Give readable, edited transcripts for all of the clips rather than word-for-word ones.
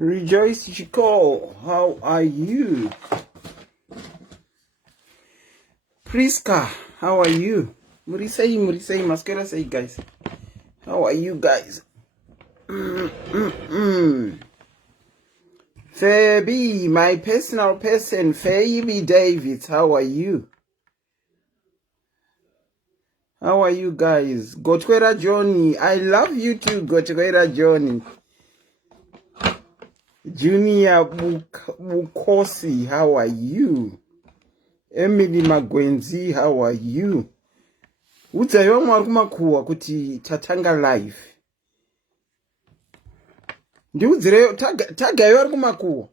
Rejoice Chico, how are you? Priska, how are you? Murisei, Mascara say guys. How are you guys? Fabi, my personal person, Fabi David, how are you? How are you guys? Gotwera Johnny, I love you too, Gotwera Johnny. Junior Bukosi, how are you? Emily Magwenzi, how are you? Udzayo mwari kumakuwa kuti tatanga live. Ndiudzireyo tagayo ari kumakuwa.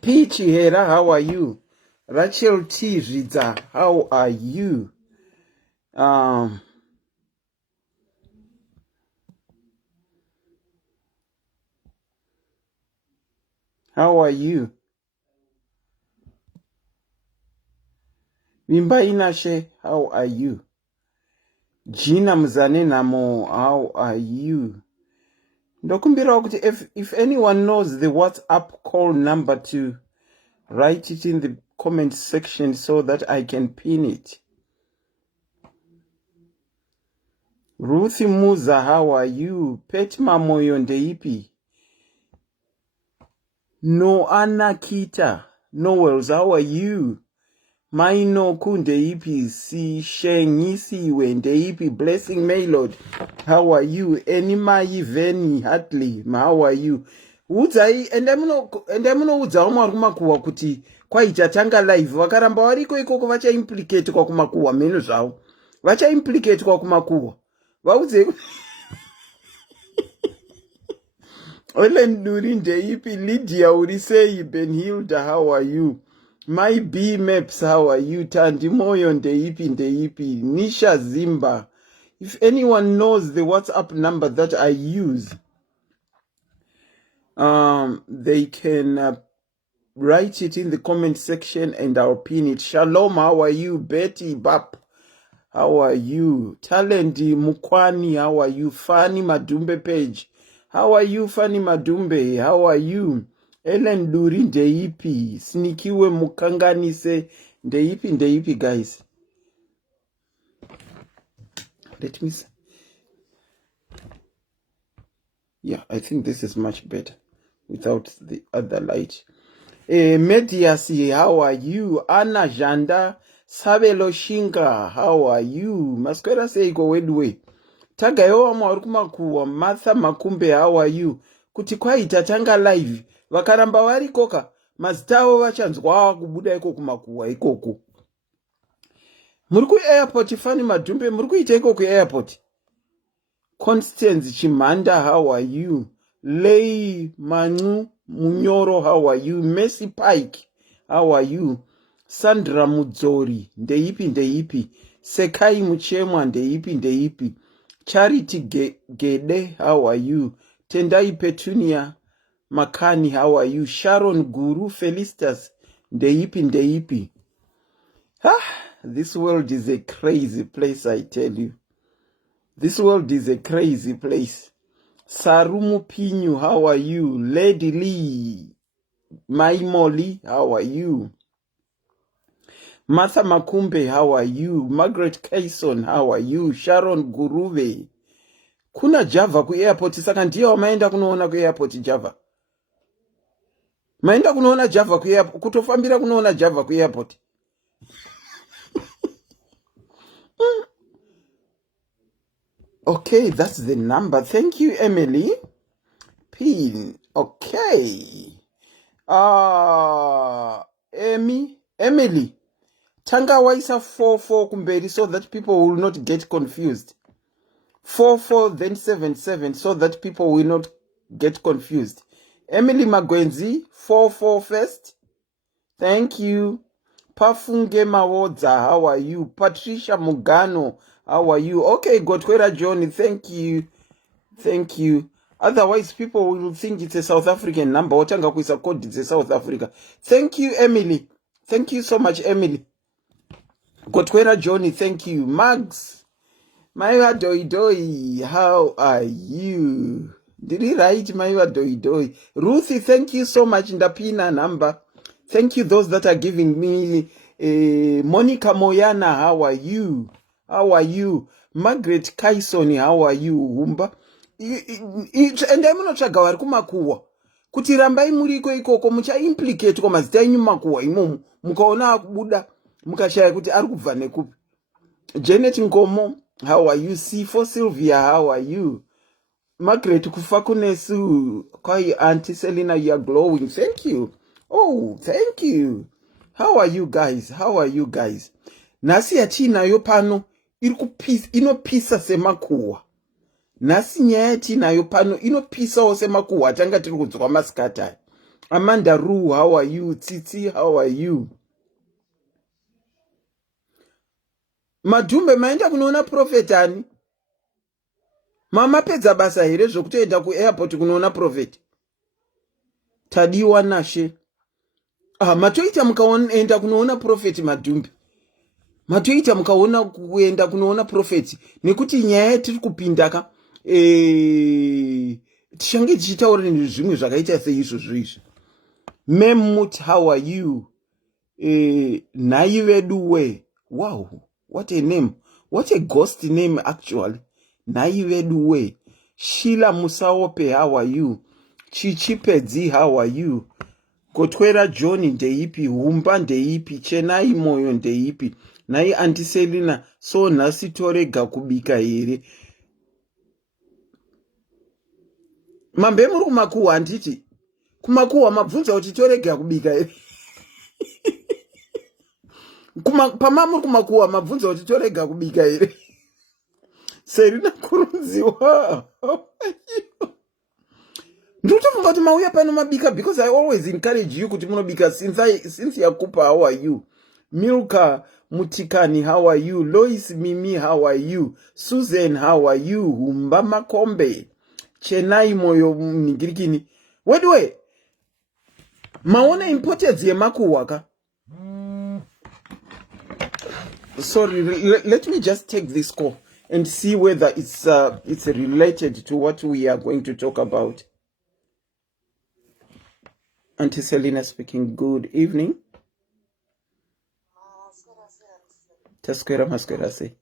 Peachy Hera, how are you? Rachel T Zvidza, how are you? How are you? Mimba Inashe, how are you? Gina Mzane Namo, how are you? Ndokumbira kuti if anyone knows the WhatsApp call number to write it in the comment section so that I can pin it. Ruthi Muza, how are you? Petma Moyo ndeipi? No Anakita, Noels, how are you? Maino kundeipi? Si Shengisi ndeipi? Blessing Maylord, how are you? Enimai Veni Hatley, how are you? Udzai endemuno udzawo mwari kumakuwa kuti kwaichatanga live vakaramba variko ikoko vachaimpliketu kwa kumakuwa meno zvavo vachaimpliketu kwa kumakuwa vaudze Olen Duri ndeipi? Lydia Urisei Benhilda, how are you? My B Maps, how are you? Tandi Moyo ndeipi? Nisha Zimba. If anyone knows the WhatsApp number that I use, they can write it in the comment section and I'll pin it. Shalom, how are you? Betty Bap, how are you? Talendi Mukwani, how are you? Fanny Madumbe Page, how are you? Fanny Madumbe, how are you? Ellen Duri ndeipi? Snikiwe Mukanganise ndeipi guys. Let me see. Yeah, I think this is much better without the other light. Mediasi, how are you? Anna Janda Sabelo Shinga, how are you? Masquera Seiko Wedway. Tagayo mwari kumakuwa. Martha Makumbe, how are you? Kuti kwaita tanga live. Vakaramba vari koka. Mazitawo vachanzwa kubuda iko kumakuwa ikoko. Muriku airport Fani Madumbe, muriku ita ikoko airport. Constance Chimanda, how are you? Lei Manu Munyoro, how are you? Messi Pike, how are you? Sandra Mudzori, ndeipi? Sekai Muchemwa, ndeipi? Charity Gede, how are you? Tendai Petunia Makani, how are you? Sharon Guru Felicitas, ndeipi? This world is a crazy place, I tell you. This world is a crazy place. Sarumu Pinyu, how are you? Lady Lee Maimoli, how are you? Martha Makumbe, how are you? Margaret Kayson, how are you? Sharon Guruve. Kuna Java ku airport, saka ndiyo maenda kunoona ku airport Java. Maenda kunoona Java ku airport, kutofambira kunoona Java ku airport. Okay, that's the number. Thank you, Emily. Pin. Okay. Emily. Tanga waisa 44 kumberi so that people will not get confused. 44 then 77 so that people will not get confused. Emily Magwenzi, 44 first. Thank you. Pafunge Mawodza, how are you? Patricia Mugano, how are you? Okay, Gotwera Johnny, thank you. Otherwise, people will think it's a South African number. Otanga kuisa code, it's a South Africa. Thank you, Emily. Thank you so much, Emily. Gotwera Johnny, thank you. Mags, Maya Doi, how are you? Did right, my doi. Ruthie, thank you so much. Ndapina number. Thank you, those that are giving me. Monica Moyana, how are you? How are you? Margaret Kaisoni, how are you? Humba. And I'm not sure vari kumakuwa. Kuti rambai muriko ikoko mucha implicate kwa mazita enyu makuwa imomo. Mukaona akubuda. Mukashaya kuti ari kubva nekupi. Janet Nkomo, how are you? C4 Sylvia, how are you? Margaret Kufakunesu, Koi Auntie Selena, you are glowing. Thank you. Oh, thank you. How are you guys? How are you guys? Nasi yatinayo pano inopisa semakuwa. Nasi nyaya yatinayo pano inopisa semakuwa. Tanga tiri kudzoka masikata. Amanda Roo, how are you? Titi, how are you? Madumbe maenda kunoona prophetani. Mama pedza basa here zvokutoenda kuairport kunoona prophet. Tadiwa nashe. Matoita mukaenda kunoona prophet Madumbe. Matoita mukaona kuenda kunoona prophet. Nekuti nyaya tiri kupinda ka tichange tichitaura zvimwe zvakaita seizvozvo izvo. Memut, how are you? Nai veduwe. Wow, what a name. What a ghost name actually. Nai veduwe. Sheila Musaope, how are you? Chichipedzi, how are you? Kotwera John ndeipi, Humba ndeipi, Chenai Moyo ndeipi, Nai Auntie Selina, so nasi torega kubika here. Mambe muri kumakuwa anditi. Kumakuwa mabvunza kuti torega kubika here. Pamamuri kumakuwa mabvunza kuti torega kubika here. Serina Kurunziwa. Ndotofunga kuti mauya pano mabika because I always encourage you kuti munobika since yakupa, how are you? Milka Mutikani, how are you? Lois Mimi, how are you? Susan, how are you? Humba Makombe. Chenai Moyo Nigirikini. Wedwe. Maona importance ye makuwaka. Sorry, let me just take this call and see whether it's related to what we are going to talk about. Auntie Selina speaking. Good evening. Taskwera maskwera se.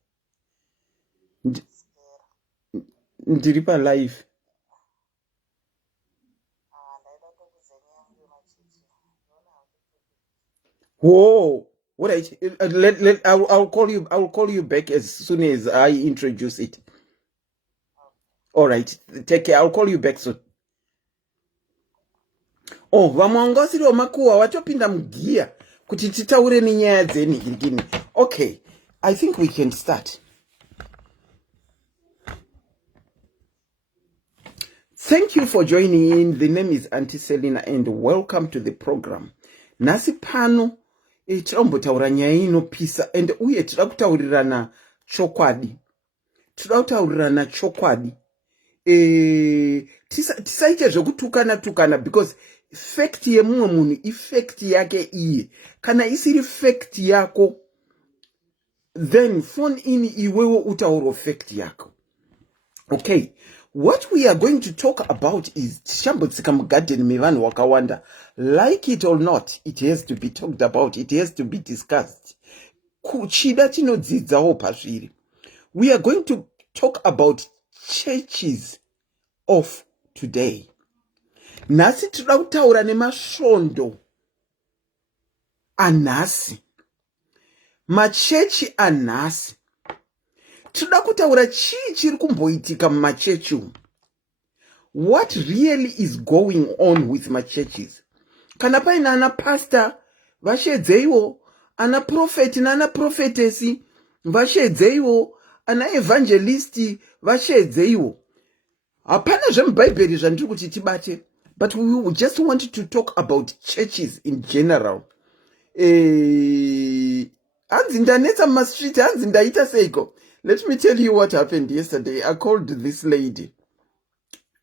Ndiripa live. Whoa. What I'll call you. I'll call you back as soon as I introduce it. All right. Take care. I'll call you back soon. Oh, vamwangasiri makuwa watopinda mugia kuti titaure nenyaya dzenhirikini. Okay, I think we can start. Thank you for joining in. The name is Auntie Selina and welcome to the program. Nasi pano tirambotaura nyaya inopisa and uye tira kutaurirana chokwadi. Tisaite zvekutukana because fact yemumwe munhu effect yake iye. Kana isiri fact yako, then phone in iwewe utauro fact yako. Okay, what we are going to talk about is tishambotsika mugarden mevanhu wakawanda. Like it or not, it has to be talked about, it has to be discussed. Kuchida tinodzidzawo pazviri. We are going to talk about churches of today. Nasi tinoda kutaura nemasvondo anhasi, machechi anhasi. Tinoda kutaura chii chiri kumboitika mumachechi umu. What really is going on with macheches? Kana paina ana pastor vashedzeiwo, ana prophet nana prophetesi vashedzeiwo, ana evangelisti vashedzeiwo. Hapana zvemubhaibheri zvandiri kuti tibate, but we just want to talk about churches in general. Hanzi ndanetsa mumastreet, hanzi ndaita seiko. Let me tell you what happened yesterday. I called this lady.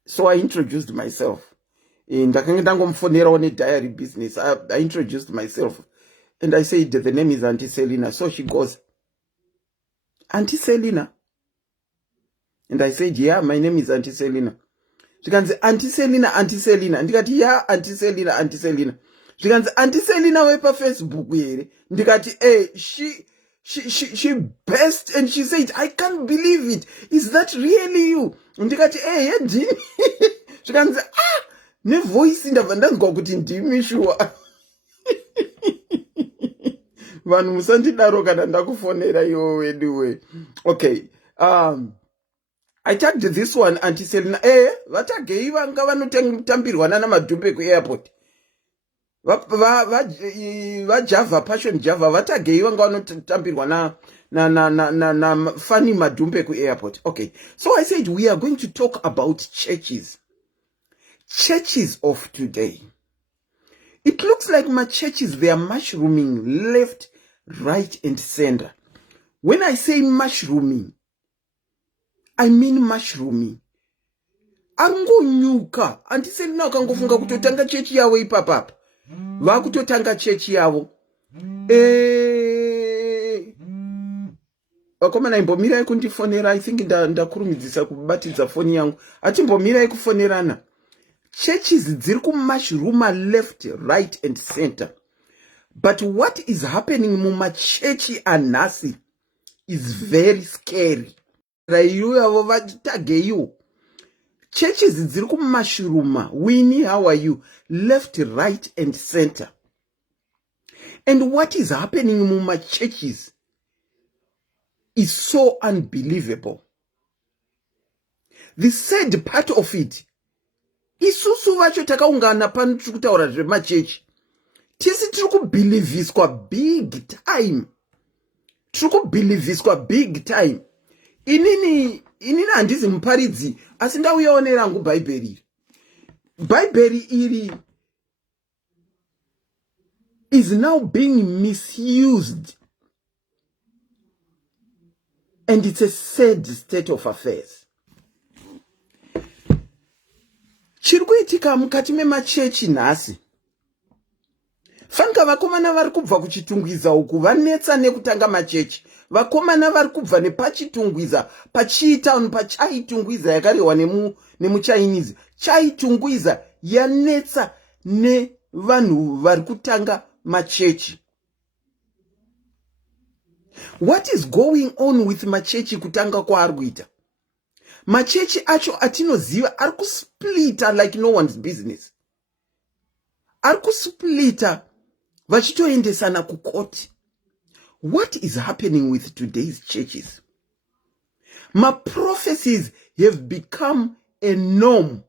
So I introduced myself. Ndakanga ndangomfonerawo diary business. I introduced myself. And I said, the name is Auntie Selina. So she goes, Auntie Selina? And I said, yeah, my name is Auntie Selina. zvikanzi antiselina ndikati ya antiselina zvikanzi antiselina wepafacebook here ndikati she best and she said I can't believe it, is that really you? Ndikati yedini zvikanzi nevoice ndabva ndanzwa kuti ndimi shuwa. Vanhu musandidaro kana ndakufonera iwo weduwe. Okay, I tagged this one antiselina. Vatagei vanga vanotambirwana namadhumbe kuairport. Java passion Java vatagei vanga vanotambirwa na funny madhumbe kuairport. Okay, so I said we are going to talk about churches of today. It looks like my churches, they are mushrooming left, right, and center. When I say mushrooming, I mean mushrooming. Angonyuka. Antiselina wakangofunga kutotanga chechi yavo ipapapa. Vakutotanga chechi yavo. Vakomana imbomirai kundifonera. I think ndakurumidzisa kubatidza foni yangu. Ati imbomirai kufonerana. Churches dziri kumushruma left, right, and center. But what is happening mumachechi anhasi is very scary. Raiyo vatageiwo. Churches dziri kumushruma. Winnie, how are you? Left, right, and center. And what is happening mumacheches is so unbelievable. The sad part of it, isusu vacho takaungana pano tiri kutaura zvemachechi, tisi tiri kubhilivhiswa big time. Tiri kubhilivhiswa big time. Inini handizi muparidzi, asi ndauyawo nerangu bhaibheri iri. Bhaibheri iri is now being misused. And it's a sad state of affairs. Chiri kuitika mukati memachechi nhasi. Fanika vakomana vari kubva kuchitungwiza uku vanetsa nekutanga machechi. Vakomana vari kubva nepachitungwiza, pachitown pachaitungwiza yakarehwa nemuchinese. Chaitungwiza yanetsa nevanhu vari kutanga machechi. What is going on with machechi kutanga kwaari kuita? Machechi acho atinoziva ari kusplita like no one's business. Ari kusplita vachitoendesana kukoti. What is happening with today's churches? My prophecies have become a norm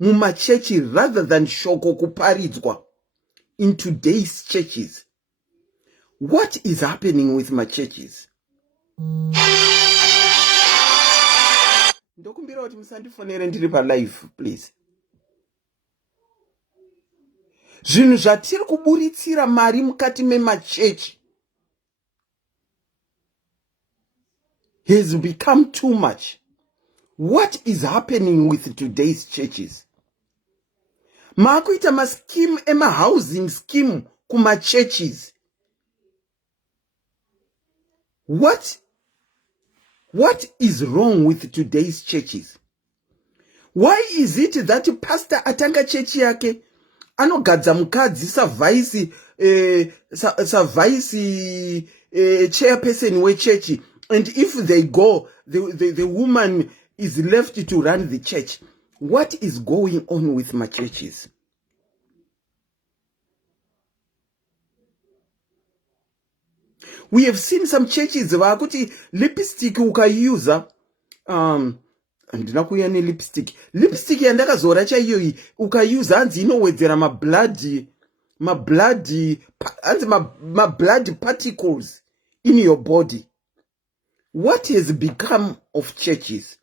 mumachechi rather than shoko kuparidzwa in today's churches. What is happening with my churches? Ndokumbira kuti musandifonere ndiri palive, please. Zvinhu zvatiri kuburitsira mari mukati memachechi has become too much. What is happening with today's churches? Maakuita mascheme housing scheme kumachurches. What is wrong with today's churches? Why is it that pastor atanga chechi yake anogadza mukadzi savaisi chairperson wechechi, and if they go, the woman is left to run the church? What is going on with my churches? We have seen some churches vakuti lipstick ukaiuza, andina kuya ne lipstick yandakazora chaiyoyi ukaiuza hanzi inowedzera my blood particles in your body. What has become of churches?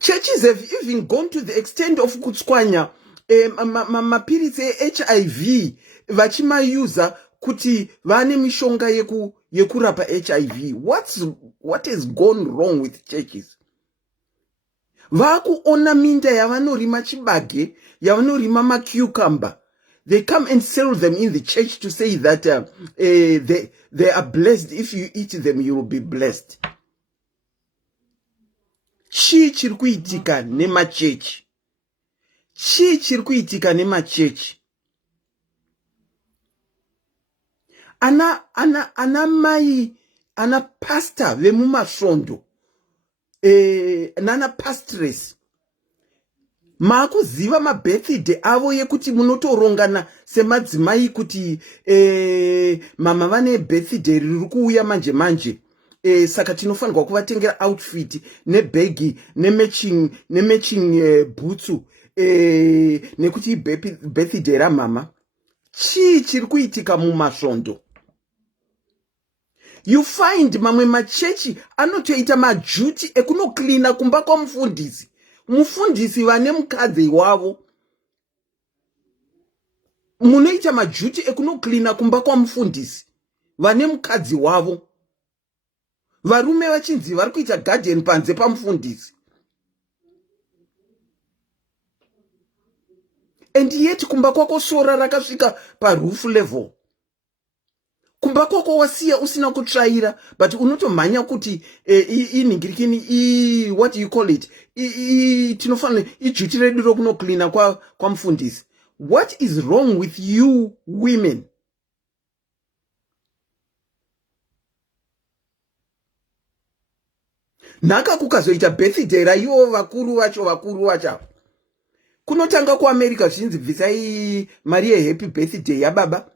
Churches have even gone to the extent of kutswanya mapiritsi HIV vachimayuza kuti vane mishonga yekurapa HIV. What has gone wrong with churches? Vakuona minda yavanorima chibage, yavanorima macucumber. They come and sell them in the church to say that they are blessed. If you eat them, you will be blessed. chii chiri kuitika nemachechi? Chii chiri kuitika nemachechi? Ana mai, ana pasta vemumasvondo, nana pastress, maakuziva mabirthday avo yekuti munotorongana semadzimai kuti mama vane birthday riri kuuya manje manje, saka tinofanirwa kuvatengera outfit nebhegi nematching boots, nekuti birthday ramama. Chii chiri kuitika mumasvondo? You find mamwe machechi anotoita majuti ekunoklina kumba kwamufundisi. Mufundisi vane mukadzi wavo munoita majuti ekunoklina kumba kwamufundisi vane mukadzi wavo. Varume vachinzi vari kuita garden panze pamufundisi. And yet kumba kwako sora rakasvika paroof level. Kumba kwako wasiya usina kutsvaira, but unotomhanya kuti inhingirikini, what do you call it, tinofanira ijuti redu rokunoklina kwamufundisi. What is wrong with you women? Nhaka kukazoita birthday raivo vakuru vacho kunotanga kuAmerica zvichinzi bvisai mari yehappy birthday yababa,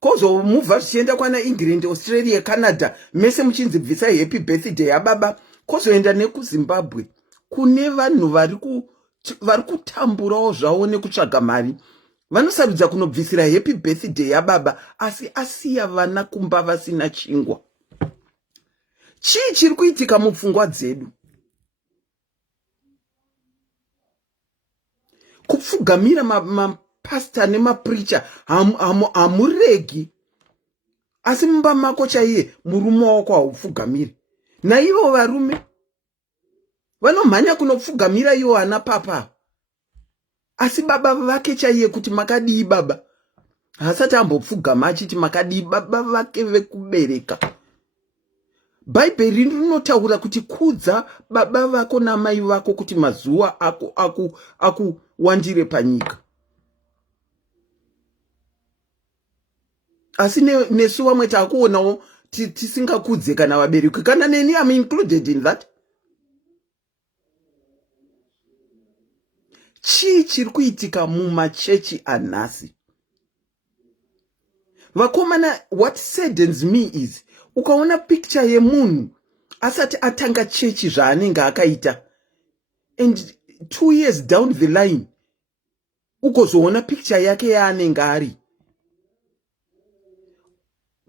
kozomuvha zvichienda kwana England, Australia, Canada, mese muchinzi bvisai happy birthday yababa, kozoenda nekuZimbabwe kune vanhu vari kutamburawo zvavo nekutsvaga mari. Vanosarudza kunobvisira happy birthday yababa, asi asiya vana kumba vasina chingwa. Chii chiri kuitika mupfungwa dzedu? Kupfugamira mapasta nemapreacher hamuregi, asi mumba mako chaiye murume wako haupfugamiri. Naivo varume vanomhanya kunopfugamira ivo ana papa, asi baba vake chaiye kuti makadii baba, hasati ambopfugama achiti makadii baba vake vekubereka. Bhaibheri rinotaura kuti kudza baba vako namai vako kuti mazuva ako wandire panyika. Asi nesu vamwe takuonawo tisingakudze kana vabereki, kana neni am included in that. Chii chiri kuitika mumachechi anhasi? Vakomana, what saddens me is, ukaona picture yemunhu asati atanga chechi zvaanenge akaita, and 2 years down the line ukozoona picture yake yaanenge ari.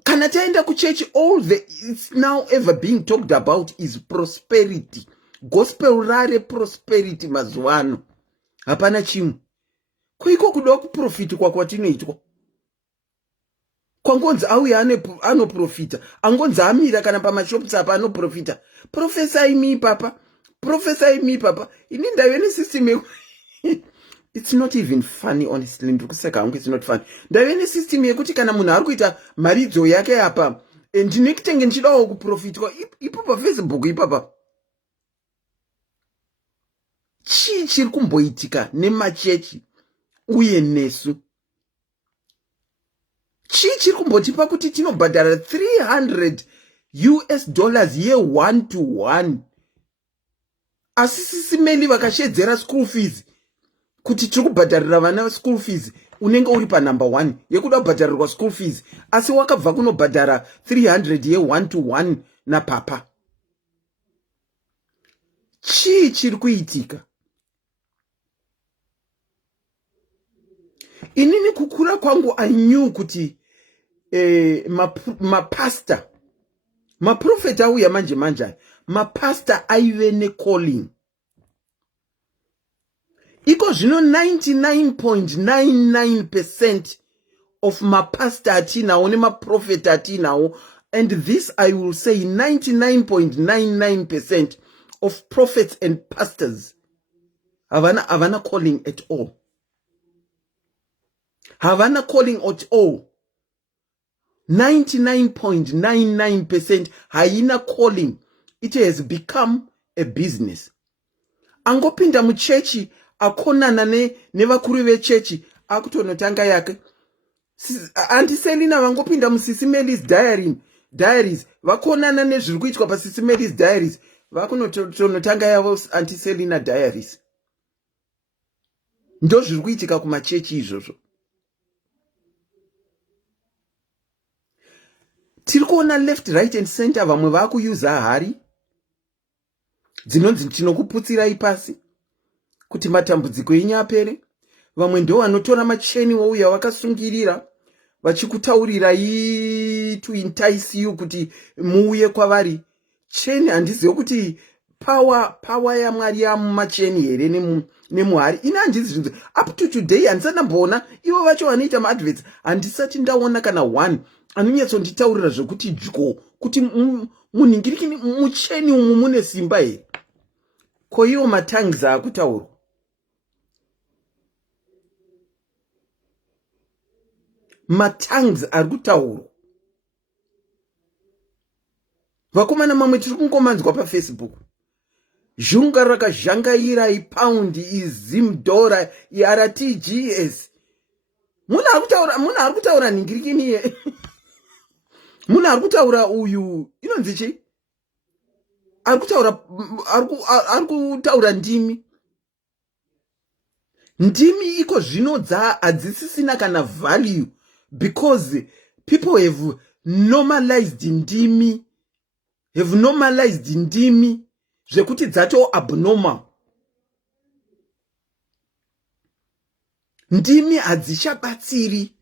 Kana taenda kuchechi, all it's now ever being talked about is prosperity. Gospel rare prosperity mazuano. Hapana chimwe. Kuiko kuda kuprofiti kwa kwatinoitwa. Kwangonzi auya anoprofita, angonzi amira kana pamashops apa anoprofita. Prophesy me papa, prophesy me papa. Ini ndavene system. It's not even funny, honestly. It's not funny. Ndavene system yekuti kana munhu ari kuita maridzo yake apa, ndinekutenge nchidawo kuprofitwa ipo pa Facebook ipapa. Chii chiri kumboitika nemachechi uye nesu? Chii chiri kumbotipa kuti tinobhadhara $300 ye 1-to-1? Asi SIS MELLY vakashedzera school fees kuti tiri kubhadharira vana school fees, unenge uri pa number 1 yekuda kubhadharirwa school fees, asi wakabva kunobhadhara $300 ye 1-to-1 napapa. Chii chiri kuitika? Inini kukura kwangu I knew kuti mapasta, maprofeta auya manje manje, mapasta aive ne calling. Iko zvino 99.99% of mapasta atinawo nemaprofeta atinawo, and this I will say 99.99% of prophets and pastors havana calling at all. Havana calling at all. 99.99% haina calling. It has become a business. angopinda muchechi akonana nevakuru vechechi akutonotanga yake. Auntie Selina vangopinda muSIS MELLY's diaries vakonana nezviri kuitwa paSIS MELLY's diaries vakunotonotanga yavo Auntie Selina diaries. Ndo zviri kuitika kumachechi izvozvo. Tiri kuona left, right and center vamwe vakuyuza hari dzinonzi tinokuputsirai pasi kuti matambudziko enyu apere. Vamwe ndo vanotora macheni wouya wakasungirira vachikutaurirai to entice you kuti muuye kwavari. Cheni handizivi kuti power yaMwari yamumacheni here nemuhari. Ina handizi zvinhu up to today handisandamboona ivo vacho vanoita maadverts. Handisati ndaona kana one anonyatsonditaurira zvekuti dyo kuti munhingirikini mucheni umu mune simba here. Ko iwo matangs akutaurwa. Matangs ari kutaurwa. Vakomana mamwe tiri kungomanzwa paFacebook. Zhunga rakazhangaira ipaundi izimdora iRTGS. Munhu ari kutaura nhingirikini ye. Munhu ari kutaura uyu inonzi chi? Ari kutaura ndimi. Ndimi iko zvinodza hadzisisina kana value because people have normalized ndimi. Have normalized ndimi zvekuti dzato abnormal. Ndimi hadzichabatsiri.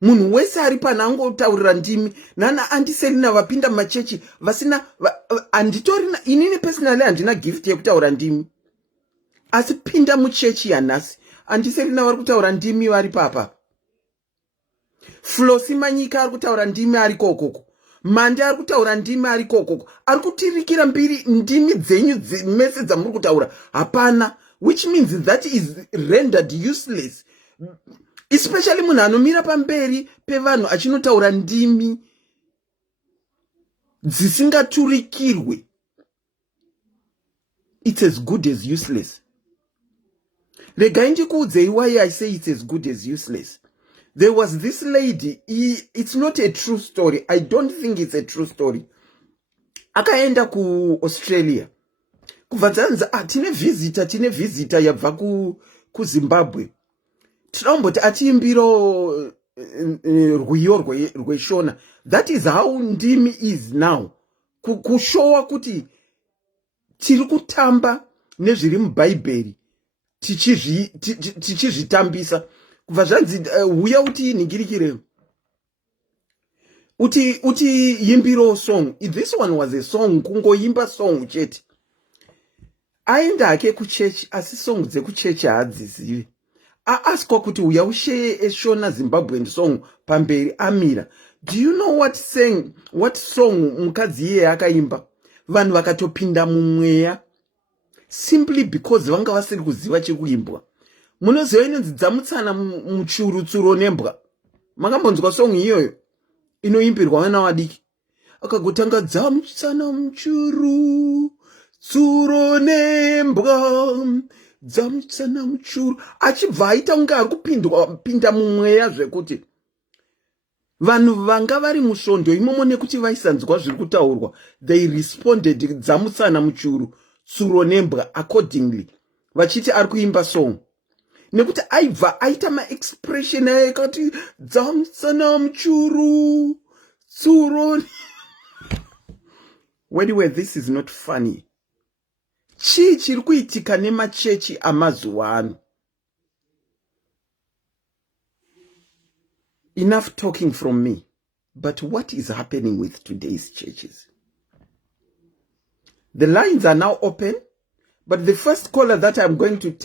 Munhu wese ari pana angotaurira ndimi. Nana Auntie Selina vapinda mumachechi vasina handitorina inini personally handina gift yekutaura ndimi. Asi pinda muchechi yanhasi Auntie Selina vari kutaura ndimi vari papa. Flosi Manyika ari kutaura ndimi ari kokoko. Mande ari kutaura ndimi ari kokoko. Ari kutirikira mbiri ndimi dzenyu mese dzamuri kutaura hapana, which means that is rendered useless. Especially munhu anomira pamberi pevanhu achinotaura ndimi dzisingaturikirwe. It's as good as useless. Regai ndikuudzei why I say it's as good as useless. There was this lady, it's not a true story. I don't think it's a true story. Akaenda ku Australia. Kubvanzanza tine visitor yabva ku Zimbabwe. Tinomboti atiimbiro rwiyo rweshona. That is how ndimi is now. Kushowa kuti tiri kutamba nezviri muBhaibheri tichizvitambisa. Kubva zvanzi uya uti ningirikire uti yimbiro song. This one was a song, kungoimba song chete. Aenda hake kuchechi asi song dzekuchechi hadzizivi. Aaskwa kuti uya usheye eshona Zimbabwean song pamberi amira. Do you know what song mukadzi iye akaimba? Vanhu vakatopinda mumweya simply because vanga vasiri kuziva chekuimbwa. Munoziva inonzi dzamutsana muchuru tsuro nembwa. Makambonzwa song iyoyo inoimbirwa vana vadiki. Akagotanga dzamutsana muchuru tsuro nembwa, dzamutsana muchuru. Achibva aita unga ari kupinda mumweya zvekuti vanhu vanga vari musvondo imomo nekuti vaisanzwa zviri kutaurwa. They responded dzamutsana muchuru tsuro nembwa accordingly. Vachiti ari kuimba song. Nekuti aibva aita ma-expression ayakati dzamutsana muchuru tsuro. Anyway, this is not funny. Chii chiri kuitika nemachechi amazuva ano? Enough talking from me. But what is happening with today's churches? The lines are now open. But the first caller that I'm going to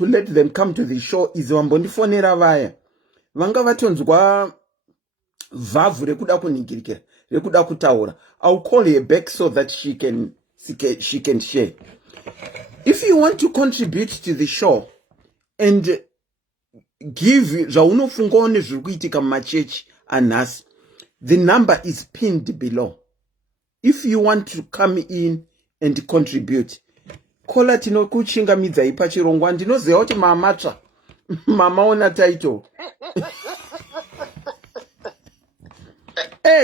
let them come to the show is Wambondifonera vaya. Vanga vatonzwa vhavu rekuda kuningirikira, rekuda kutaura. I'll call her back so that she can share. If you want to contribute to the show and give zvaunofunga nezviri kuitika mumachechi anhasi, the number is pinned below. If you want to come in and contribute. Kola tinokuchingamidzai pachirongwa. Ndinoziva kuti mamatsva mamaona title.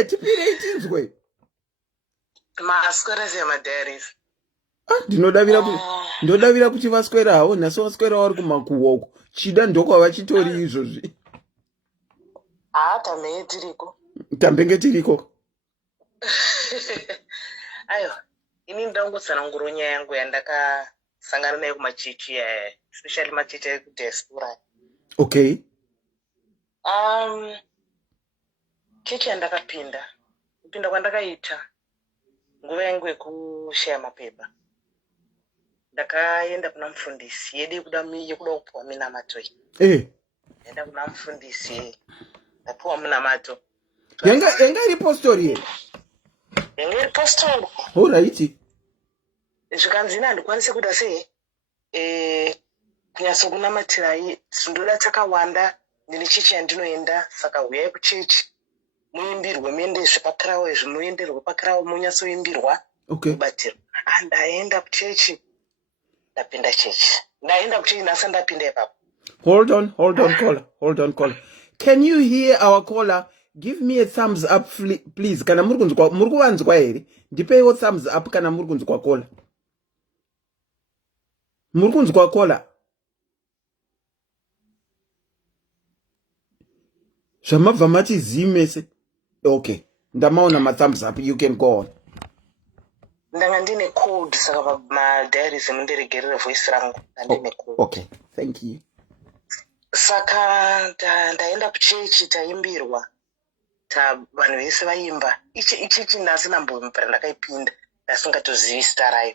Tipirei tinzwe. Maswera semadharis. Ndinodavira kuti vaswera havo nhasi vaswera vari kumakuhwa uko. Chida ndokwava chitori izvozvi. Tambenge tiriko. Ayo, ini ndangotsanangura nyaya yangu yandakasangana nayo kumachechi especially machechi ekudhiaspora. Okay. Chechi yandakapinda kwandakaita nguva yangu yekushaya mapepa. Ndakaenda kuna mufundisi yedu yekuda kupuwa minamato. Ndaenda kuna mufundisi ndapuwa minamato. Yanga iripo story here. Yanga iripo story. Alright. Zvikanzi ina ndikwanise kuda sei kunyatso kunamatira ndoda takawanda ndine chechi yandinoenda saka huyai kuchechi muimbirwe muende zvepakarawo izvi muenderwe pakarawo munyatsoimbirwa. Kubatirwa. Ndaenda kuchechi ndapinda chechi. Ndaenda kuchechi nasa ndapinda ipapo. Hold on, caller. Can you hear our caller? Give me a thumbs up, please. Kana muri kuvanzwa here? Ndipeiwo thumbs up kana muri kunzwa caller. Muri kunzwa caller? Zvamabva mati zimese. Okay. Ndamaona ma thumbs up. You can go on. Ndanga ndine code saka madharis mundiregerere voice rangu ndine code. Okay. Thank you. Saka ndaenda kuchechi taimbirwa. Vanhu vese vaimba. Ichechi ndasina mbombera ndakaipinda. Ndasingatozivi zita rayo.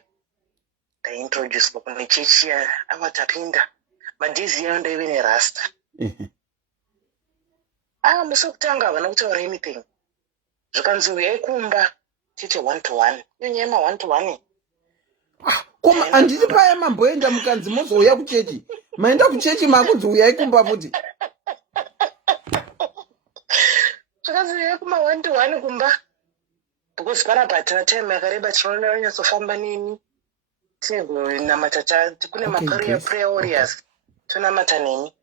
Ndaintroduced kune chechi ava tapinda. Madhizi yayo ndaive nerasta. Musi wekutanga havana kutaura anything. Zvikanzi uyai kumba tite 1-to-1. Iyo nyaya ma 1-to-1. Koma handiti paya mamboenda mukanzi mozouya kuchechi. Maenda kuchechi makunzi uyai kumba futi. Zvikanzi uyai kuma 1-to-1 kumba. Because panapa tina time yakareba tinoona vanyatsofamba nini. Tinamata kune prayer warriors. Tonamata nini.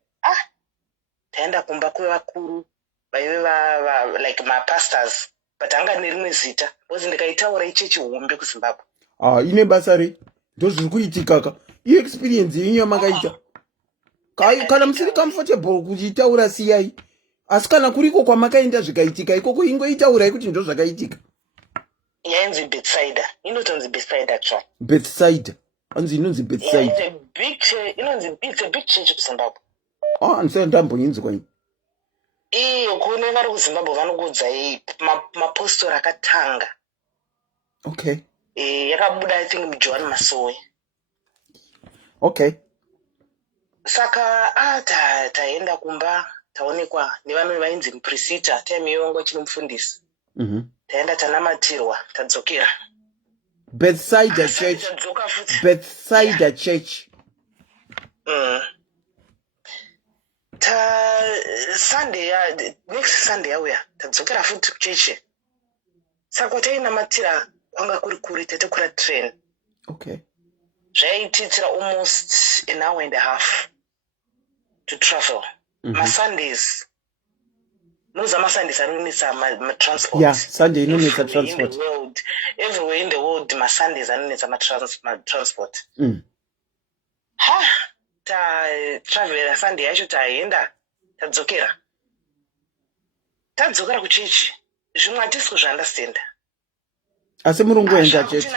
Taenda kumba kwevakuru vaive like mapastors but anga nerimwe zita because ndikaitaura ichechi hombe kuZimbabwe. Ine basa rei ndozviri kuitika ka experience yenyu yamakaita kana musiri comfortable kuchitaura siyai asi kana kuriko kwamakaenda zvikaitika ikoko ingoitaurai kuti ndo zvakaitika. Yainzi Bethsaida. Inotonzi Bethsaida actually. Bethsaida. Anzi inonzi Bethsaida. It's a big church kuZimbabwe. Ndisati ndamboinzwa ini. Kune vari kuZimbabwe vanokudza mapostori akatanga. Okay. Yakabuda I think muJohn Masowe. Okay. Saka taenda kumba taonekwa nevanhu vainzi mupresita time yongo chiri mufundisi. Taenda tanamatirwa tadzokera. Bethsaida Church. Bethsaida Church. Next Sunday yauya tadzokera futi kuchechi. Saka tainamatira kwanga kuri kuri tatekura train. Okay. Zvaititira almost an hour and a half to travel. Sundays. Munoziva maSundays anonetsa transport. Yeah, Sunday inonetsa transport. Everywhere in the world maSundays anonetsa transport. Travela Sunday yacho taenda tadzokera kuchechi zvimwe hatisi kuzviunderstanda. Asi murungoenda chechi.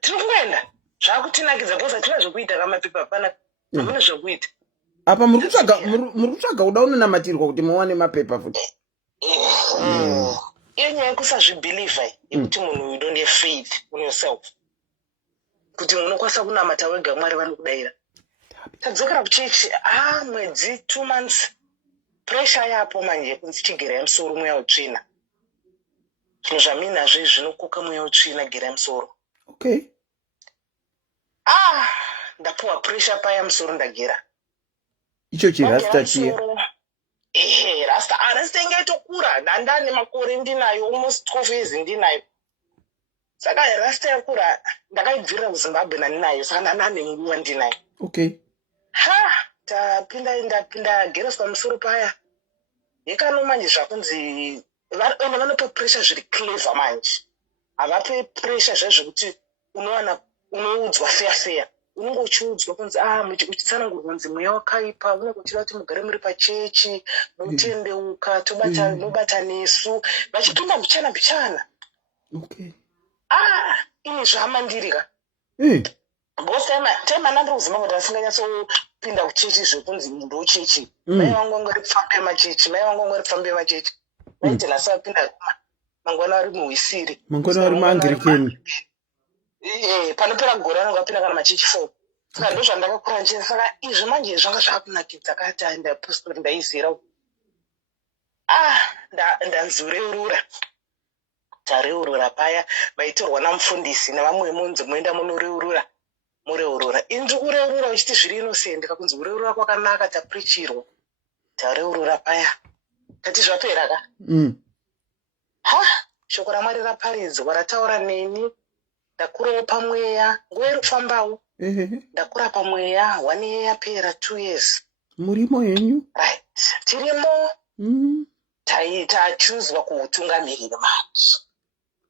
Tiringoenda zvakutinakidza because hatina zvekuita kamapepa hapana hamuna zvekuita. Apa muri kutsvaga kuda unonamatirwa kuti muwane mapepa futi. Iyo nyaya yekusazvibhilivha yekuti munhu you don't have faith on yourself. Kuti unokwanisa kunamata wega Mwari vanokudayira. Tadzokera kuchechi mwedzi 2 months. Pressure yapo manje kunzi chigera yemusoro mweya utsvina. Zvinhu zvaminazve zvinokoka mweya utsvina gera yemusoro. Okay. Ndapuwa pressure paya musoro ndagera. Icho chirasta chiya. Rasta ingaitokura ndandane makore ndinayo almost 12 years ndinayo. Saka rasta yakura ndakaibvira kuZimbabwe nani nayo saka nane nguva ndinayo. Okay. Ndapinda geros pamusoro paya. Yekano manje zvakunzi vanopa pressure zviri clever manje. Havape pressure zvekuti unoudzwa fair. Unenge uchiudzwa kunzi uchitsanangurwa kunzi mweya wakaipa, unenge uchida kuti mugare muri pachechi, mutendeuka, tobata nesu, vachipinda mbichana. Okay. Ini zvamandirika. Because time andiri kuZimbabwe ndasinganyatsopinda kuchechi zvekunzi ndo chechi. Mai vangu vangori kufamba machechi, Vaiti nasapinda mangwana vari muhwisiri. Mangwana vari muAnglican. Panopera gore anenge apinda kana machechi 4. Saka ndo zvandakakura nje. Saka izvi manje zvanga zvakunakidza kati ndapostori ndaizira. Ndanzi tareurura paya vaitorwa namufundisi nevamwe munzi moenda munoreurura. Indiri kureurura uchiti zviri inosende kakunzi kureurura kwakanaka taprichirwa. Tareurura paya. Kati zvapera ka? Shoko raMwari raparidzwa rataura neni. Ndakurawo pamweya, nguva iri kufambawo. Ndakura pamweya, 1 year yapera, 2 years. Murimo yenyu? Right. Tirimo. Tachuzwa kuutungamirira manje.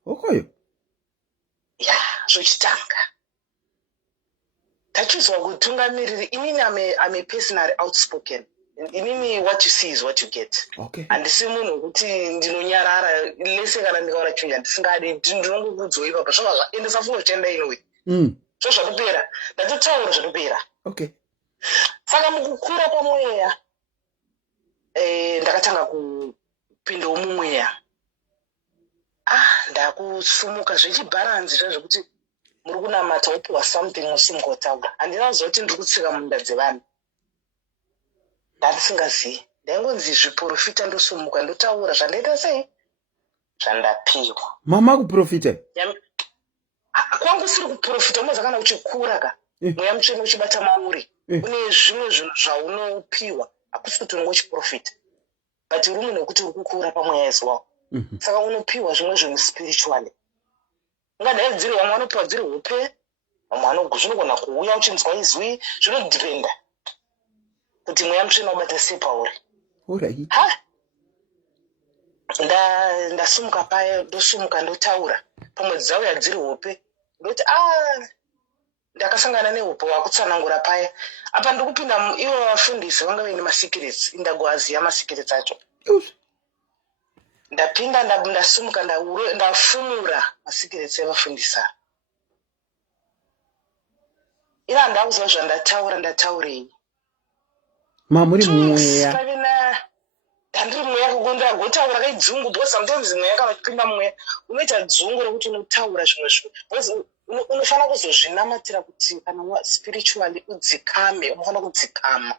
Okay. Zvochitanga. Tachuzwa kuutungamirira. Inini I'm a personally outspoken. Inini what you see is what you get. Okay. Handisi munhu kuti ndinonyarara lese kana ndikaona chinhu ndisingadi ndinongokudzwa ipapo zvava endesafunga kuchenda inowe. Zvotopera. Ndatotaura zvotopera. Okay. Saka mukukura pamweya ndakatanga kupindawo mumweya. Ndakusumuka zvichibharanzi zvekuti muri kunamata wopiwa something usumuka wotaura. Handina kuziva kuti ndiri kutsika munda dzevanhu. Ndasingazivi. Ndaingonzi zviprofita ndosumuka ndotaura zvandaita sei? Zvandapiwa. Mama kuprofita? Kwangu siri kuprofita unoza kana uchikura ka. Mweya mutsvene uchibata mauri. Une zvimwe zvinhu zvaunopiwa. Hakusi kuti unenge uchiprofita. But uri munhu wekuti uri kukura pamweya as well. Saka unopiwa zvimwe zvinhu spiritually. Ungadai dziri vamwe vanopiwa dziri hope. Vamwe zvinogona kuuya uchinzwa izwi. Zvinodhipenda. Kuti mweya mutsvene ubata sei pauri. Alright. Ndasumuka paya, ndosumuka ndotaura. Pamwe dzauya dziri hope. Ndoti ndakasangana nehope wakutsanangura paya. Apa ndokupinda ivo vafundisi vanga vaine masekirets. Ndagoaziya masekirets acho. Ndapinda ndasumuka ndafumura masekirets evafundisi. Ina ndakuziva zvandataurei. Mamuri mumweya. Handiri mweya kugondera gotaura kaidzungu because sometimes mweya kana uchipinda mweya unoita dzungu rekuti unotaura zvimwe because unofanira kuzozvinamatira kuti kana spiritually udzikame, unofanira kudzikama.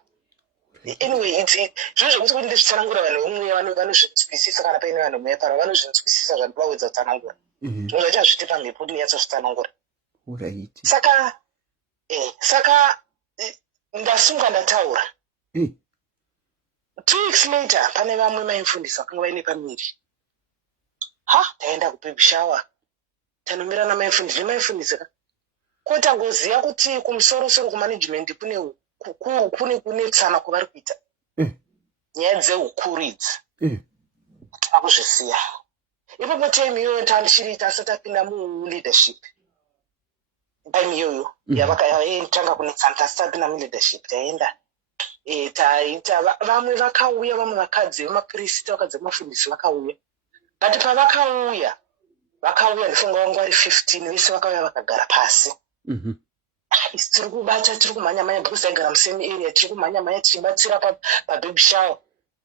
Anyway, zvino zvekuti kuti ndizvitsanangura vanhu vomweya vanozvinzwisisa kana paine vanhu mweya paro vanozvinzwisisa zvandibawedza kutsanangura. Zvimwe zvacho hazviti pamhepo ndinyatsozvitsanangura. Saka ndasumuka ndataura. 2 weeks later, pane vamwe maifundisa vakanga vaine pamiri. Taenda kubaby shower. Tanomira namaifundisa. Kotangoziya kuti kumusoro kumanagement kune tsana kwavari kuita. Nyaya dzeukuru idzi. Takuzviziya. Ipapo time iyoyo tandichirita asati apinda muleadership. Time iyoyo yavakatanga kunetsana tasati apinda muleadership taenda. Vamwe vakauya, vamwe vakadzi vemaprista, vakadzi vemafundisi vakauya. But pavakauya ndifunga vangu vari 15 vese vakauya vakagara pasi. Isi tiri kubata, tiri kumhanya-mhanya because taigara musame area, tiri kumhanya-mhanya tichibatsira pababy shower.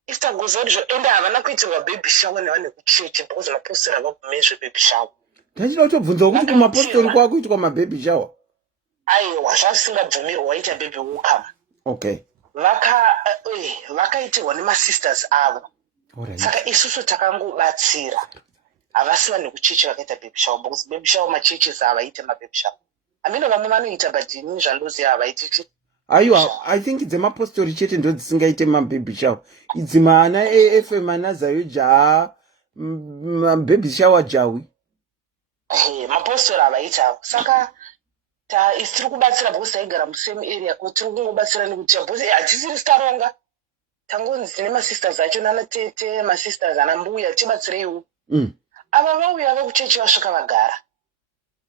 Isi tagoziva kuti zvoenda havana kuitirwa baby shower nevanhu vekuchechi because mapostori havagume zvebaby shower. Ndachida kutobvunza kuti kumapostori kwakuitwa mababy shower? Aiwa, zvasingabvumirwa waita baby welcome. Okay. Vakaitirwa nemasisters avo. Saka isusu takangobatsira. Havasi vanhu vekuchechi vakaita baby shower because baby shower machurches havaite mababy shower. Amino vamwe vanoita but inini zvandoziva havaiti. Aiwa, I think dzemapostori chete ndo dzisingaite mababy shower. Idzi maana FM anazayo jaha baby shower jawi. mapostori avaitawo saka tiri kubatsira bhosi taigara musame area kuti tiri kungobatsira nekuti bhosi hatisiri staronga tangonzi tine masisters acho nanatete masisters ana mbuya tibatsireiwo ava vauya vekuchechi vasvika vagara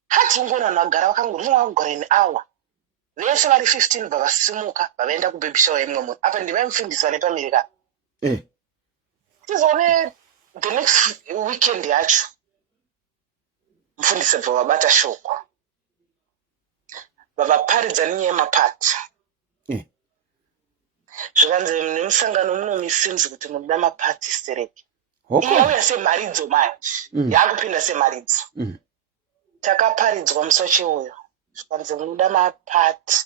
hatingona vanhu vagara vakangoruma kugara in hour vese vari 15 vavasimuka vavaenda kubebishawa imwe munhu apa ndivaimufundisa nepamirika tizoone the next weekend yacho mufundisi bva vabata shoko vavaparidza nenyaya yemapati zvikanzi nemusangano munomisinzi kuti munoda mapati histereki iyauya semharidzo manje yaakupinda semharidzo takaparidzwa musi wacheuyo zvikanzi munoda mapati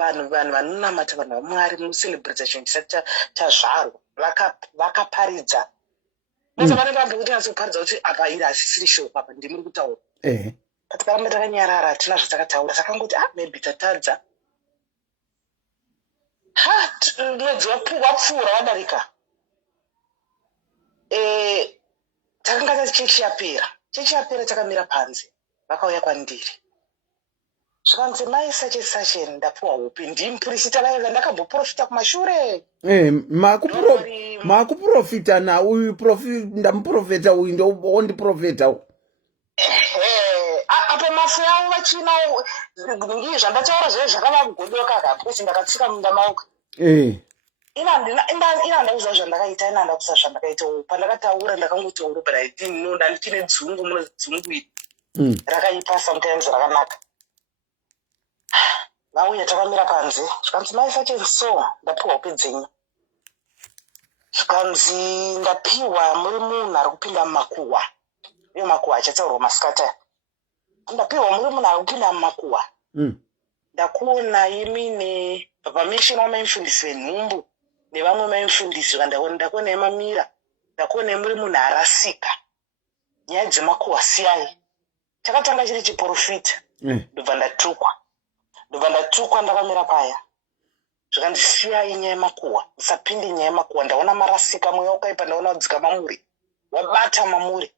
vanhu vanonamata vanhu vamwari mucelebrate chisati chazvarwa vakaparidza basa vanenge vambe kuti nyatsoparidza kuti apa iri hasisiri shoko apa ndimuri kutaura patakamba takanyarara hatina zvatakataura takangoti maybe tatadza mwedzi wapfuura wadarika takanga tati chechi yapera takamira panze vakauya kwandiri zvikanzi maisache ndapuwa upi ndimupurista vaiva ndakamboprofita kumashure makuprofita nauyu ndamuprofeta uyu ndondiprofetawo apa mafu yavo vachina ndii zvandataura zvee zvakava kugodoka ka because ndakatsika munda maoka ina ndauza zvandakaita ina ndakusa zvandakaita pandakataura ndakangotaura but I didn't know ndanditine dzungu muno dzungu iri rakaipa sometimes rakanaka vauya takamira panze zvikanzi maisache so ndapiwa upi dzenyu zvikanzi ndapiwa muri munhu ari kupinda mumakuhwa iyo makuhwa achatsaurwa masikata ndapiwa muri munhu ari kupinda mumakuhwa ndakuona imi nepapamishini wamaimufundisi venhumbu nevamwe maimufundisi ndakuona imamira ndakuona muri munhu arasika nyaya dzemakuhwa siyai chakatanga chiri chiprofita ndobva ndatukwa ndakamira paya zvikanzi siyai nyaya yemakuhwa musapinde nyaya yemakuhwa ndaona marasika mweya wakaipa ndaona kudzika mamuri wabata mamuri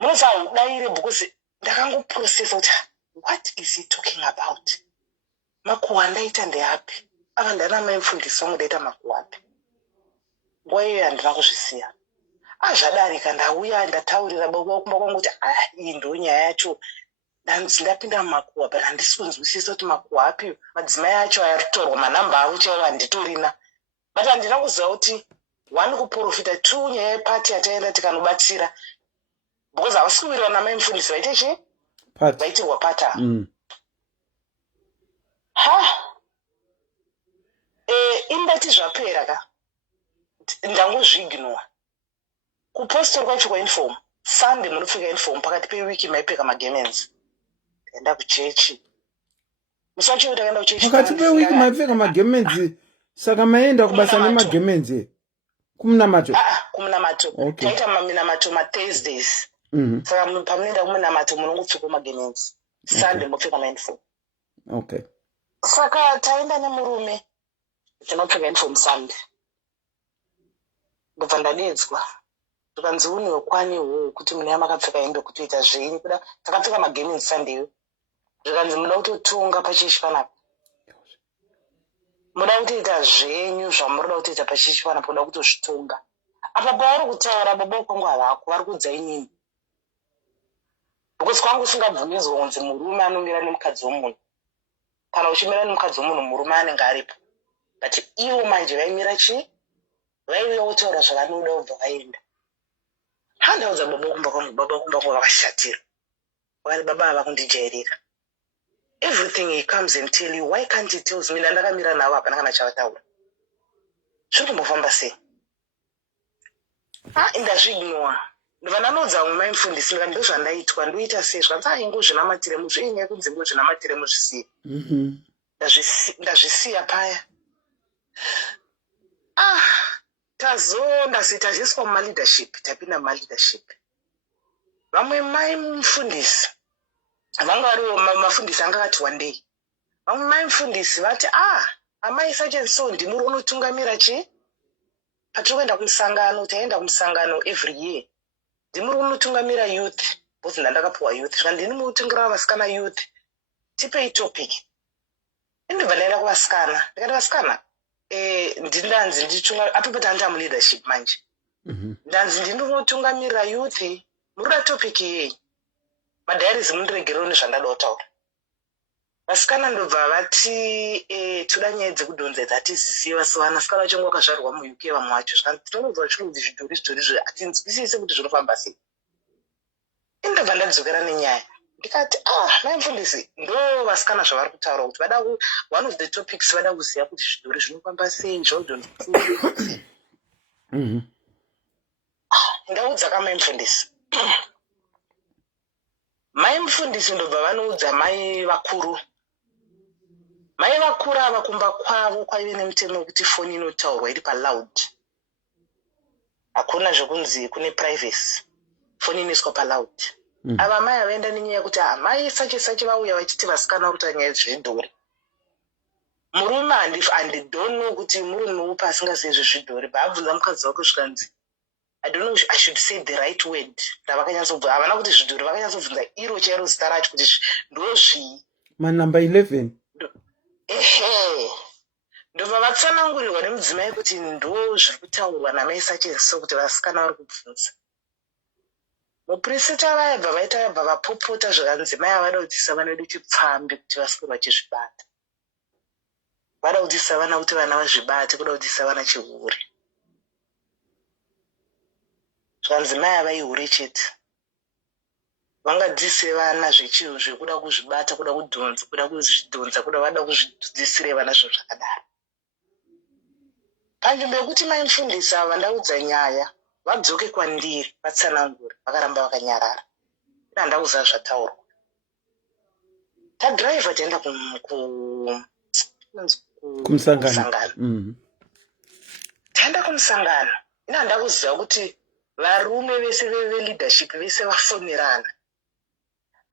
munosaudayire bhukuzi ndakangoprocessa kuti what is he talking about makuhwa ndaita ndeapi ava ndana maimufundisi wangu ndaita makuhwa api nguva iyoyo handina kuzvisiya zvadarika ndauya ndataurira baba kumba kwangu kuti iyi ndo nyaya yacho ndanzi ndapinda mumakuhwa but handisi kunzwisisa kuti makuhwa apiwo madzimai acho aritorwa manamba avo chaivo handitorina but handina kuziva kuti one kuprofita two nyaya yepati yataenda tikanobatsira because havasi kuwirwa namaimufundisi vaite chi vaitirwa pata indati zvapera ka ndangozviignora kupostori kwacho kwauniform sunday munopfeka uniform pakati pewiki maipfeka magemenzi enda kuchechi musi wacho takaenda kuchechi pakati pewiki maipfeka magemenzi saka maenda kubasa nemagemenzi kumunamato taita maminamato mathursdays saka pamunoenda kumunamato munongopfeka magemenzi sunday mopfeka mauniform saka taenda nemurume tinopfeka uniform sunday ndobva ndadedzwa zvikanzi une wekwani uwowo kuti mune yamakapfeka hembe kutoita zvenyu kuda takapfeka magemenzi sundayo zvikanzi muda kutotunga pachechi panapa muda kutoita zvenyu zvamuroda kutoita pachechi panapa muda kutozvitunga apa pavari kutaura baba kwangu havako vari kudza inini because kwangu usingabvumidzwa kunzi murume anomira nemukadzi womunhu kana uchimira nemukadzi womunhu murume anenge aripo but ivo manje vaimira chi vaiuya kutaura zvavanoda kubva vaenda handaudza baba kumba kwangu vakashatira vakati baba hava kundijairira everything he comes and tell you why can't he tells me ndakamira navo hapana kana chavataura zviri kumbofamba sei ndazviignora ndobva ndanoudza umwe maimufundisi ndikati ndozvandaitwa ndoita sei zvikanzi ingozvinamatire muzviinyaya kunzi ngozvinamatire muzvisiya ndazvisiya paya taziswa mumaleadership tapinda mumaleadership vamwe maimufundisi vanga variwo mafundisi anga ati one day vamwe maimufundisi vati amai sacheso ndimuri unotungamira chi patiri kuenda kumusangano taenda kumusangano every year ndimuri unotungamira youth bhozi ndandakapuwa youth zvika ndini mutengerwa vasikana youth tipei topic indibva ndaenda kuvasikana ndikati vasikana ndanzi nditunga apo patandita leadership manje ndanzi ndinotungamirira youth murida topic yei madhairis mundiregerewo nezvandada kutaura vasikana ndobva vati toda nyaya dzekudhonzedza hatiziziva so vanasikana vachonge vakazvarwa muuk vamwe vacho zvika tinobva vachirudzi zvidhori hatinzwisise kuti zvinofamba sei indobva ndadzokera nenyaya ndikati maimufundisi ndo vasikana zvavari kutaura kuti vada one of the topics vada kuziva kuti zvidhori zvinofamba sei zvaudhonzesei ndaudza kamaimufundisi maimufundisi ndobva vanoudza mai vakuru ava kumba kwavo kwaive nemutemo wekuti foni inotaurwa iri paloud hakuna zvekunzi kune privacy foni inoiswa paloud ava mai avaenda nenyaya yekuti mai sache vauya vachiti vasikana vari kuta nyaya zvedhori murume handidono kuti murume upi asingazivi zvezvidhori baabvunza mukadzi wake zvikanzi I don't know if I should say the right word ndavakanyatsobvunza havana kuti zvidhori vakanyatsobvunza iro chairo zita racho kuti ndo zvii manamba 11 ndobva vatsanangurirwa nemudzimai kuti ndo zviri kutaurwa namai sacheso kuti vasikana vari kubvunza muprista vayabva vapopota zvikanzi mai avada kudzidzisa vana vedu chipfambi kuti vasikirwa vachizvibata vada kudzidzisa vana kuti vana vazvibate kuda kudzidzisa vana chihure zvikanzi mai avaihure chete vangadzidzise vana zvekuda kuzvibata kuda kuzvidhonza kuda vada kuzvidzidzisire vana zvinhu zvakadaro panzvimbo yekuti maimufundisi ava ndaudza nyaya vadzoke kwandiri vatsanangura vakaramba vakanyarara handa kuziva zvataurwa tadhiraivha taenda kumusangano taenda kumusangano ina handa kuziva kuti varume vese veleadership vese vafonerana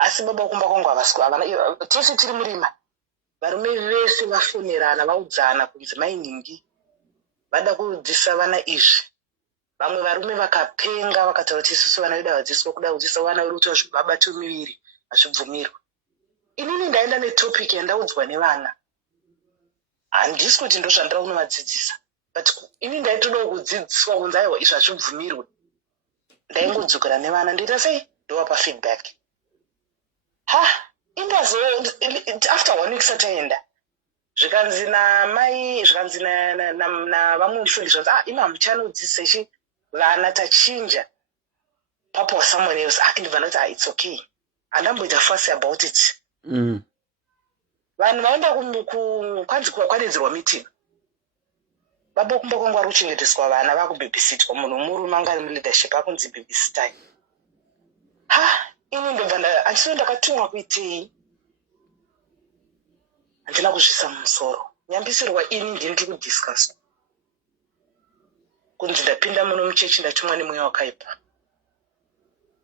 asi baba kumba kwangu havasi tose tiri murima varume vese vafonerana vaudzana kunzi mainhingi vada kudzidzisa vana izvi vamwe varume vakapenga vakataura kuti isusu vana vedu havadzidziswa kuda kudzidzisa vana vedu kuti vabate miviri hazvibvumirwa inini ndaenda netopic yandaudzwa nevana handisi kuti ndo zvandira kunovadzidzisa but ini ndaitodawo kudzidziswa kunzi aiwa izvi hazvibvumirwe ndaingodzokera nevana ndoita sei ndowapa feedback after 1 week sataenda zvikanzi namai zvikanzi navamwe mufundisi zvanzi ima muchanodzidzisa ichi vana tachinja papa wasomeone else indibva ndati it's okay handamboita fussy about it vanhu vaenda kwanzi kwadedzerwa meeting baba kumba kwangu ari kuchengeteswa vana vakubhebhisitwa munhu murume anga ari muleadership akunzi bhebhisitai ini ndobva achiso ndakatumwa kuitei handina kuzvisa mumusoro nyambisirwa ini ndini kudiscusswa kunzi ndapinda muno muchechi ndatumwa nemweya wakaipa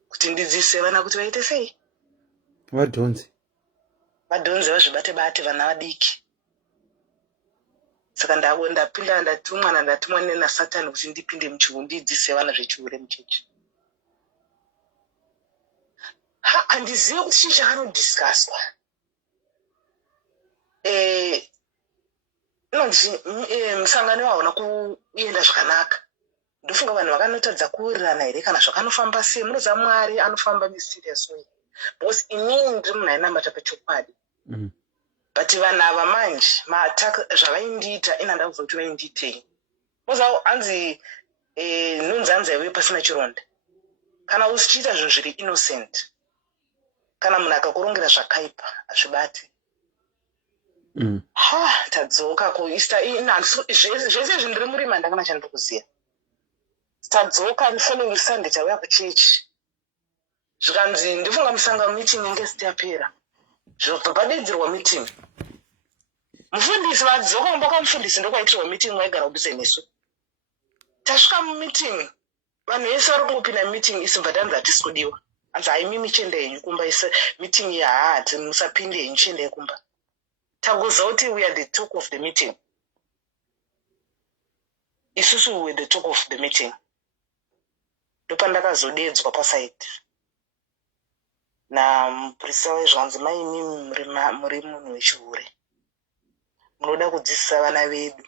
kuti ndidzidzise vana kuti vaite sei vadhonze vazvibate bate vana vadiki saka ndapinda ndatumwa nenasatani kuti ndipinde muchiuru ndidzidzise vana zvechihure muchechi handizivi kuti chii chakanodiscusswa inonzi musangano hauna kuenda zvakanaka ndofunga vanhu vakanotadza kuwirirana here kana zvakanofamba sei munoziva mwari anofamba myserious way because inini ndiri munhu ainambata pachokwadi but vanhu ava manje maataka zvavaindiita ina ndakuziva kuti vaindiitei moziva hanzi nunzi hanzi aive pasina chironda kana uchiita zvinhu zviri innocent kana munhu akakurongera zvakaipa hazvibati tadzoka zvese zvindiri murima ndakana chandiri kuziva tadzoka following Sunday tauya kuchechi zvikanzi ndifunga musangano meeting inge isati yapera zvobva padedzerwa meeting mufundisi vadzoka kumba kwamufundisi ndokwaitirwa meeting waigara kuduse nesu tasvika mumeeting vanhu vese vari kungopinda meeting isibva tanzi hatisi kudiwa anzi haimimi chiendei henyu kumba ise meeting yahati musapinde henyu chiendei kumba tagoziva kuti we are the talk of the meeting isusu we were the talk of the meeting ndopandakazodedzwa pasaidi namupurisa wezvanzi maimi muri munhu wechihure munoda kudzidzisa vana vedu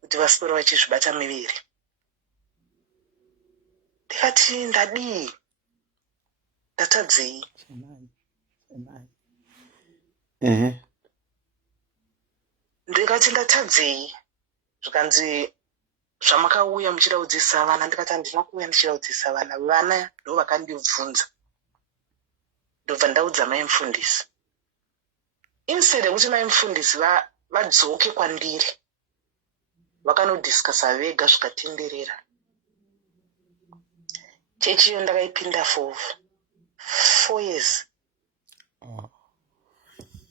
kuti vaswere vachizvibata miviri. Ndikati ndadii, ndatadzei. Ndikati ndatadzei, zvikanzi zvamakauya muchida kudzidzisa vana. Ndikati handina kuuya ndichida kudzidzisa vana, vana ndo vakandibvunza ndobva ndaudza mai mufundisi. Instead yekuti mai mufundisi vadzoke kwandiri vakanodhiskasa vega zvikatenderera. Chechi iyo ndakaipinda for 4 years.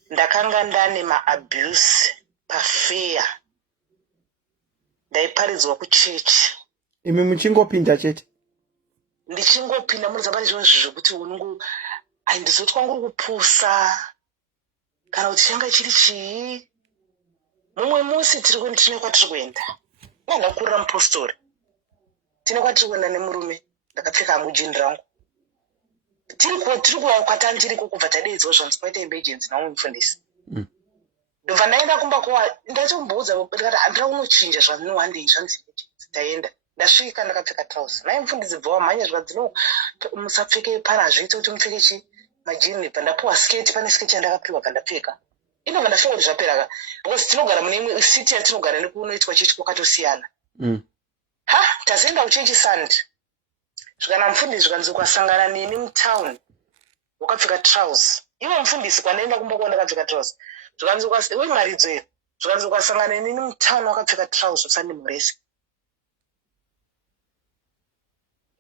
Ndakanga ndane maabuse pafeya, ndaiparidzwa kuchechi. Imi muchingopinda chete? Ndichingopinda muri dzamba zvimwe zvekuti unongo handizoti kwanguri kupusa kana kuti changa chiri chii. Mumwe musi tine kwatiri kuenda, ndakurira mupostori, tine kwatiri kuenda nemurume, ndakapfeka hangu jini rangu, tiri kwatani tiriko kubva tadaidzwa zvanzi kwaita emergency naumwe mufundisi. Ndobva ndaenda kumba kwa ndatomboudza ndikati handira kunochinja zvandinohandei zvanzi emergency. Taenda ndasvika ndakapfeka trouser. Mai mufundisi bva wamhanya zvikadzi no musapfeke para hazviita kuti mupfeke chi majini. Bva ndapiwa sketi, pane sketi yandakapiwa bva ndapfeka. Inobva ndafunga kuti zvapera because tinogara mune imwe city yatinogara nekunoitwa chechi kwakatosiyana. Tazoenda kuchechi Sunday. Zvikana mufundisi zvikanzi ukasangana neni mutown wakapfeka trouser. Iwe mufundisi kwanoenda kumba kwa ndakapfeka trouser. Zvikanzi wemaridzo iyo. Zvikanzi ukasangana neni mutown wakapfeka trouser usandimhorese.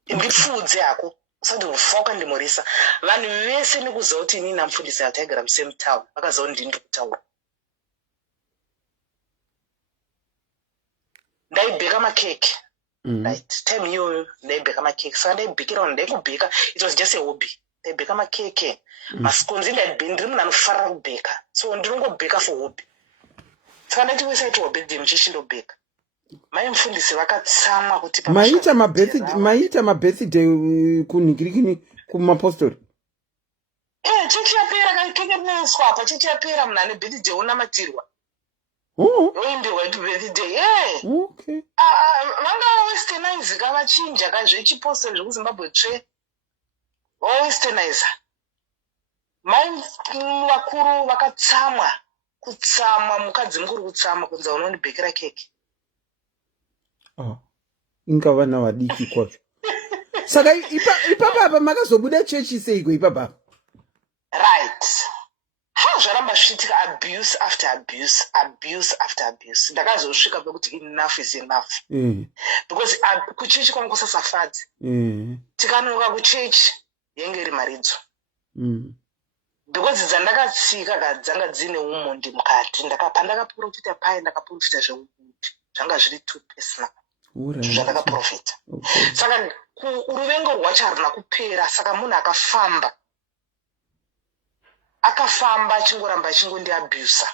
Ndipfudze hako usati ufoka ndimhoresa. Vanhu vese nekuziva kuti inini namufundisi ataigara musame town vakaziva kuti ndiri kutaura. Ndaibheka makeke. Right, time iyoyo ndaibheka makeke. Saka ndaibhekera vanhu, ndaikubheka, it was just a hobby. Ndaibheka makeke, masikonzi ndiri munhu anofarira kubheka. So ndinongobheka for hobby. Saka ndati wesaiti wabirthday muchichindobheka. Mai mufundisi vakatsamwa kuti maita mabirthday kunhingirikini kumapostori. Chechi yapera kaikeke rinoiswa apa, chechi yapera munhu ane birthday unamatirwa. Oimbirwa birthday. Okay. Vanga westernize kavachinja kazvechipostori zvekuZimbabwe tsve. Westernize. Mai vakuru vakatsamwa, kutsamwa, mukadzi mukuru kutsamwa kunza unondibhekera keke. Ingava navadiki kwazvo. Saka ipapa makazobuda chechi seiko ipapa? Right. Zvaramba zvichiitika abuse after abuse, abuse after abuse. Ndakazosvika pekuti enough is enough. Because kuchechi kwangu kusasafadzi. Tikanoka kuchechi yenge iri maridzo. Because dzandakatsika dzanga dzine umondi mukati. Pandakaprofita pai ndakaprofita zveukuti. Zvanga zviri too personal. Zvandakaprofita. Saka uruvengo rwacho haruna kupera. Saka munhu akafamba achingoramba achingondiabusa.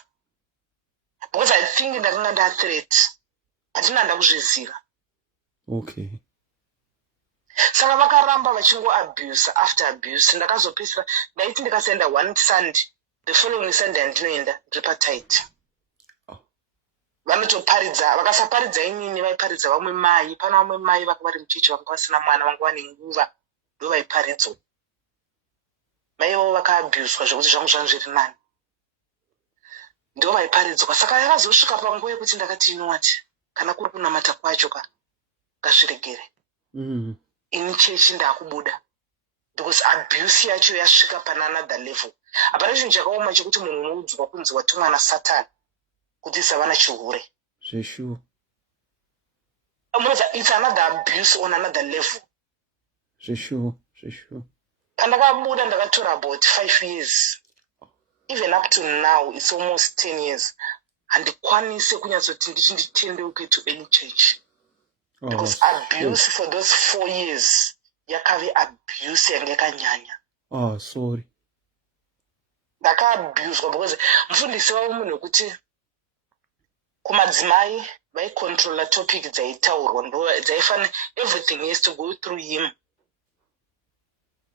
Because I think ndakanga ndathreat. Hatina ndakuzviziva. Okay. Saka vakaramba vachingoabuse after abuse. Ndakazopisa ndaiti ndikasenda one Sunday, the following Sunday ndinoenda ndiri patight. Vanotoparidza, vakasaparidza inini vaiparidza vamwe mai. Pana vamwe mai vanga vari muchechi vanga vasina mwana, vanga vane nguva, ndo vaiparidzwa. Mai vavo vakaabuswa zvekuti zvangu zvanga zviri nani. Ndo vaiparidzwa. Saka yakazosvika panguva yekuti ndakati inowati, kana kuri kunamata kwacho ngazviregere. Ini chechi ndakubuda. Because abuse yacho yasvika pana another level. Hapana chinhu chakaoma chekuti munhu unoudzwa kunzi watumwa naSatani kuti savana chihure. Zveshuwa. It's another abuse on another level. Zveshuwa. Pandakabuda ndakatora about 5 years. Even up to now, it's almost 10 years. Handikwanise kunyatsoti nditendeuke to any church. Because abuse for those 4 years, yakave abuse yange yakanyanya. Sorry. Ndakaabuswa because mufundisi wavo munhu wekuti kumadzimai vaicontrola topic dzaitaurwa, dzaifanira everything has to go through him.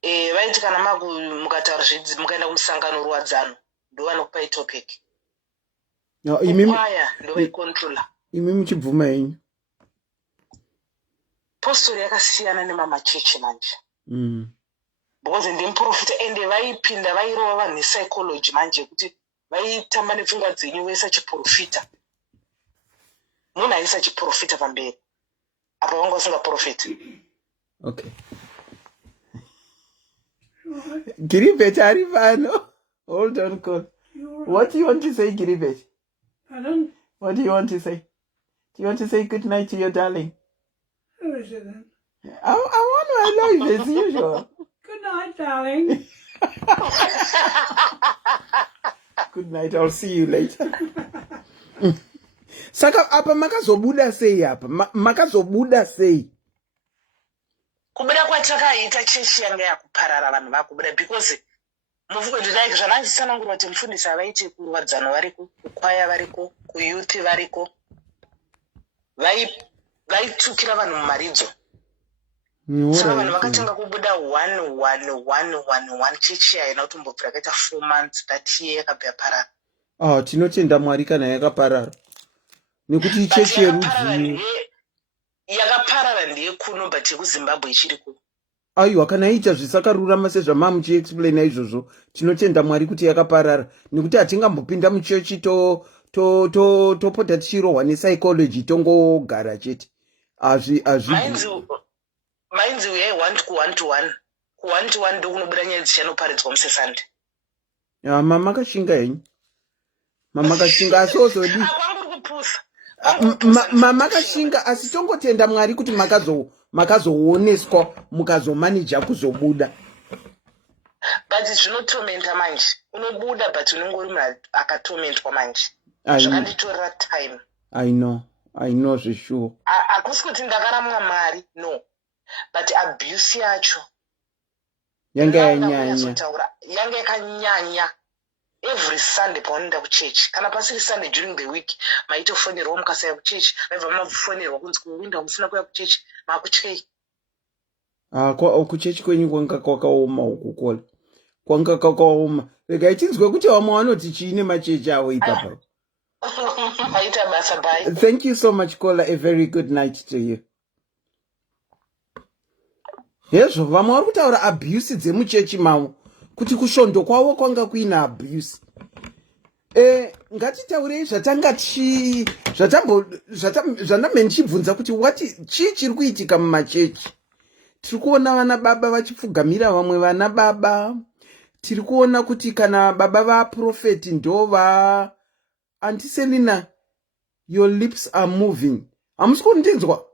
vaiti kana mukataura zvidzi mukaenda kumusangano ruwadzano ndovanokupai topic kukwaya ndovaikontrola imi muchibvuma henyu postori yakasiyana nemamachechi manje because ndimuprofita ende vaipinda vairova vanhu nepsychology manje yekuti vaitamba nepfungwa dzenyu vaisa chiprofita munhu aisa chiprofita pamberi apa vanga vasingaprofita. Okay. Giribet ari pano. Hold on, call. What do you want to say, Giribet? Pardon? What do you want to say? Do you want to say good night to your darling? Who is it then? I want my life as usual. Good night, darling. Good night, I'll see you later. Saka apa makazobuda sei apa? Makazobuda sei? Kubuda kwatakaita chechi yanga yakuparara vanhu vakubuda because mufuko like zvananzisanangurwa kuti mufundisi avaiti kurwadzano variko kukwaya variko kuyuthi variko vaitukira vanhu mumaridzo saka vanhu vakatanga kubuda one chechi yaina kutombobvira kaita 4 months that year yakabva yaparara. Tinotenda Mwari kana yakaparara nekuti chechi yerudzi yakaparara ndeyekuno but yekuzimbabwe ichiriko. Aiwa kana iita zvisakarurama sezvamamuchiexplaina izvozvo tinotenda Mwari kuti yakaparara nekuti hatingambopinda muchechi topota tichirohwa nepsychology tongogara chete mainzi uyai 1-to-1 ndokunobuda nyaya dzichanoparidzwa musesande. Mamakashinga henyu mamakashinga asi ozodi mamakashinga asi tongotenda Mwari kuti makazooneswa mukazomanija kuzobuda. But zvinotormenta manje unobuda but unongori munhu akatormentwa manje zvakanditorera time. I know zveshuwo hakusi kuti ndakaramwa Mwari no but abuse yacho yanga yakanyanya. Every Sunday paunoenda kuchechi kana pasiri Sunday during the week maitofonerwa mukasaya kuchechi maibva mafonerwa kunzi kuwinda musina kuya kuchechi makutyei. Kuchechi kwenyu kwanga kwakaoma ukukola kwanga kwakaoma regai tinzwe kuti vamwe vanoti chiine machechi avo ipapa. Maita basa bye. Thank you so much Kola, a very good night to you. Hezvo vamwe vari kutaura abuse dzemuchechi mavo kuti kusvondo kwavo kwanga kuina abuse. Ngatitaurei zvandamene ndichibvunza kuti chii chiri kuitika mumachechi. Tiri kuona vana baba vachipfugamira vamwe vana baba. Tiri kuona kuti kana baba vaprofeti ndova Auntie Selina, your lips are moving. Hamusi kundinzwa?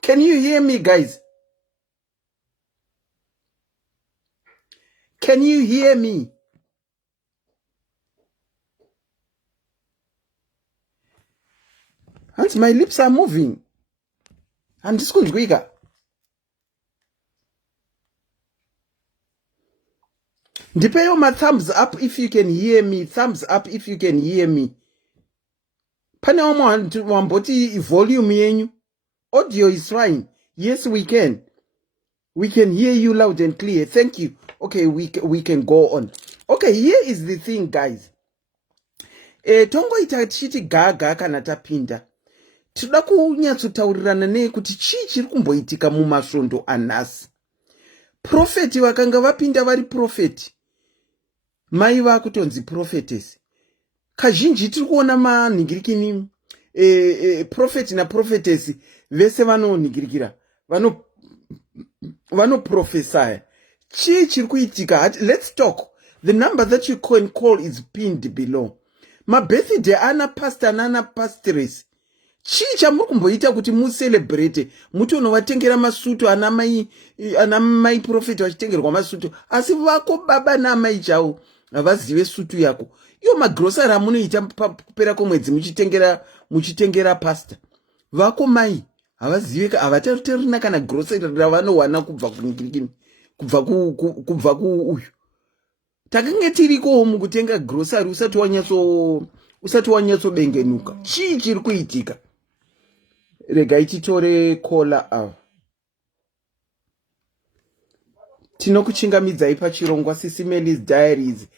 Can you hear me, guys? Can you hear me? And my lips are moving. And this could be Ndipeyo my thumbs up if you can hear me. Thumbs up if you can hear me. Pane wamboti volume yenyu. Audio is fine. Yes, we can. We can hear you loud and clear. Thank you. Okay, we can go on. Okay, here is the thing, guys. Tongo itachiti gaga kana tapinda. Tinoda kunyatsotaurirana nekuti chii chiri kumboitika mumasvondo anhasi. Profeti vakanga vapinda vari profeti. Mai vakutonzi prophetess. Kazhinji tiri kuona manhingirikini prophet na prophetess vese vanonhingirikira. Vanoprofesaya. Chii chiri kuitika? Let's talk. The number that you can call is pinned below. Mabirthday ana pastor nana pastoress. Chii chamuri kumboita kuti mucelebrate mutonovatengera masutu ana mai prophet vachitengerwa masutu asi vako baba namai chavo havazive sutu yako. Iyo magrosari amunoita kupera kwemwedzi muchitengera pastor vako mai havazive havatarina kana grosari ravanowana kubva kuningirikini kubva kuuyu. Takange tiriko mukutenga grosari usati wanyatsobengenuka. Chii chiri kuitika? Regai titore kola ava. tinokuchingamidzai pachirongwa SIS MELLY's Diaries.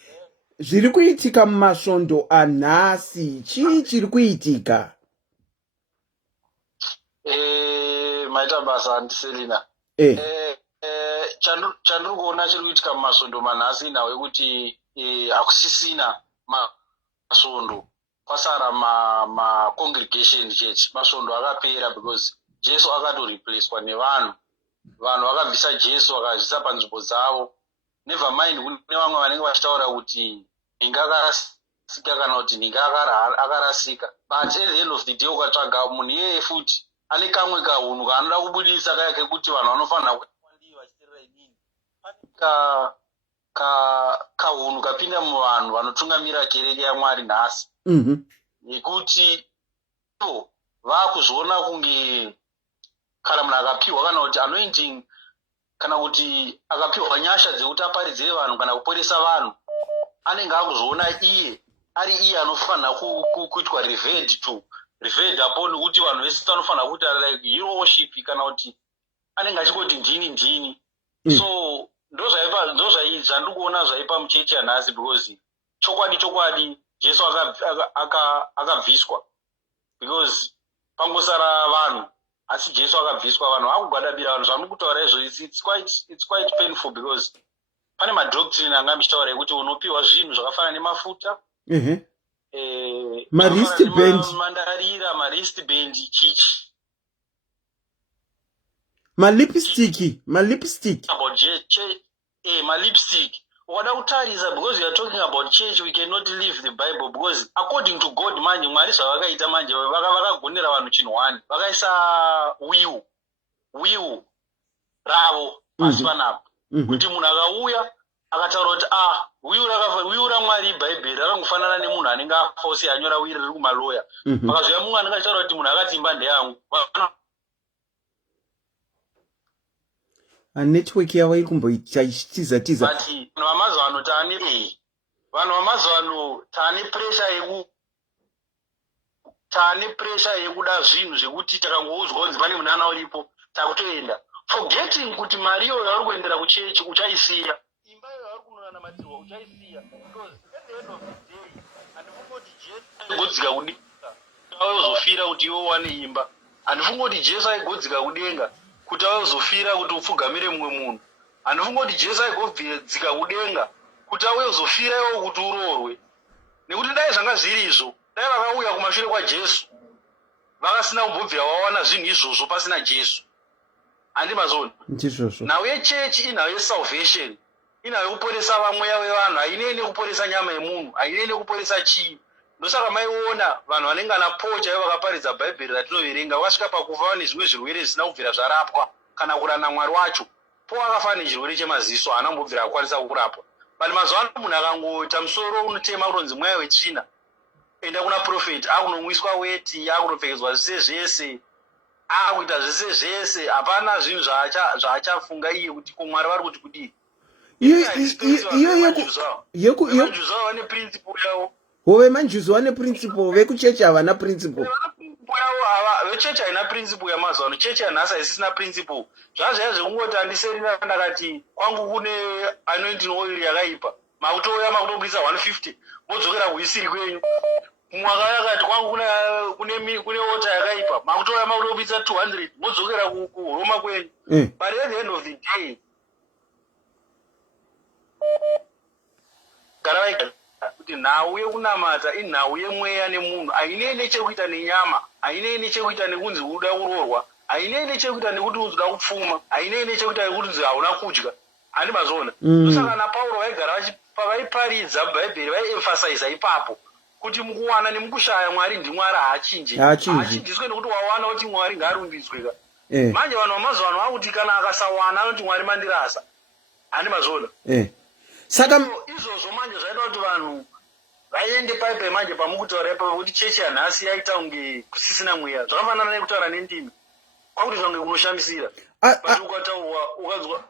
Zviri kuitika mumasvondo anhasi, chii chiri kuitika? Maita basa handiselina. Chandiri kuona chiri kuitika mumasvondo manhasi nhau yekuti hakusisina masvondo, kwasara congregation church. Masvondo akapera because Jesu akatoreplacewa nevanhu. Vanhu vakabvisa Jesu vakazvisa panzvimbo dzavo. Never mind kune vamwe vanenge vachitaura kuti ninga akarasika kana kuti ninga akarasika. But at the end of the day ukatsvaga munhu iyeye futi ane kamwe kahunhu kaanoda kubudisa kaya kekuti vanhu vanofanira kuendii vachiteerera inini. Pane kahunhu kapinda muvanhu vanotungamira kereke yaMwari nhasi. Nekuti vakuzviona kunge kana munhu akapiwa kana kuti anointing kana kuti akapiwa nyasha dzekuti aparidzire vanhu kana kuporesa vanhu, anenge akuzviona ari iye anofanira kuitwa revered upon, nekuti vanhu vese vanofanira kuita like hero worship kana kuti anenge achingoti ndini. So zvandiri kuona zvaipa muchechi yanhasi, because chokwadi Jesu akabviswa because pangosara vanhu, asi Jesu akabviswa, vanhu vakugwadabira vanhu. Zvamuri kutaura izvo it's quite painful because pane madoctrine anga michitaura yekuti unopiwa zvinhu zvakafanana nemafuta, mandarira, maristband, chichi, malipstick malipstick. Ukada kutarisa, because we are talking about church, we cannot leave the Bible, because according to God manje Mwari zvavakaita manje vakagonera vanhu chinhwani, vakaisa will ravo pasi panapo, kuti munhu akauya akataura kuti will raMwari iBhaibheri rakangofanana nemunhu anenge afa usi anyora will riri kumaloya. Pakazouya mumwe anenge achitaura kuti munhu akati imba ndeyangu. Network yavo iri kumboita ichitiza. Vanhu vamazuva ano taane pressure yekuda zvinhu zvekuti takangoudzwa kunzi pane munana uripo takutoenda, forgetting kuti mari iyo yauri kuendera kuchechi uchaisiya, imba iyo yauri kunonamatirwa uchaisiya, because at the end of the day handifungoti Jesu aigodzika kudenga kuti auzofira kuti iwe wane imba. Handifungoti Jesu aigodzika kudenga kuti auzofira kuti upfugamire mumwe munhu. Handifungoti Jesu aigodzika kudenga kuti auzofira iwe kuti uroorwe. Nekuti dai zvanga zviri izvo, dai vakauya kumashure kwaJesu vakasina kumbobvira vawana zvinhu izvozvo pasina Jesu. Handimazoni. Nhau yechechi inhau yesalvation, inhau yekuporesa vamweya vevanhu, hainei nekuporesa nyama yemunhu, hainei nekuporesa chii. Ndosaka maiona vanhu vanenge ana Paul chaivo vakaparidza Bhaibheri ratinoverenga vakasvika pakufa vane zvimwe zvirwere zvisina kubvira zvarapwa kana kurana Mwari wacho. Paul akafa nechirwere chemaziso, haana kumbobvira akwanisa kurapwa. But mazuva ano munhu akangota musoro unotema kuronzi mweya wetsvina, enda kuna profeti, akunomwiswa weti, akunopfekedzwa zvese, akuita zvese, hapana zvinhu zvaachafunga iye kuti kuMwari vari kuti kudii. Majuzi vane principle yavo. Vemanjuzi vane principle, vekuchechi havana principle. Vechechi haina principle yamazuva ano. Chechi yanhasi haisisina principle. Zvazvaya zvekungoti handiserina ndakati kwangu kune anointing oil yakaipa, makutouya makutobudisa 150 modzokera kuisiri kwenyu. Mwaka yakati kwangu kune water yakaipa, makutouya makutobudisa 200 modzokera kuRoma kwenyu. But at the end of the day kuti nhau yekunamata inhau yemweya nemunhu, hainei nechekuita nenyama, hainei nechekuita nekunzi uda kuroorwa, hainei nechekuita nekuti unoda kupfuma, hainei nechekuita nekuti unzi hauna kudya. Handimazona. Ndosaka naPauro vaigara pavaiparidza Bhaibheri vaiemphasiza ipapo kuti mukuwana nemukushaya Mwari ndiMwari haachinjiswe nekuti wawana kuti Mwari ngaarumbidzwe. Manje vanhu vamazuva ano vakuti kana akasawana anoti Mwari mandirasa. Handimazona. Saka izvozvo manje zvaita kuti vanhu vaende paipe manje pamukutaura ipapo kuti chechi yanhasi yaita kunge kusisina mweya, zvakafanana nekutaura nendimi, kwakuti zvange kunoshamisira. But ukataurwa ukanzwa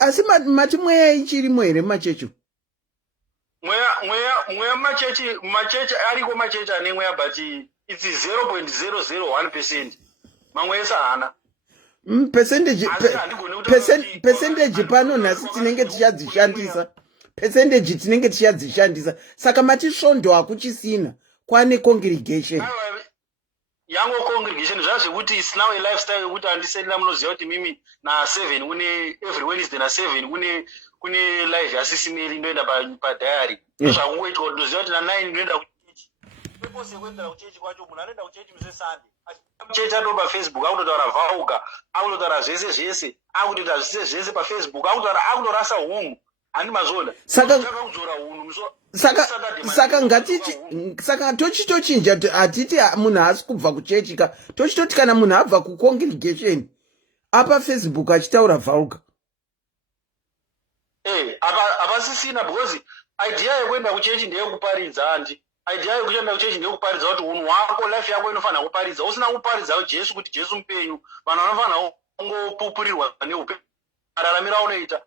asi mati mweya ichirimo here machechi? Mweya machechi ariko machechi ane mweya, but it's 0.001%. Mamwe ese haana. percentage pano nhasi tinenge tichadzishandisa. Percentage tinenge tichadzishandisa. Saka mati svondo hakuchisina. Kwane congregation. Yango congregation zvazvekuti it's now a lifestyle yekuti handisendera munoziva kuti mimi na7 kune every Wednesday na7 kune live yaSIS MELLY inoenda padiary. Zvakungoitwa kuti ndoziva kuti na9 inoenda kuchechi. Purpose yekuendera kuchechi kwacho munhu anoenda kuchechi musi Sunday. Kuchechi ando paFacebook akutotaura vhauka, akutotaura zvese, akutoita zvese paFacebook, akutorasa hunhu. Handi mazvoda. Saka kudzora hunhu saka tochitochinja hatiti munhu haasi kubva kuchechi ka tochitoti kana munhu abva kucongregation apa Facebook achitaura vhauka. Hapasisina because idea yekuenda kuchechi ndeyekuparidza handi. Idea yekuenda kuchechi ndeyekuparidza kuti hunhu hwako life yako inofanira kuparidza. Usina kuparidza Jesu kuti Jesu mupenyu. Vanhu vanofanira kungopupurirwa neupenyu. Mararamiro aunoita.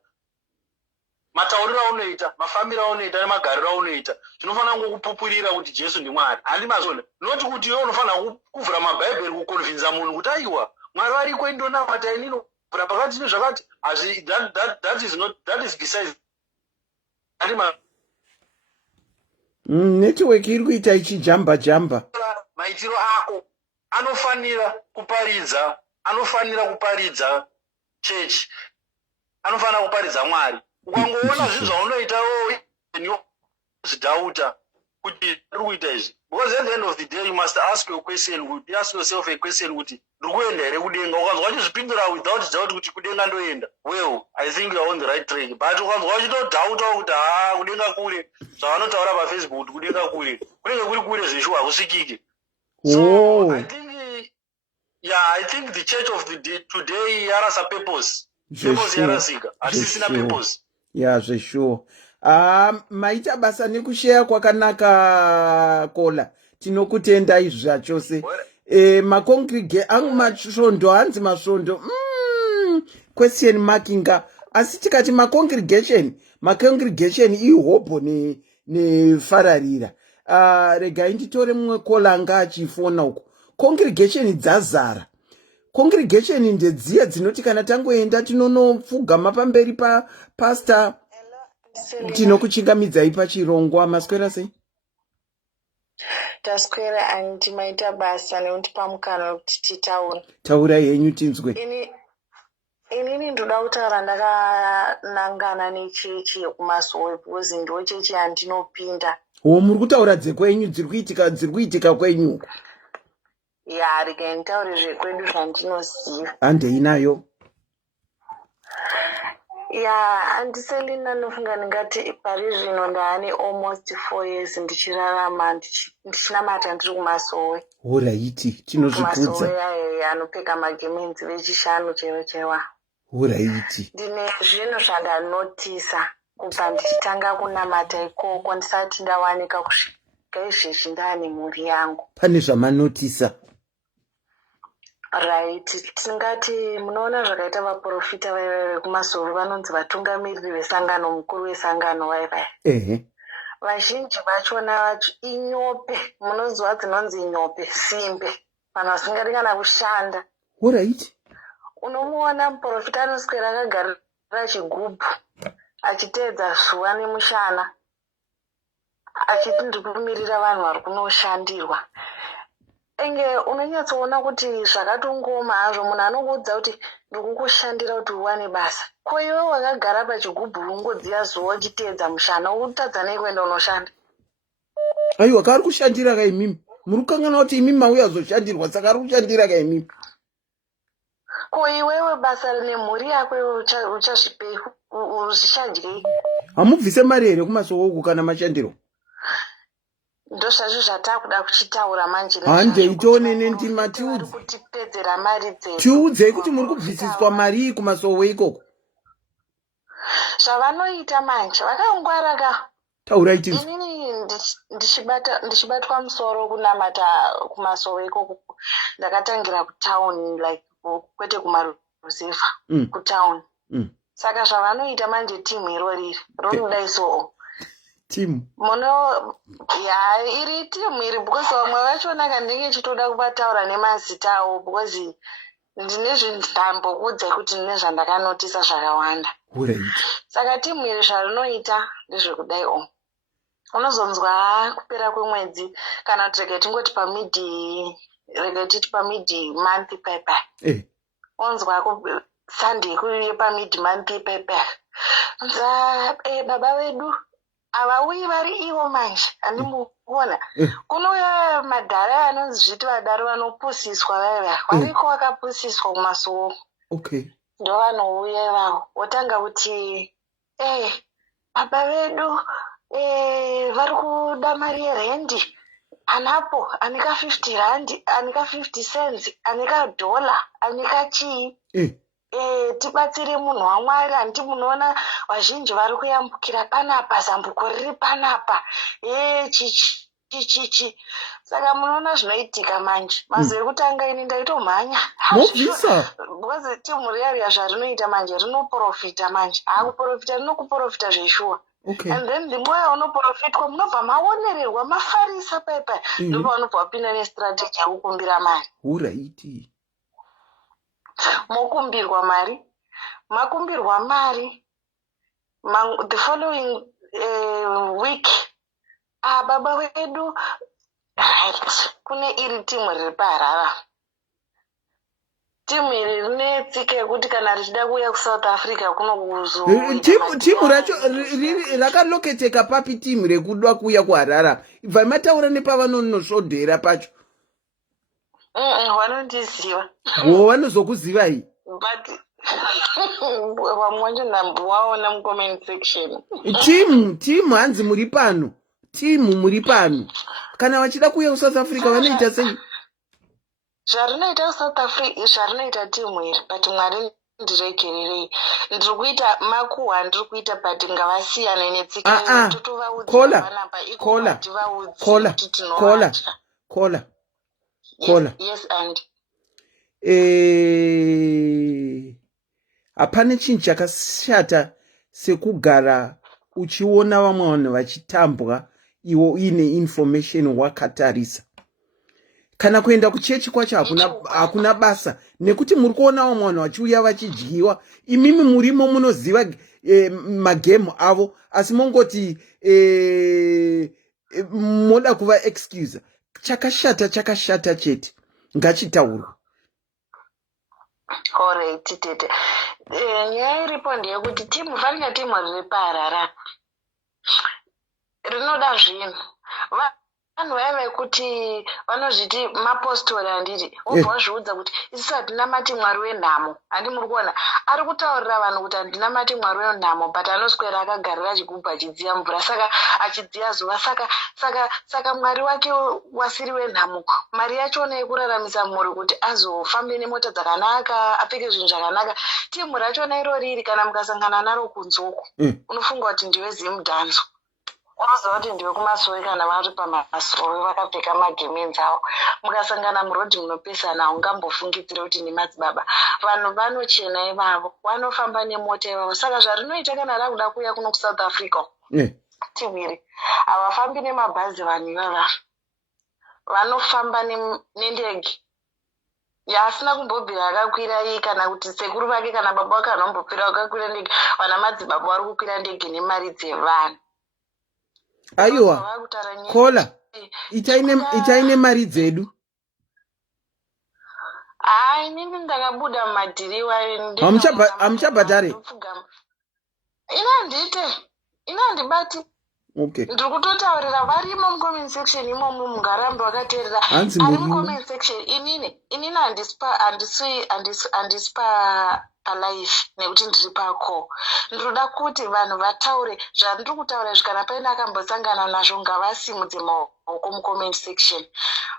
Matauriro aunoita, mafambiro aunoita nemagariro aunoita. Tinofanira kungokupupurira kuti Jesu ndiMwari. Handi mazvoda. Noti kuti iwe unofanira kuvhura mabhaibheri kukonvinza munhu kuti aiwa Mwari variko indonamata inino vhura pakati nezvakati. That is besides. Network iri kuita ichijamba. Maitiro ako anofanira kuparidza church. Anofanira kuparidza Mwari. Ukangoona zvinhu zvaunoita zvidhauta kuti uri kuita izvi. Because at the end of the day you must ask yourself a question kuti ndiri kuenda here kudenga. Ukanzwa uchizvipindura without doubt kuti kudenga ndoenda, well, I think you are on the right track. But ukanzwa uchitodhauta kuti kudenga kure, zvavanotaura paFacebook kuti kudenga kure, kunenge kuri kure zveshuwa hakusvikiki. So I think the church of the day today yarasa purpose. Purpose yarasika. Hasisina purpose. Yeah, zveshuwa. Maita basa nekushare kwakanaka Kola. Tinokutenda izvi zvachose. Masvondo hanzi masvondo. Question markinga. Asi tikati macongregation ihopo nefararira. Regai nditore mumwe Kola anga achifona uko. Congregation dzazara. Congregation ndedziya dzinoti kana tangoenda tinonopfugama pamberi pastor tinokuchingamidzai pachirongwa. Maswera sei? Taswera and maita basa neuntipa mukana wekuti titaure. Taura yenyu tinzwe. Inini ndoda kutaura ndakanangana nechechi yekumasowe because ndo chechi yandinopinda. Muri kutaura dzekwenyu dziri kuitika kwenyu. Ya, regai nditaure zvekwedu zvandinoziva. Handei nayo. Ya, handiseli ndanofunga ndingati pari zvino ndaane almost 4 years ndichirarama ndichinamata ndiri kumasowe. Oraiti, tinozvikudza. Kumasowe anopfeka magemenzi vechishanu chewa. Oraiti. Ndine zvinhu zvandanotisa kubva ndichitanga kunamata ikoko ndisati ndawanika kusvika izvezvi ndaane mhuri yangu. Pane zvamanotisa. Right, tingati munoona zvakaita vaprofita vekumasowe vanonzi vatungamiriri vesangano, mukuru wesangano vaiva. Vazhinji vachona inyope, munonzwa dzinonzi inyope, simbe, vanhu vasingadi kana kushanda. Alright. Unomuona muprofita anoswera akagarira chigubhu achiteedza zuva nemushana achiti ndiri kumirira vanhu vari kunoshandirwa. Enge unonyatsoona kuti zvakatongoma hazvo munhu anokuudza kuti ndikungoshandira kuti uwane basa. Ko iwe wakagara pachigubhu ungodziya zuva uchiteedza mushana utadza nei kuenda unoshanda? Aiwa, kari kushandira ka imimi. Muri kukangana kuti imimi mauya zoshandirwa saka ari kushandira ka imimi. Ko iwewe basa nemhuri yako uchazvipei? Uchichadyei? Hamubvise mari here kumasowe uku kana mashandiro? Ndozvazvo zvatakuda kuchitaura manje. Handei tione ndima tiudze kutipedzera mari dzedu. Tiudzei kuti muri kubvisiswa mari kumasowe ikoko. Zvavanoita manje vakangwara ka. Taurai tinzwe. Inini ndichibatwa musoro kunamata kumasowe ikoko ndakatangira kutauni, like kwete kumaruzevha, kutauni. Saka zvavanoita manje timu iroriri ronudaiso timu iri timu iri because vamwe vachona kandenge chitoda kubataura nemazita avo because ndine zvindambokudza kuti ndine zvandakanotisa zvakawanda. Saka timu iri zvarinoita ndezvekudai o. Unozonzwa kupera kwemwedzi kana kuti rege tingoti pamidi month paper. Unzwa Sunday kuye pamidi month paper. Baba vedu avauyi vari ivo manje handimuona. Kunouya madhara anonzi zviti vadaro vanopusiswa vaiva. Variko vakapusiswa kumasuwo. Ndo vanouya ivavo. Wotanga kuti baba vedu vari kuda mari yerendi. Anapo anika 50 rand, anika 50 cents, anika $1, anika chii. Tibatsire munhu waMwari. Handi munoona vazhinji vari kuyambukira panapa, zambuko riri panapa. Chichi. Saka munoona zvinoitika manje. Mazuva ekutanga ini ndaitomhanya. Because timu riya zvarinoita manje rinoprofita manje. Hakuprofita rinokuprofita zveshuwa. And then the more unoprofitwa munobva maonererwa mafarisa paipai. Ndipo vanobva vapinda nestrategy yekukumbira mari. Mokumbirwa mari. Makumbirwa mari. The following week baba wedu kune iri timu riri paHarare. Timu iri rine tsika yekuti kana richida kuuya kuSouth Africa kunokuzo timu racho rakaloketeka papi timu rekudwa kuuya kuHarare. Ibva mataura nepavanonosvodhera pacho. Vanondiziva. Vanozokuzivai. But vamwanje ndambovaona mucomment section. Timu hanzi muri pano. Timu muri pano. Kana vachida kuuya kuSouth Africa vanoita sei? Zvarinoita kuSouth Africa zvarinoita timu iri, but Mwari ndiregererei. Ndiri kuita makuhwa, ndiri kuita but ngavasiyane netsika totovaudza vanapa iko vativaudze kuti tinovatya. Yes and hapane chinhu chakashata sekugara uchiona vamwe vanhu vachitambwa iwo uine information wakatarisa. Kana kuenda kuchechi kwacho hakuna basa nekuti muri kuona vamwe vanhu vachiuya vachidyiwa. Imimi murimo munoziva magemu avo asi mongoti moda kuva excuse. Chakashata chete ngachitaurwa. Alright tete. Nyaya iripo ndeyekuti timu vanga timu riri paHarare rinoda zvinhu. Vanhu vaiva kuti vanozviti mapostori handiti. Wobva wazviudza kuti isusu hatinamati Mwari wenhamo. Handi muri kuona ari kutaurira vanhu kuti handinamati Mwari wenhamo but anoswera akagarira chigubhu achidziya mvura. Saka achidziya zuva. Saka Mwari wake wasiri wenhamo. Mari yachona yekuraramisa mhuri kuti azofambe nemota dzakanaka, apfeke zvinhu zvakanaka. Timu rachona iroriri kana mukasangana naro kunzoko. Unofunga kuti ndiwe zimudhanzo. Unoziva kuti ndiwe kumasoro kana vari pamasoro vakapfeka magemenzi avo. Mukasangana murodhi munopesana haungambofungidzire kuti ndimadzibaba. Vanhu vanochena ivavo, vanofamba nemota ivavo. Saka zvarinoita kana rakuda kuuya kuno kuSouth Africa. Timu iri havafambi nemabhazi vanhu ivava. Vanofamba nendege. Yasina kumbobvira akakwira iyi kana kuti sekuru vake kana baba vake anombopfira akakwira ndege. Vana madzibaba vari kukwira ndege nemari dzevanhu. Aiwa, kola, itaine mari dzedu. Inini ndakabuda mumadhiriwa. Hamuchabhadhare? Ina handibati. Ndiri kutotaurira varimo mucomment section imomo mungarambe vakateerera. Ari mucomment section inini handisi palive nekuti ndiri pacall. Ndinoda kuti vanhu vataure zvandiri kutaura zvikana paine akambosangana nazvo ngavasimudze maoko mucomment section.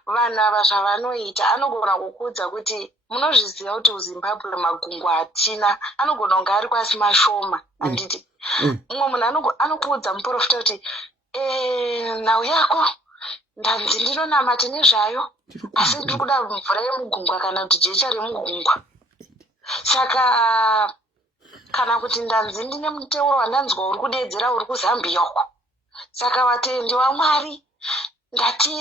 Vanhu ava zvavanoita anogona kukuudza kuti munozviziva kuti kuZimbabwe magungu hatina. Anogona kunge ari kwasi mashoma handiti. Mumwe munhu anokuudza muprofita kuti nhau yako ndanzi ndinonamata nezvayo asi ndiri kuda mvura yemugungwa kana kuti jecha remugungwa. Saka kana kuti ndanzi ndine muteuro wandanzwa uri kudedzera uri kuZambia uko. Saka vatendi waMwari ndati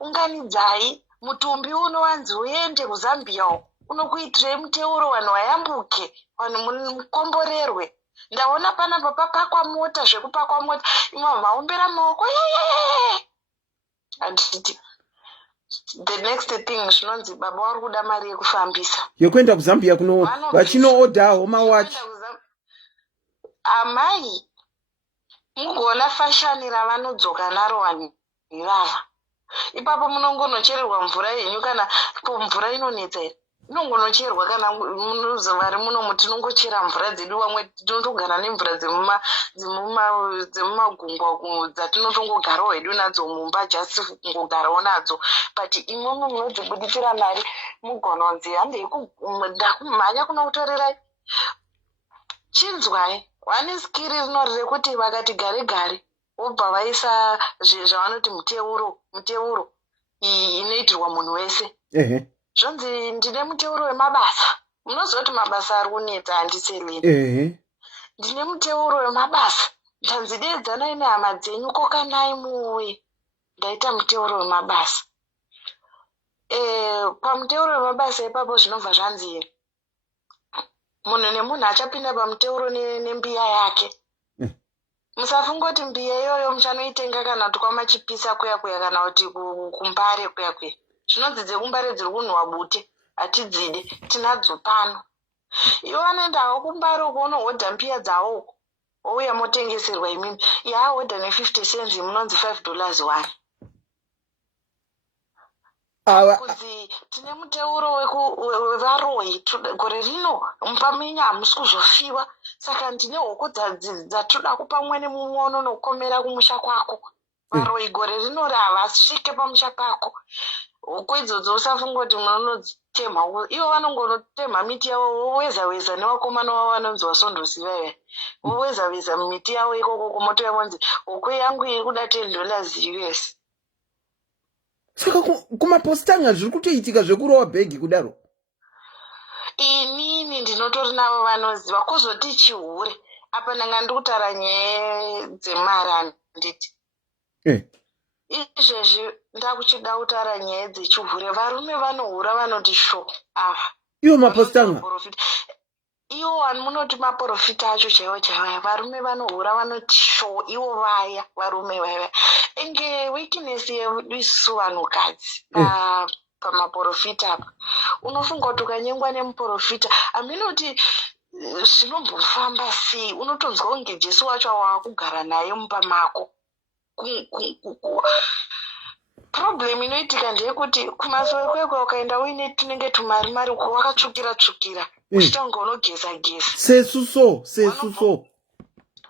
unganidzai mutumbi unowanzi uende kuZambia uko unokuitire muteuro vanhu vayambuke vanhu mukomborerwe. Ndaona panapa papakwa mota zvekupakwa mota imwe maombera maoko handiti. The next thing zvinonzi baba vari kuda mari yekufambisa yokuenda kuZambia kuno vachinoodha homa watch. Amai mugoona fashani ravanodzoka naro vanhu ivava. Ipapo munongonochererwa mvura yenyu kana mvura inonetsa here inongonocherwa kana vari munomu tinongochera mvura dzedu vamwe tinotogara nemvura dzemumagungwa dzatinotongogarawo hedu nadzo mumba just kungogarawo nadzo but imomo munodzibuditsira mari mugononzi handei ndakumhanya kunokutorerai chinzwai vane skiri rinori rekuti vakati gare gare vobva vaisa zvavanoti muteuro iyi inoitirwa munhu wese. Zvonzi ndine muteuro wemabasa. Munoziva kuti mabasa ari kunetsa handiseleni. Ndine muteuro wemabasa. Ndanzi deedzanai nehama dzenyu kokanai muuye. Ndaita muteuro wemabasa. Pamuteuro wemabasa ipapo zvinobva zvanzi munhu nemunhu achapinda pamuteuro nembiya yake. Musafunga kuti mbiya iyoyo muchanoitenga kana kuti kwamachipisa kuya kana kuti kumbare kuya. Zvinonzi dzekumbare dziri kunhuhwa bute hatidzide tinadzo pano. Ivo vanoendawo kumbare uko unohodha mbiya dzawo wouya motengeserwa imimi yaahodha ne50 cents munonzi $5 one. Kudzi tine muteuro wevaroyi gore rino mupamenya hamusi kuzofiwa saka ndine hoko dzatoda kupa mwene muono nokomera kumusha kwako. Varoyi gore rino havasvike pamusha pako. Hoko idzodzo usafunga kuti munotemha ivo vanongonotemha miti yavo woweza nevakomana vavo vanonzi vasondosiva ive woweza miti yavo ikoko kumotoya vonzi hoko yangu iri kuda $10 US. Saka kumapostanga zviri kutoitika zvekurowa bhegi kudaro. Inini ndinotori navo vanoziva kuzoti chihure apa ndanga ndikutaura nyaya dzemari handiti. Izvezvi ndakuchida kutaura nyaya dzechihure varume vanohura vanoti sho ava iwo mapostanga iwo vanhu munoti maprofita acho chaiwo varume vanohura vanoti sho iwo vaya varume vaya enge weakness yedu isusu vanhukadzi pamaprofita apa unofunga kuti ukanyengwa nemuprofita aminoti zvinombofamba sei unotonzwa kunge Jesu wacho waakugara naye mumba mako. Problem inoitika ndeyekuti kumasoro kwekwe ukaenda uine tunenge tumari wakatsvukira uchitanga unogeza sesuso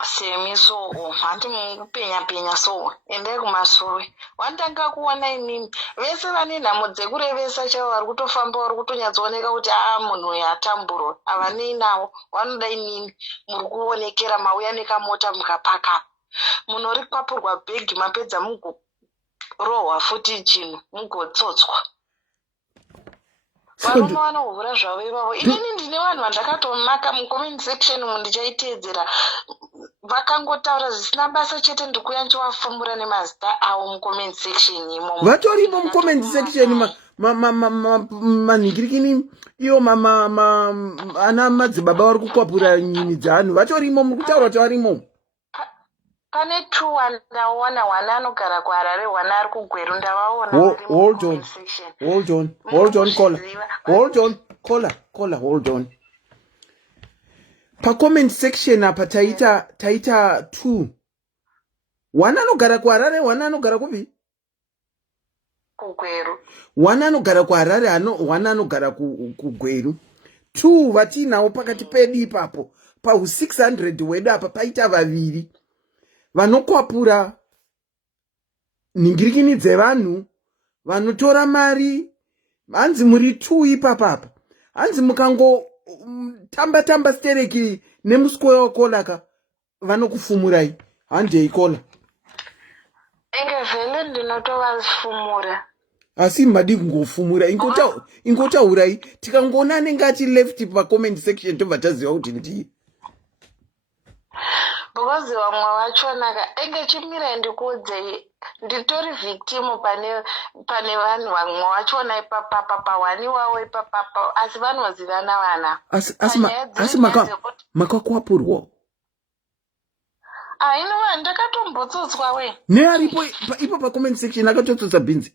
semiso handi mukupenya so endai kumasoro wandanga kuona inini vese vane nhamo dzekurevesa chavo vari kutofamba vari kutonyatsooneka kuti munhu uyu atamburo havanei navo vanoda inini muri kuonekera mauya nekamota mukapaka munori kwapurwa bhegi mapedza mugorohwa futi chinhu mugotsotswa. Varume vanohura zvavo ivavo. Inini ndine vanhu vandakatomaka mucomment section mundichaiteedzera vakangotaura zvisina basa chete ndikuya nchivafumura nemazita avo mucomment section imomo. Vatorimo mucomment section manhingirikini iyo ana madzibaba vari kukwapura nyini dzeanhu vatorimo muri kutaura kuti varimo. Pane 2 ndaona wana anogara kuHarare wana ari kuGweru ndavaona. Hold on. Pa comment section apa taita 2. Wana anogara kuHarare wana anogara kupi? kuGweru. Wana anogara kuHarare wana anogara kuGweru. 2 vatinawo pakati pedu ipapo pa 600 wedu apa paita vaviri vanokwapura nhingirikini dzevanhu vanotora mari. Hanzi muri 2 ipapapa hanzi mukango tamba stereki nemuswe wakolaka vanokufumurai handei kola enge vele ndinotovafumura asi madi kungofumura ingotaurai tikangoona anenge ati left pa comment section tobva taziva kuti ndii. because vamwe vachonaka enge chimira ndikuudze nditori victim pane vanhu vamwe vachona ipapapa pawani wavo ipapapa asi vanozivana vana asi makakwapurwa ainova ndakatombotsotsa we nearipo ipo pacomment section akatotsotsa bhinzi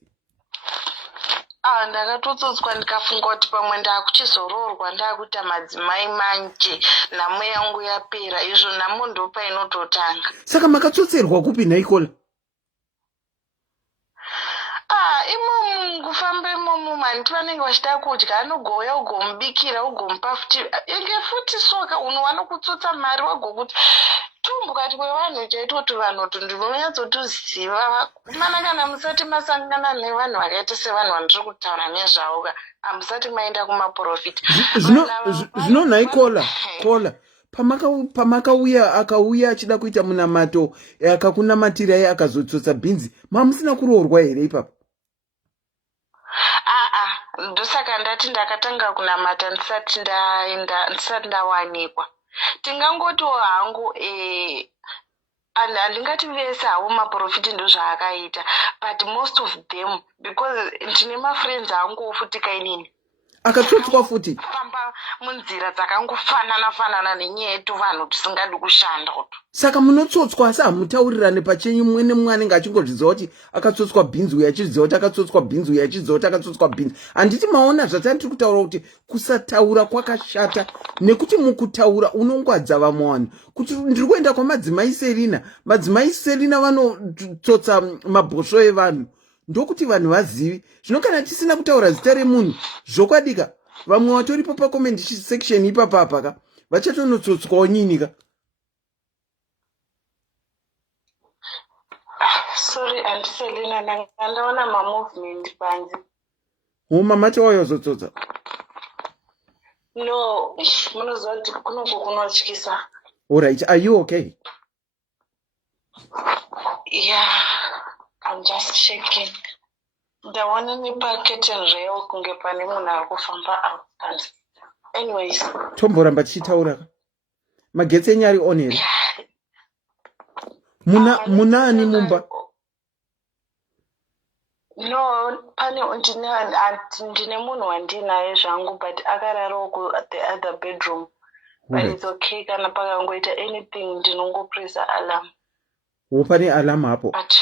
ndakatotsotswa ndikafunga kuti pamwe ndakuchizoroorwa ndakuita madzimai manje nhamo yangu yapera izvo nhamo ndopa inototanga saka makatsotserwa kupi nhaikola imomu kufamba imomu manti vanenge vachida kudya anogouya ugomubikira ugomupa futi enge futi soka uno vanokutsotsa mari wagokuti tumbukati kwevanhu chaito kuti vanhu ndinonyatsotuziva mana kana musati masangana nevanhu vakaita sevanhu vandiri kutaura nezvavo ka hamusati maenda kumaprofiti zvino nhaikola pamakauya akauya achida kuita munamato akakunamatirai akazotsotsa bhinzi mamusina kuroorwa here ipapo ndosaka ndati ndakatanga kunamata ndisati ndawanikwa tingangotiwo hangu handingati vese havo maprofiti ndozvaakaita but most of them because ndine mafriends angu ofutika inini akatsotswa futi famba munzira dzakangofanana nenyaya yetu vanhu tisingadi kushanda kuto saka munotsotswa asi hamutaurirane pachenyu mumwe nemumwe anenge achingozviziva kuti akatsotswa bhinzi uye achiziva kuti akatsotswa bhinzi uye achiziva kuti akatsotswa bhinzi handiti maona zvatani tiri kutaura kuti kusataura kwakashata nekuti mukutaura unongwadza vamwe vanhu kuti ndiri kuenda kwamadzimai serina vanotsotsa mabhosvo evanhu ndokuti vanhu vazivi zvino kana tisina kutaura zita remunhu zvokwadika vamwe vatoripo pacomment section ipapapaka vachatonotsotswawo nyinika sorry andiselina ndaona mamovement panze mamati wayo wazotsotsa no munoziva kuti kunoko kunotyisa alright are you okay yeah I'm just shaking ndaona nepaketen rail kunge pane munhu ari kufamba panze anyways tomboramba tichitauraka magetsi enyu ari on here muna ani mumba no pane ndine munhu wandinaye zvangu but akararawo ku the other bedroom but it's okay kana pakangoita anything ndinongopressa alarm pane alarm hapo but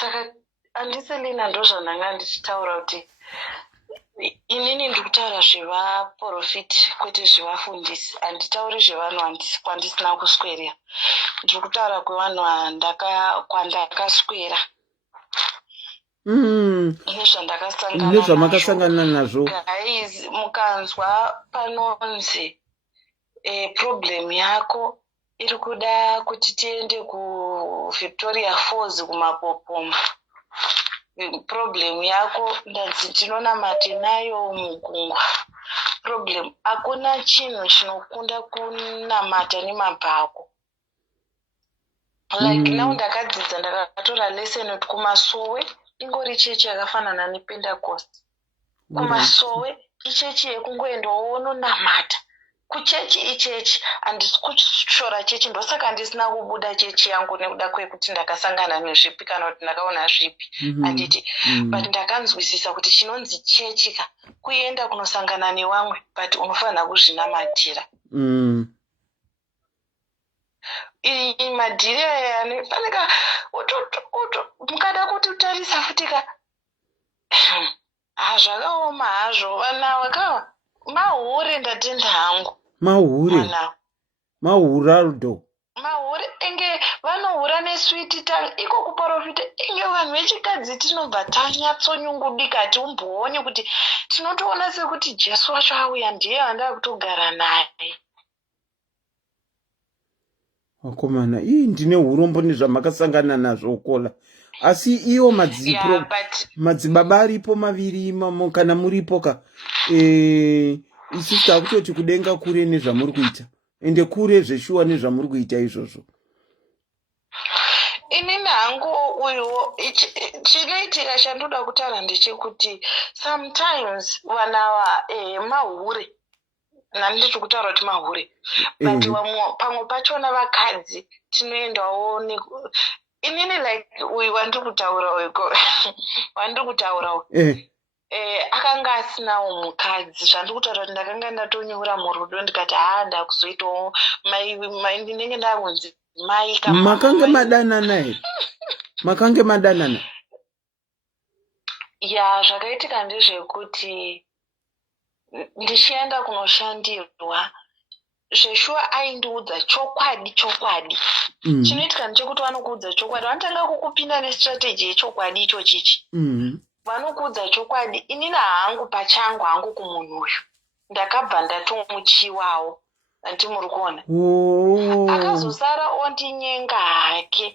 saka andiselina ndozvananga ndichitaura kuti inini ndikutaura zvevaprofiti kwete zvevafundisi handitauri zvevanhu kwandisina kuswerera ndiri kutaura kwevanhu kwandakaswera nezvamakasangana nazvo guys mukanzwa panonzi problem yako iri kuda kuti tiende kuVictoria Falls kumapopoma problem yako ndanzi tinonamati nayo mugungwa problem hakuna chinhu chinokunda kunamata nemabhako like now ndakadzidza ndakatora lesson kuti kumasowe ingori chechi yakafanana nepentecost kumasowe ichechi yekungoendawo unonamata kuchechi ichechi handisi kushora chechi ndosaka handisina kubuda chechi yangu nekuda kwekuti ndakasangana nezvipi kana kuti ndakaona zvipi handiti but ndakanzwisisa kuti chinonzi chechi ka kuenda kunosangana nevamwe but unofanira kuzvinamatira madhiri aya fanika mukada kuti utarisa futika zvakaoma hazvo vanawa kawa mahure ndatenda hangu mahuraldo mahure enge vanohura neswiti tang iko kuprofita enge vanhu vechikadzi tinobva tanyatsonyungudika tiumbooni kuti tinotoona sekuti jesu wacho auya ndiye vanda kutogara naye vakomana ndine urombo nezvamakasangana nazvo ukola asi iwo madzibaba aripo maviri kana muripo ka isusu takutoti kudenga kure nezvamuri kuita ende kure zveshuwa nezvamuri kuita izvozvo inini hangu uyo chinoitika chandoda kutaura ndechekuti sometimes vanava mahure nani ndiri kutaura kuti mahure but pamwe pachona vakadzi tinoendawo inini like uyu wandiri kutaura weko wandiri kutaura akanga asinawo mukadzi zvandiri kutaura kuti ndakanga ndatonyura murudo ndikati ndakuzoitawo mai ndinenge ndakunzi mai makange madanana here makange madanana ya zvakaitika ndezvekuti ndichienda kunoshandirwa zveshuwa aindiudza chokwadi chinoitika ndechekuti vanokuudza chokwadi vanotanga kukupinda nestrategy yechokwadi icho chichi vanokuudza chokwadi inini hangu pachangu hangu kumunhu uyu ndakabva ndatomuchiwawo andi muri kuona akazosara ondinyenga hake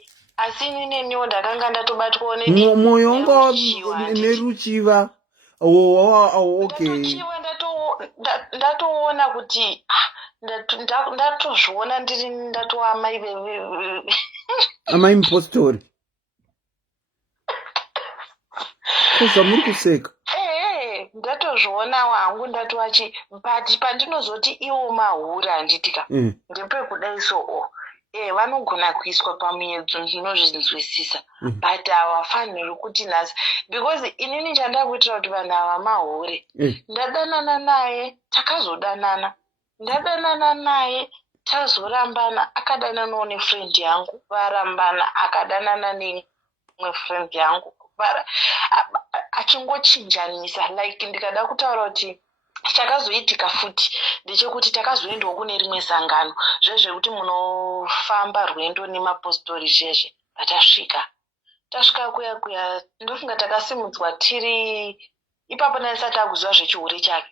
asi ininiwo ndakanga ndatobatwawo mwoyo wanga neruchiva okay ndatoona kuti ndatozviona ndiri ndatova amai mupostori zvamuri kuseka ndatozvionawo hangu ndatovachi but pandinozoti iwo mahura handitika ndepekudai so vanogona kuiswa pamuedzo ndinozvinzwisisa but havafaniri kuti nhasi because inini chandakuitira kuti vanhu ava mahure ndadanana naye takazodanana ndadanana naye tazorambana akadananawo nefriend yangu varambana akadanana neimwe friend yangu achingochinjanisa like ndikada kutaura kuti chakazoitika futi ndechekuti takazoendawo kune rimwe sangano zvezvekuti munofamba rwendo nemapostori zvezve patasvika kuya ndofunga takasimudzwa tiri ipapo naisati akuziva zvechihure chake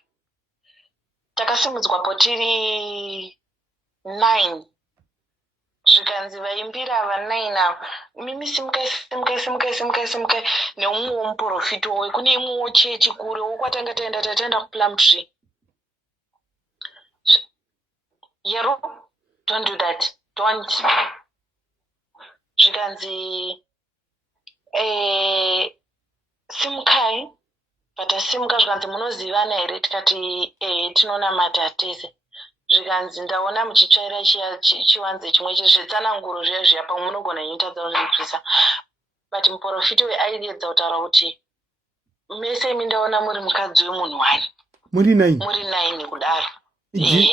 takasimudzwapo tiri 9 zvikanzi vaimbira va9 ava mimi simukai neumwe womuprofiti wowe kune imwewo chechi kure wokwatanga tataenda kuplum tree yero don't do that don't zvikanzi simukai patasimuka zvikanzi munozivana here tikati tinonamata tese zvikanzi ndaona muchitsvaira chiwanze chimwe chezvetsananguro zviya zviya pamwe munogona nyita dzaunzvisa but muprofiti weaiedza kutaura kuti mese imi ndaona muri mukadzi wemunhu wani muri 9 kudaro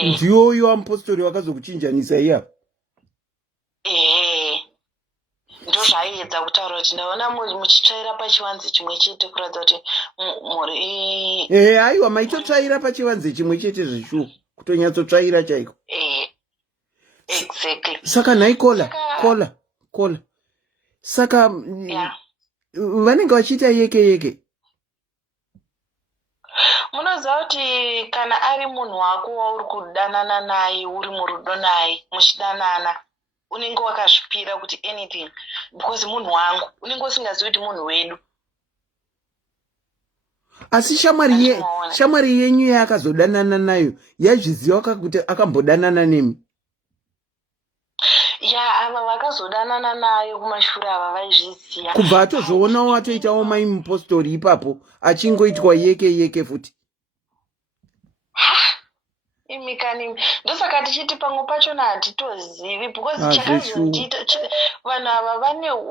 ndiyoyo amupostori wakazokuchinjanisa iyapa ndozvaaiedza kutaura kuti ndaona muri muchitsvaira pachiwanze chimwe chete kuratidza kuti muri aiwa maitotsvaira pachiwanze chimwe chete zveshuwa kutonyatsotsvaira chaiko exactly saka nhai kola saka vanenge vachiita yeke munoziva kuti kana ari munhu wako wauri kudanana naye uri murudo naye muchidanana unenge wakazvipira kuti anything because munhu wangu unenge usingazivi kuti munhu wedu asi shamwari yenyu yaakazodanana nayo yazviziva kuti akambodanana nemi ava vakazodanana nayo kumashure ava vaizviziva kubva atozoonawo atoitawo mai mupostori ipapo achingoitwa yeke futi imikani ndosaka tichiti pamwe pachona hatitozivi because chakazondiita vanhu ava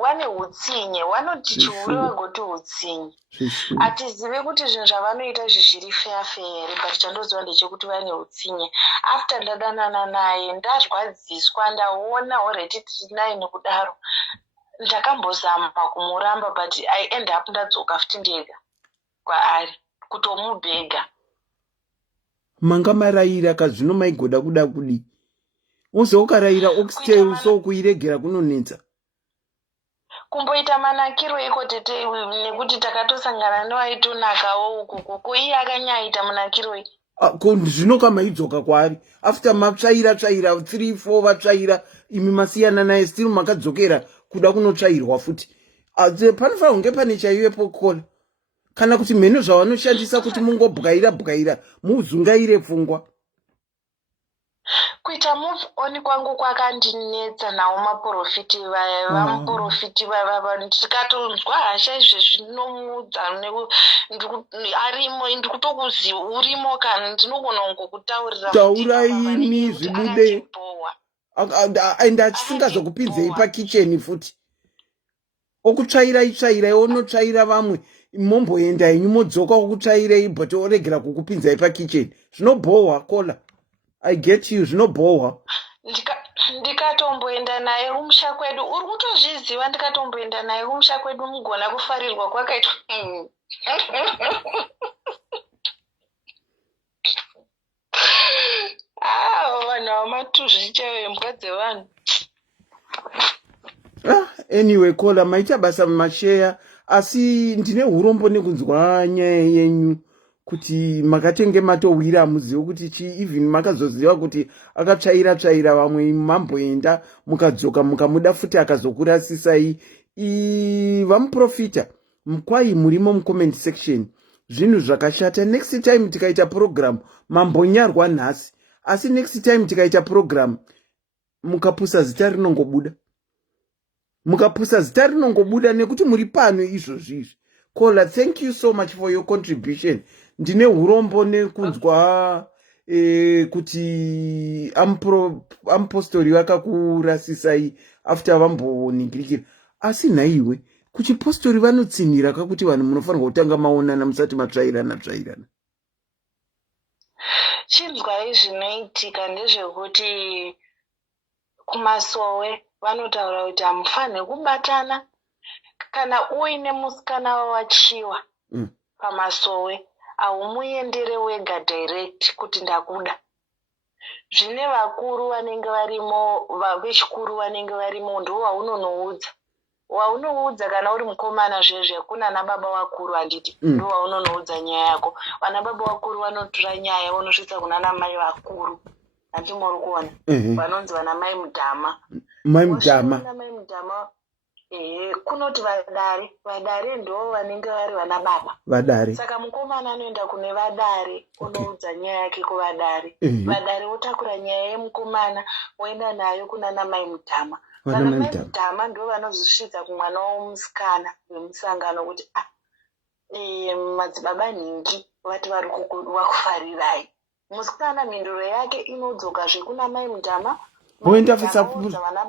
vane utsinye vanoti chihure vagoti utsinye hatizivi kuti zvinhu zvavanoita zviri feafe here but chandoziva ndechekuti vane utsinye after ndadanana naye ndarwadziswa ndaona already tiri 9 kudaro ndakambozama kumuramba but I end up ndadzoka futi ndega kwaari kutomubhega manga marayira kazvino maigoda kuda kudi uze ukarayira oxtail so kuiregera kunonetsa kumboita manakiro iko tete nekuti takatosangana nevaitonakawo uku ko iye akanyaita munakiro zvino kamaidzoka kwaari after matsvaira 3-4 vatsvaira imi masiyana naye still makadzokera kuda kunotsvairwa futi panofanira kunge pane chaivepo kola kana kuti mheno zvavanoshandisa kuti mungobwaira muzungaire pfungwa kuita move on kwangu kwakandinetsa nawo maprofiti vaya vamuprofiti vava ndikatonzwa hasha izvezvi ndinomuudza arimo ndikutokuziva urimo kana ndinogona kungokutaurira tauraini zvibude and achisingazokupinzei pakicheni futi okutsvairaitsvairai onotsvaira vamwe momboenda henyu modzoka okutsvairei but oregera kukupinzai pakicheni zvinobhohwa kola. I get you, zvinobhohwa. Ndikatomboenda naye kumusha kwedu, uri kutozviziva, ndikatomboenda naye kumusha kwedu mugona kufarirwa kwakaitwa vanhu vamatuzvichaive mbwa dzevanhu. Anyway, kola maita basa masheya, asi ndine urombo nekunzwa nyaya yenyu kuti makatenge matowira muzivo kuti even makazoziva kuti akatsvaira vamwe mamboenda mukadzoka mukamuda futi akazokurasisai vamuprofita mukwai murimo mucomment section. Zvinhu zvakashata. Next time tikaita program mambonyarwa nhasi, asi next time tikaita program mukapusa zita rinongobuda, nekuti muri pano izvozvizvi. Kola, thank you so much for your contribution. Ndine hurombo nekunzwa kuti amupostori vakakurasisai after vamboningirikira. Asi nhaiwe, kuchipostori vanotsinhira kakuti vanhu munofanirwa kutanga maonana musati matsvairana. Chinzwai zvinoitika ndezvekuti kumasowe vanotaura kuti hamufaniri kubatana kana uine musikana wawachiwa pamasowe haumuendere wega direct kuti ndakuda. Zvine vakuru vanenge varimo, vechikuru vanenge varimo, ndo waunoudza kana uri mukomana zvezve kuna nababa vakuru handiti ndo waunonoudza nyaya yako. Vana baba vakuru vanotora nyaya vonosvitsa kuna namai vakuru, handimori kuona vanonzi vana mai mudhama. Mai mudhama kunoti vadare ndo vanenge vari vana baba vadare. Saka mukomana anoenda kune vadare unoudza nyaya yake kuvadare. Vadare votakura nyaya yemukomana voenda nayo kuna namai mudhama. Kana mai mudhama ndo vanozvisvitsa kumwana womusikana wemusangano kuti madzibaba nhingi vati vari kukufarirai. Musikana mhinduro yake inodzoka zvekuna mai mudhama voenda fusaudza vana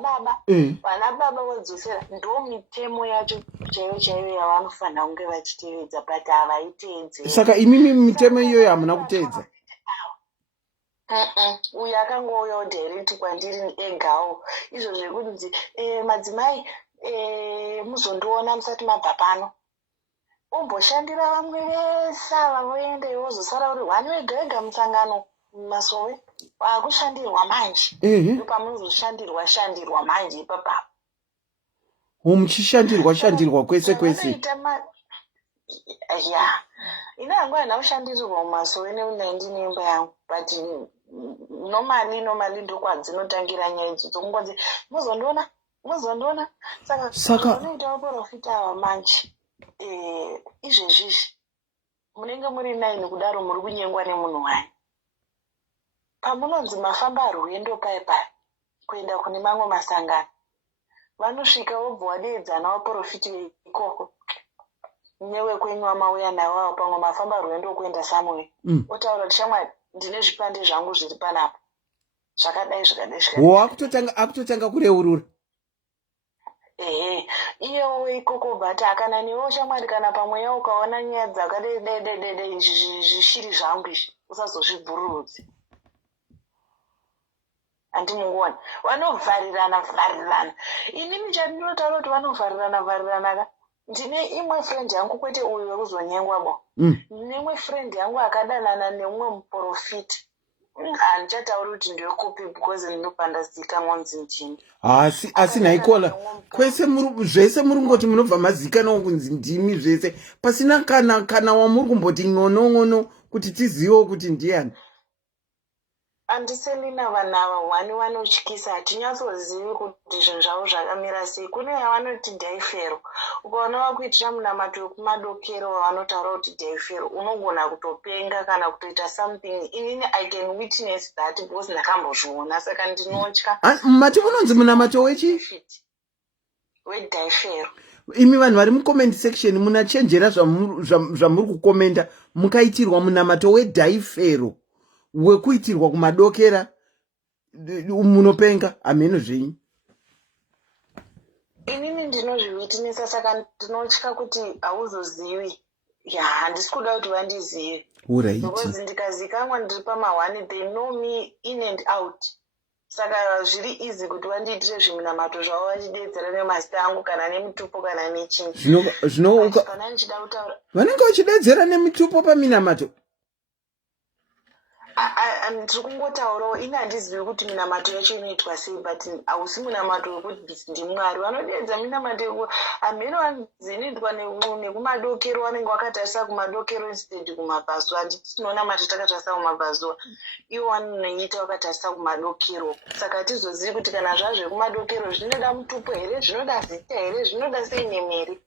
baba vodzosera. Ndo mitemo yacho chaiyo yavanofanira kunge vachitevedza but havaiteedzi. Saka imimi mitemo iyoyo hamuna kuteedza. Uyu akangouyawo direct kwandiri egawo izvo zvekunzi madzimai muzondiona musati mabva pano. Umboshandira vamwe vese ava voende wozosara uri hwani wega wega musangano mumasowe waakushandirwa manje. Pamunozoshandirwa manje ipapa. Muchishandirwa kwese. Ina yangu haina kushandirirwa mumasowe neunandi neimba yangu but normally ndokwadzinotangira nyaya idzodzo kungonzi muzondiona. Saka unoita vaprofita ava manje izvezvizvi munenge muri 9 kudaro muri kunyengwa nemunhu wani. Pamunonzi mafamba rwendo paya kuenda kune mamwe masangano vanosvika vobva vadeedzana vaprofiti ikoko newekwenyu vamauya navavo pamwe mafamba rwendo kuenda samwe otaura kuti shamwari ndine zvipande zvangu zviri panapa zvakadai akutotanga kureurura. Iyewo ikoko but akana newo shamwari kana pamweya ukaona nyaya dzakadai zvishiri zvangu izvi usazozvibhururudzi. Handimuoni vanovharirana. Inini chandinotaura kuti vanovharirana ka ndine imwe friend yangu kwete uyu wekuzonyengwa bo. Ndine imwe friend yangu akadanana neumwe muprofiti. Handichatauri kuti ndeyekupi because ndinopandazika mwanzi ndini. Asi naikola kwese zvese muri ngoti munobva mazikana kunzi ndimi zvese pasina kana wamuri kumboti ng'ono kuti tizivewo kuti ndiani. Andiselina vanava wani vanotyisa hatinyatsozivi kuti zvinhu zvavo zvakamira sei. Kune yavanoti dhaifero, ukaona vakuitira munamato wekumadokero wavanotaura kuti dhaifero, unogona kutopenga kana kutoita something. Inini I can witness that because ndakambozviona, saka ndinotya. Mati unonzi munamato wechi? Wedhaifero. Imi vanhu vari mucomment section munachenjera zvamuri kukomenda, mukaitirwa munamato wedhaifero wekuitirwa kumadokera munopenga hameno zvenyu. Inini ndinozviwitinisa, saka ndinotya kuti hauzozivi. Handisi kuda kuti vandizive. Because ndikazikamwa ndiri pamahwani, they know me in and out. Saka zviri easy kuti vandiitire zvimunamato zvavo vachidedzera nemazita angu kana nemitupo kana nechinhu. Kana ndichida kutaura vanenge vachidedzera nemitupo paminamato. Ndiri kungotaurawo, ini handizivi kuti minamato yacho inoitwa sei, but hausi munamato wekuti ndimwari. Vanodedza minamato hameno vanzi inoitwa nekumadokero, vanenge vakatarisa kumadokero instead kumabhazuva. Handiti tinonamata takatarisa kumabhazuva, ivo vanoita vakatarisa kumadokero. Saka hatizozivi kuti kana zvazvekumadokero zvinoda mutupo here, zvinoda zita here, zvinoda seinemere.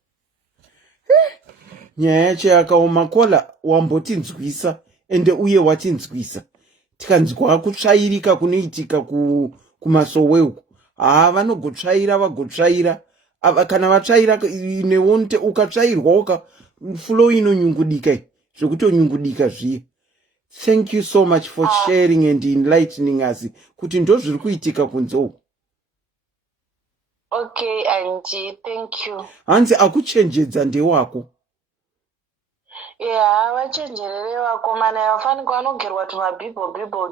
Nyaya yacho yakaoma. Kola wambotinzwisa ende uye watinzwisa. Tikanzwa kutsvairika kunoitika kumasowe uku. Vanogotsvaira vagotsvaira. Kana vatsvaira newonte ukatsvairwa flow inonyungudika zvekutonyungudika zviye. Thank you so much for sharing and enlightening us kuti ndo zviri kuitika kunzo. Okay, Angie, thank you. Hanzi akuchenjedza ndewako. Yeah, vachenjerere vakomana vafanika vanogerwa tumabhibho.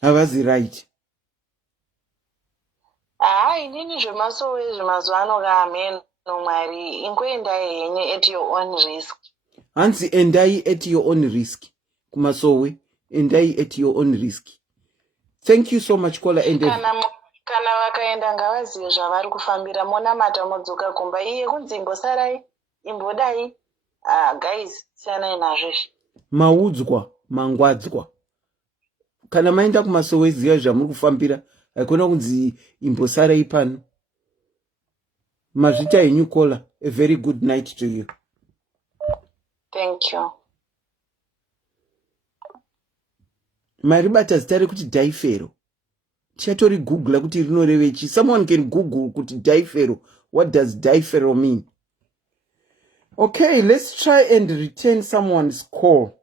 Havazi right. Inini zvemasowe zvemazuva ano kaameno mwari, ingoendai henyu at your own risk. Hanzi endai at your own risk. Kumasowe endai at your own risk. Thank you so much Kola. Kana vakaenda ngavazive zvavari kufambira, monamata modzoka kumba. Iye kunzi imbosarai, imbodai. Guys, siyanai nazvezvi. Maudzwa, mangwadzwa. Kana maenda kumasowe ziya zvamuri kufambira, haikona kunzi imbosarai pano. Mazvita henyu Kola. A very good night to you. Thank you. Maribata zita rekuti dhaifero. Tichatori Google kuti rinorevechi. Someone can Google kuti dhaifero. What does dhaifero mean? Okay, let's try and return someone's call.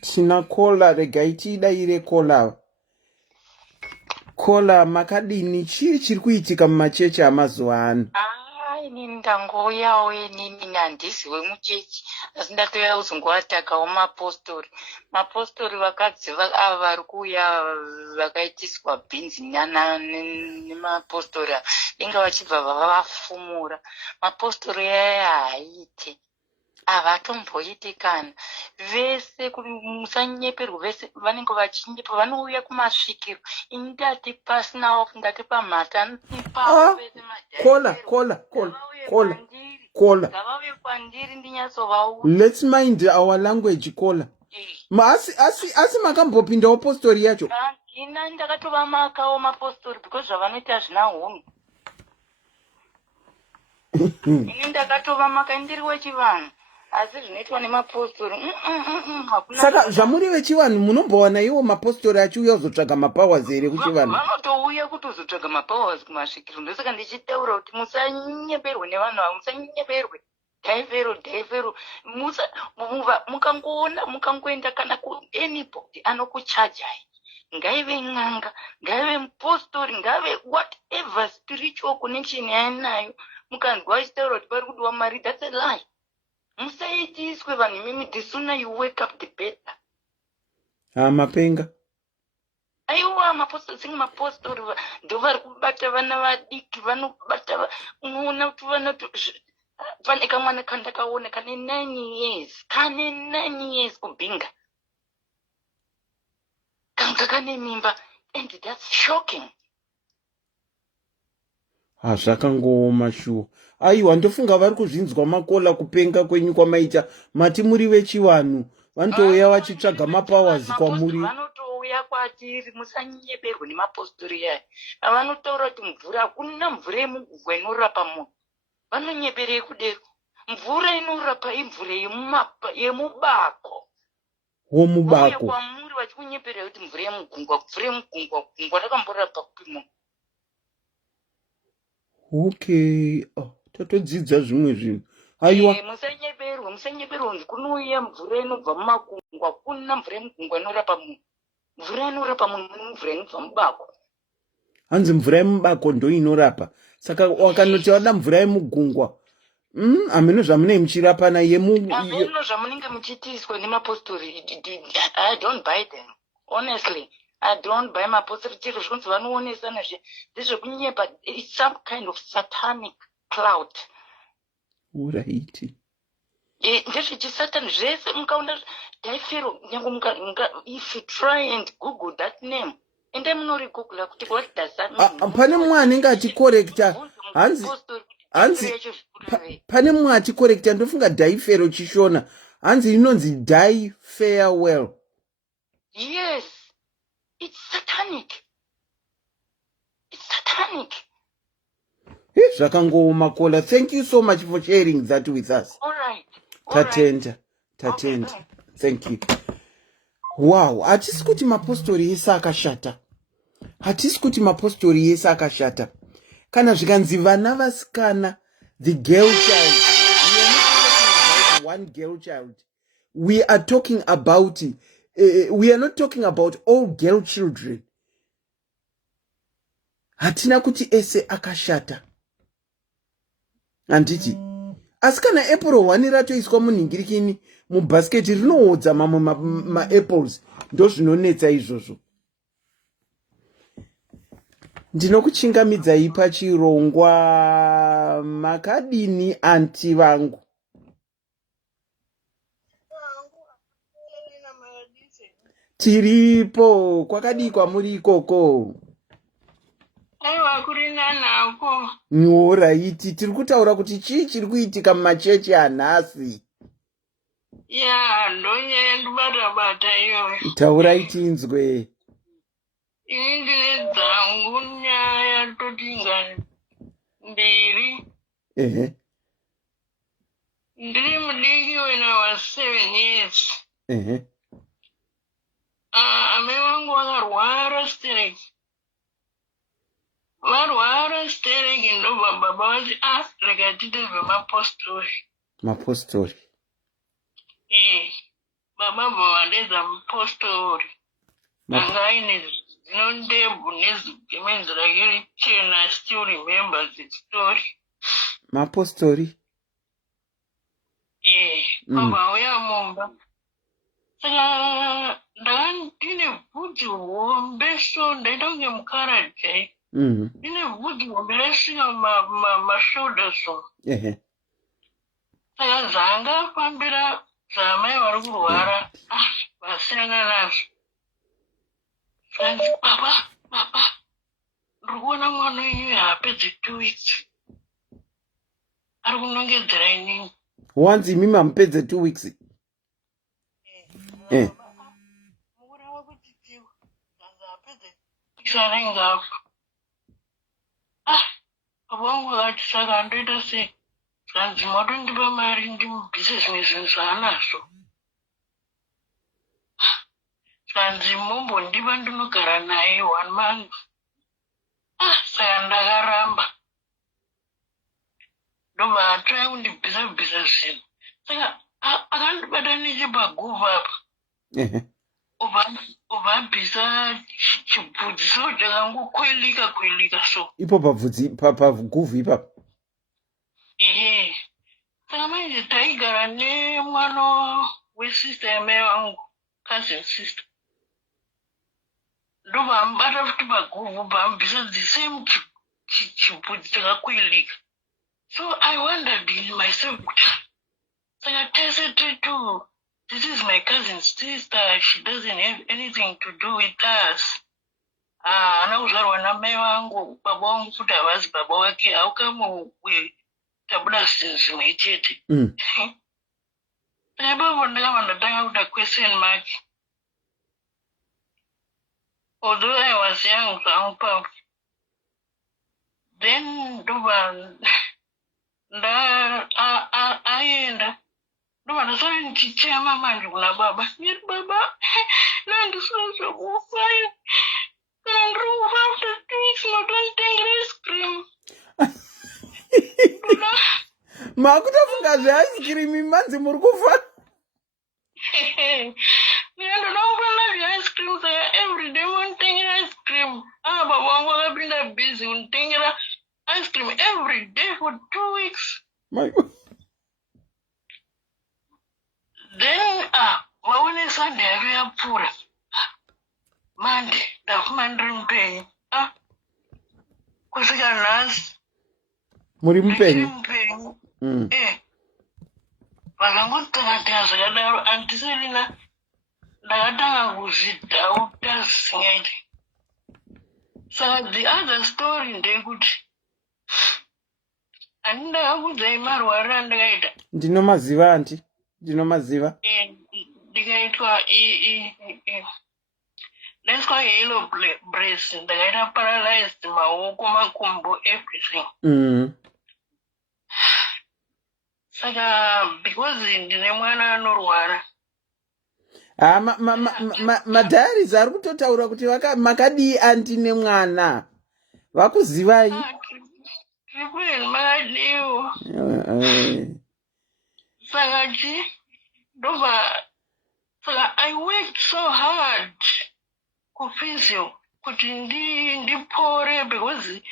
Tina Kola regaiti daire Kola. Kola makadini chiri kuitika mumachechi amazuva ano. Inini ndangoyawo inini handiziwe muchechi, asi ndatoya kuzongoatakawo mapostori vakadzi ava vari kuuya vakaitiswa bhinzi nemapostori inga vachibva vavafumura. Mapostori aya haaite, havatomboite kana vese musanyeperwa, vese vanenge vachinyepa, vanouya kumasvikiro. Ini ndati pasinawo, ndati pamhata nipawo vese Kola. ngavauye kwandiri ndinyatsovaudza. Let's mind our language Kola. Asi makambopindawo postori yacho. Ina ndakatovamakawo mapostori because zvavanoita zvina hunhu. Ini ndakatovamaka ndiri wechivanhu. Asi zvinoitwa nemapostori saka zvamuri vechivanhu munombowana iwo mapostori achiuya kuzotsvaga mapowers here kuchivanhu. Vanotouya kutozotsvaga mapowers kumasvikiro. Ndosaka ndichitaura kuti musanyeperwe nevanhu ava, musanyeperwe. Dhaifero mukangoenda kana kuanybody anokuchajai, ngaive n'anga, ngaive mupostori, ngaive whatever spiritual connection yainayo, mukanzwa achitaura kuti pari kudiwa mari, that's a lie. Musaitiswe vanhu mimi, the sooner you wake up the better. Mapenga. Aiwa mapostori ndo vari kubata vana vadiki, vanobata unoona kuti pane kamwana kandakaona kane 9 years kubhinga. Kanga kane mimba, and that's shocking. Zvakangooma shuwa. Aiwa, ndofunga vari kuzvinzwa makola kupenga kwenyu kwamaita mati muri vechivanhu vanotouya vachitsvaga mapawazi kwamuri. Vanotouya kwatiri, musanyeberwe nemapostori aya. Vanotaura kuti mvura, hakuna mvura yemugugwa inorapa munhu. Vanonyeberei kudero? Mvura inorapa imvura yemubako. Womubako. Kwamuri vachikunyeberei kuti mvura yemugungwa rakamborapa kupi munhu. Okay, tatodzidza zvimwe zvinhu. Aiwa, musanyeberwa kunouya mvura inobva mumakungwa. Kuna mvura yemugungwa inorapa munhu. Mvura inorapa munhu mvura inobva mubako. hanzi mvura yemubako ndo inorapa. Saka wakanoti wada mvura yemugungwa. Hameno zvamunenge muchirapana Hameno zvamunenge muchitiswa nemapostori. I don't buy them. Honestly, I don't buy mapostori. Chero zvinonzi vanoonesana ndezvekunyepa. It's some kind of satanic cloud. Uraiti. Ndezvechisatani zvese mukaona daifero if you try and google that name and then munorigoogle kuti what does that mean. Pane mumwe anenge achikorekta hanzi pane mumwe achikorekta ndofunga daifero chishona hanzi inonzi die farewell. Yes, it's satanic. Zvakangooma Kola. Thank you so much for sharing that with us. All right. Tatenda. Okay, thank you. Wow, hatisi kuti mapostori yese akashata. Kana zvikanzi vana vasikana, the girl child. We are not talking about one girl child. We are talking about we are not talking about all girl children. Hatina kuti ese akashata. Anditi. Asi kana apple 1 ratoiswa munhingirikini mubasket rinoodza mamwe ma-apples ndo zvinonetsa izvozvo. Ndinokuchingamidzai pachirongwa makadini anti vangu. Tiripo kwakadikwa muri ikoko. Aiwa kuringanako. Alright, tiri kutaura kuti chii chiri kuitika mumachechi anhasi. Ya, ndonyaya ndibata iyoyo. Taurai tinzwe. Ini ndine dzangu nyaya totinga mbiri. Ndiri mudiki when I was 7 years. Ame wangu vakarwara stereki. Varwara stereki ndobva baba vati rega tiite mapostori. Baba bhavandedza mupostori. Anga aine zinondebvu nezigemenzi rake richena. I still remember the story. Mapostori? Baba auya mumba. Saka ndanga ndine bvudzi hombe so ndaita kunge mukarajai. Ndine bvudzi hombe rasvika mashoulder so. Saka zvanga afambira zvamai vari kurwara vasiyana nazvo. Franzi, baba, ndiri kuona mwana wenyu haapedzi 2 weeks. Ari kunongedzera inini. Wanzi imi mamupedze 2 weeks. Mukura wekuti tiwo, zanzi haapedze 2 weeks anenge afa. Baba vangu vakati saka ndoita sei? Zanzi matondipa mari ndimubvise zvimwe zvinhu zvaanazvo. Zanzi mumbondipa ndinogara naye 1 month. Saka ndakaramba. Ndobva atrai kundibvisa zvinhu. Saka akandibata nechepaguvhu apa. Obva abvisa chibvudzi so chakangokwelika so. Ipo paguvhu ipapo. Saka manje taigara nemwana wesister yamai vangu, cousin sister. Ndobva amubata futi paguvhu bvambisa the same chibvudzi chakakwelika. So I wondered in myself, saka tese titu, this is my cousin's sister, she doesn't have anything to do with us. ana kuzvarwa namai vangu, baba vangu futi havazi baba wake. How come tabuda zvimwe chete? Ipapo ndakabva ndatanga kuita question mark. Although I was young zvangu papo. Then ndobva aenda. Ndobva ndasara ndichichema manje kuna baba. Nditi baba, nandisazvokufa. Kana ndiri kufa after 2 weeks matonitengera ice cream. Makutafunga zve-ice cream manzi muri kufa. Ndoda kufanira zve-ice cream saka everyday munitengera ice cream. Baba vangu vakapinda busy kunitengera ice cream every day for 2 weeks. My God. Then vaone Sunday yake yapfuura. Monday ndafuma ndiri mupenyu. Kusvika nhasi Muri mupenyu. Vakangotanga zvakadaro andiserina ndakatanga kuzvidhauta zvisingaiti. Saka the other story ndeyekuti handindakakudzai marwariro andakaita. Ndinomaziva anti. Ndinomaziva. Ndikaitwa ndaiswa yellow brace, ndakaita paralyzed maoko, makumbo, everything. Saka because ndine mwana anorwara. Madhayaris ari kutotaura kuti makadii anti nemwana. Vakuzivai? Tripeni makadiwo. Saka ndobva saka I worked so hard kuphysio kuti ndipore because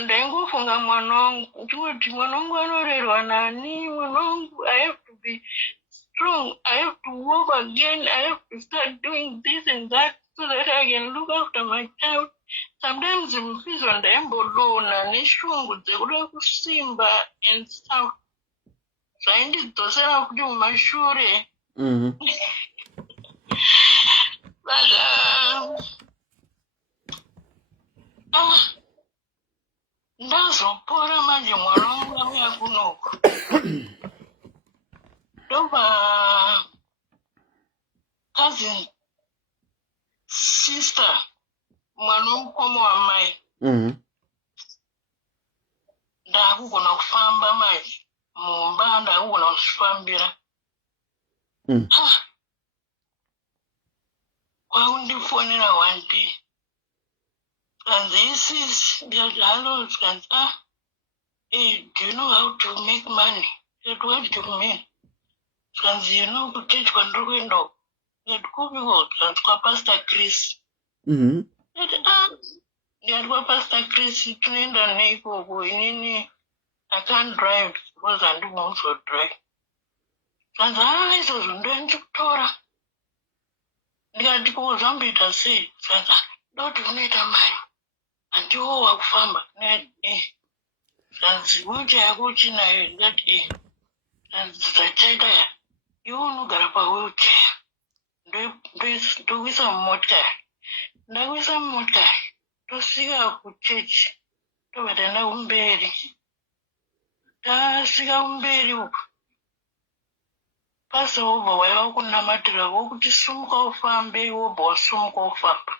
ndaingofunga mwana wangu kuti mwana wangu anorerwa nani, mwana wangu I have to be strong, I have to walk again, I have to start doing this and that so that I can look after my child. Sometimes mphysio ndaimbodona neshungu dzekuda kusimba and stuff. Zvaindidzosera kuti mumashure. Ndazopora manje mwana wangu auya kunoko. Ndobva cousin sister mwana womukoma wamai. Ndakugona kufamba manje. Mumba ndakugona kuzvifambira. Kwakundifonera one day. And SIS, hello, do you know how to make money? I said, what do you mean? You know, to teach Kwandokwendo. I said, go Pastor Chris. I said, Pastor Chris, I can't drive because I don't want to drive. And I said, ndikati kuzambita sei saka doti unoita mari andiwo wakufamba sanzi ucha yako chinayo ndikati sanzi zachaita ya iwe unogara pawheelchair ndokuisa mumotokari ndakuisa mumotokari ndosvika kuchechi ndobva ndaenda kumberi ndasvika kumberi uko pasi wobva waiva kunamatira wokuti sumuka ufambe wobva wasumuka ufamba.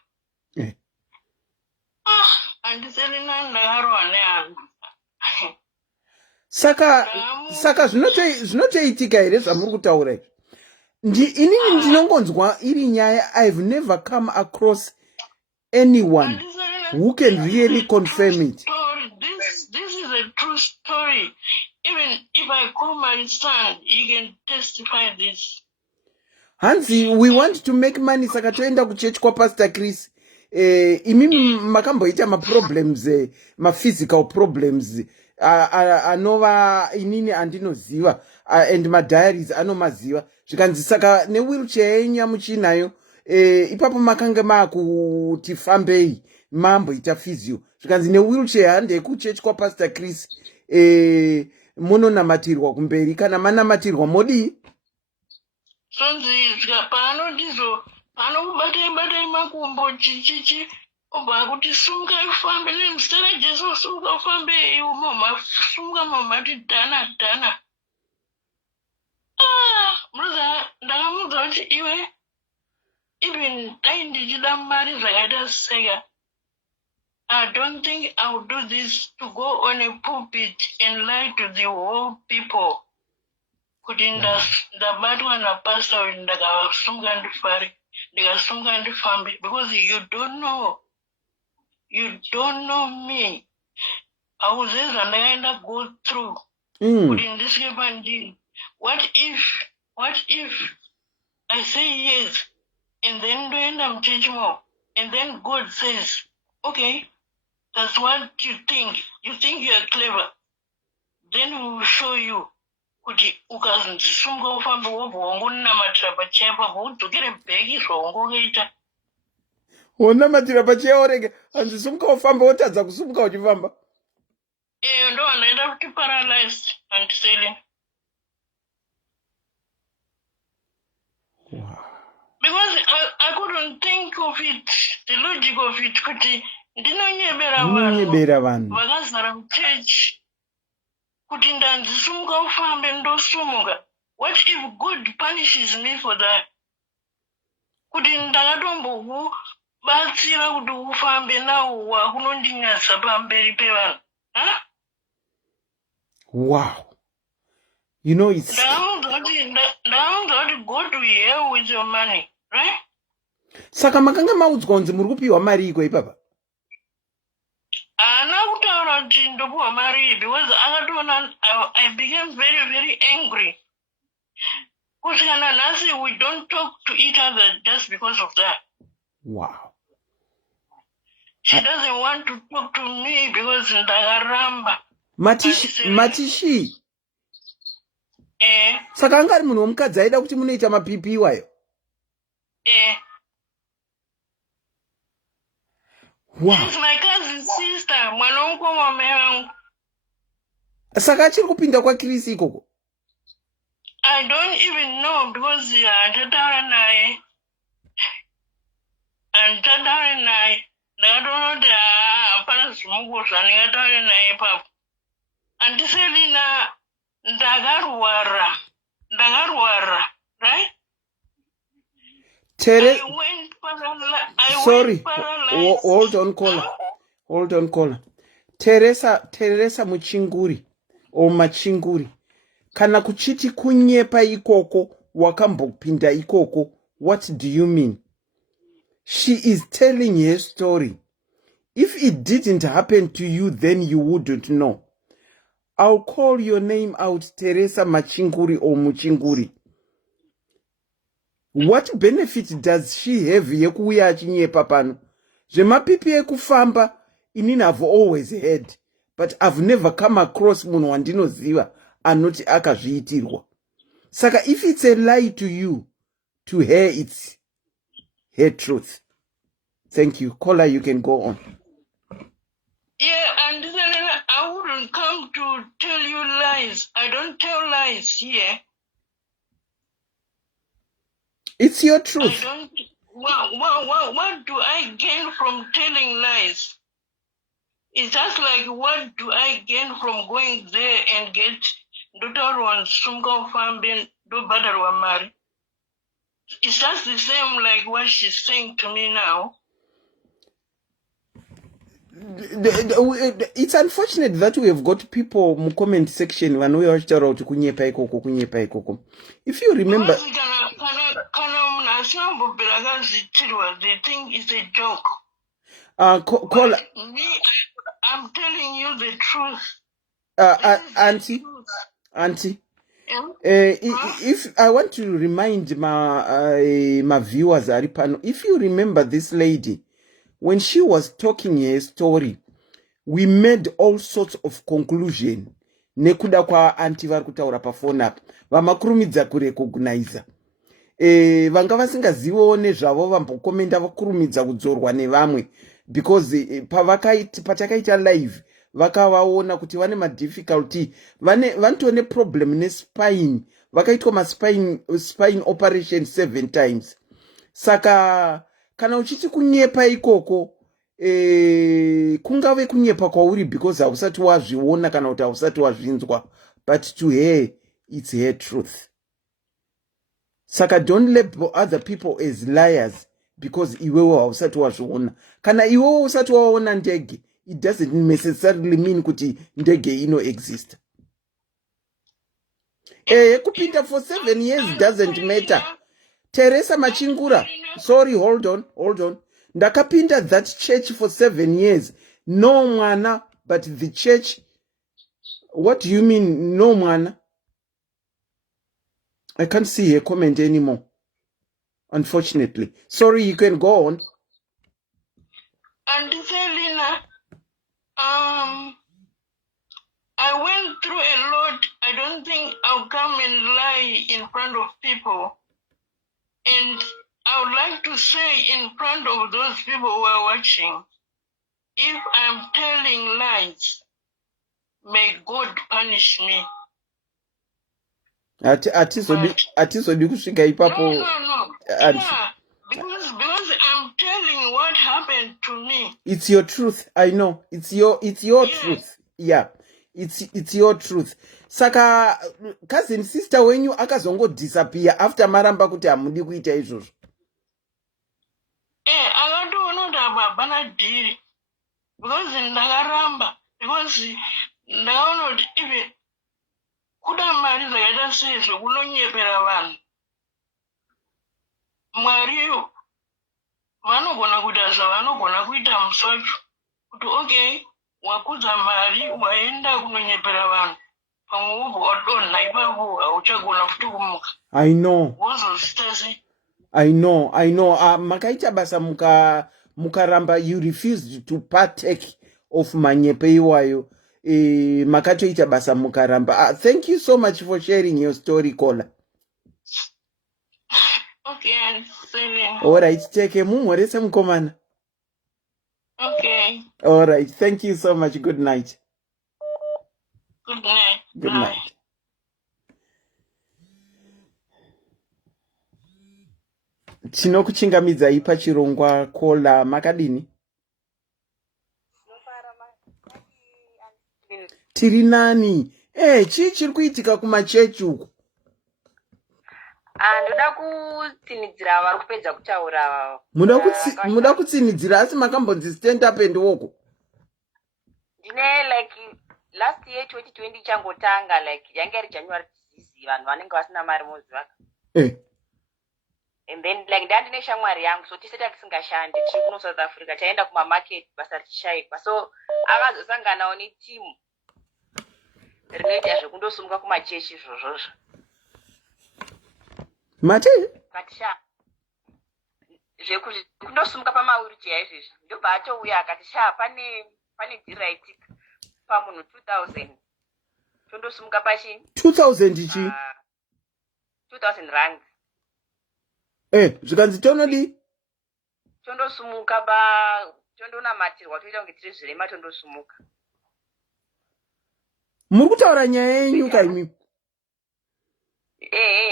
Handiserina ndakarwa nehanhu. Saka zvinotoitika here zvamuri kutaura inini ndinongonzwa iri nyaya. I've never come across anyone who can really confirm it. This is a true story. Even if I call my son, he can testify this. Hansi, we want to make money, saka toenda kuchurch kwa Pastor Chris. Imimi makamboita ma-problems, ma-physical problems. Anova inini andinoziva. And ma-diaries anomaziva. Zvikanzi saka ne-wheelchair yenyamuchinayo. Ipapo makange makuti fambei. Mamboita physio. Zvikanzi ne-wheelchair hande kuchurch kwa Pastor Chris. Mononamatirwa kumberi kana manamatirwa modi sonzi pano ndizo Bate makumbo chichichi. Oba kuti sunga ifambe nemstara Jesu sunga ufambe mama sunga mama dana. Brother, ndakamudza kuti iwe even dai ndichida mari zvakaita seka. I don't think I would do this to go on a pulpit and lie to the whole people. Kuti ndabatwa napastor kuti ndakasunga ndifare. Ndikasunga ndifambe. Because you don't know. You don't know me. I was there and I go through. Kuti ndisike pandini. What if I say yes and then end up changing more and then God says, okay, that's what you think. You think you are clever. Then we will show you. Kuti ukazisunga ufambe wobwongo namatira pachapa udzokere bheki zvongoita. Unamatira pachapa rege anzisunga ufambe wotadza kusunga uchifamba. Ndo anaenda kuti paralyzed and selling. Wow. Because I couldn't think of it, the logic of it. Kuti ndinonyebera vanhu vakazara muchechi kuti ndanzisunga ufambe ndosumuka. What if God punishes me for that? Kuti ndakatombokubatsira kuti ufambe nawo wakunondinyatsa pamberi pevanhu. Wow. You know it's... Ndakamuudza kuti God will help with your money, right? Saka makanga maudzwa kunzi muri kupiwa mari iko ipapa? Haana kutaura kuti ndopiwa mari because akatoona I became very, very angry. Kusvikana nhasi we don't talk to each other just because of that. Wow. She doesn't want to talk to me because ndakaramba. Matishi. Saka anga ari munhu womukadzi aida kuti munoita mapipi iwayo? Wow. She's my cousin sister, mwana womukoma mai vangu. Saka achiri kupinda kwaKrisi ikoko? I don't even know because handataura naye. Ndakatoona kuti hapana zvimuko zvandingataure naye ipapo. Andiselina ndakarwara, right? Tere, I went sorry, paralyzed. Hold on, caller. Teresa Muchinguri, o Machinguri. Kana kuchiti kunyepa ikoko, wakambopinda ikoko, what do you mean? She is telling her story. If it didn't happen to you, then you wouldn't know. I'll call your name out, Teresa Machinguri or Muchinguri. What benefit does she have yekuuya achinyepa pano? Zvemapipi ekufamba inini I've always heard, but I've never come across munhu wandinoziva anoti akazviitirwa. Saka if it's a lie to you, to her it's her truth. Thank you. Caller, you can go on. Yeah, and then I wouldn't come to tell you lies. I don't tell lies here. It's your truth. I don't. What do I gain from telling lies? It's just like, what do I gain from going there and get daughter one sunga fambe do badarwa mari? It's just the same like what she's saying to me now. It's unfortunate that we have got people in the comment section vanouya vachitaura kuti kunyepa ikoko. If you remember, they think it's a joke. caller, Me, I'm telling you the truth. Auntie. If I want to remind my viewers, if you remember this lady, when she was talking her story, we made all sorts of conclusion. Nekuda kwa anti vari kutaura pafone apa vamakurumidza kurecognize. Vanga vasingazivawo nezvavo vambokomenda vakurumidza kudzorwa nevamwe because patakaita live vakavaona kuti vane madifficulty vanotone problem nespine vakaitwa spine operation 7 times. Saka kana uchiti kunyepa ikoko kungave kunyepa kwauri because hausati wazviona kana kuti hausati wazvinzwa, but to her it's her truth. Saka don't label other people as liars because iwewe hausati wazviona. Kana iwewe usati waona ndege, it doesn't necessarily mean kuti ndege ino exist. Kupinda for 7 years doesn't matter. Teresa Machingura, sorry, hold on. Ndakapinda that church for 7 years. No mwana, but the church. What do you mean, no mwana? I can't see her comment anymore, unfortunately. Sorry, you can go on. And Selina, I went through a lot. I don't think I'll come and lie in front of people. And I would like to say in front of those people who are watching, if I'm telling lies, may God punish me. Atizodi kusvika ipapo. No. Yeah, because I'm telling what happened to me. It's your truth. I know. It's your Yes. truth. Yeah. It's your truth. Saka cousin sister wenyu akazongo disappear after maramba kuti hamudi kuita izvozvo. Akatoona kuti apa hapana dhiri. Because ndakaramba. Because ndaona kuti even kuda mari dzakaita seizvo kunonyepera vanhu. Mwariyo vanogona kuita zvavanogona kuita musi wacho. Kuti okay, wakudza mari waenda kunonyepera vanhu. Pamwe wobva wadonha ipapo hauchagona futi kumuka. I know. Wozosita sei? I know. Makaita basa mukaramba, you refused to partake of manyepe iwayo. Makatoita basa mukaramba. Thank you so much for sharing your story, caller. Okay, sorry. All right, take a mumorese mukomana. Okay. All right, thank you so much. Good night. Good night. Good Bye. night. Tinokuchingamidzai pachirongwa kola makadini. Tiri nani? Chii chiri kuitika kumachechi uku? Ndoda kutsinidzira vari kupedza kutaura. Muda kutsinidzira asi makambonzi stand up and walk. Ndine like last year 2020 changotanga like yanga iri January disease vanhu vanenge vasina mari muziva. And then like ndandine shamwari yangu so tiseta tisingashandi tiri kuno South Africa taenda kuma market basa richaipa so akazosanganawo ne team rinoita zvekundosumuka kumachechi izvozvozvo. Mate? Katisha zvekundosumuka pamawheelchair izvizvi ndobva atouya akati sha pane dhiri raitika pamunhu 2000 tondosumuka pachini 2000 chi 2000 rand zvikanzi tonodi tondosumuka tondonamatirwa toita kunge tiri zvirema tondosumuka. Muri kutaura nyaya yenyu kaimi?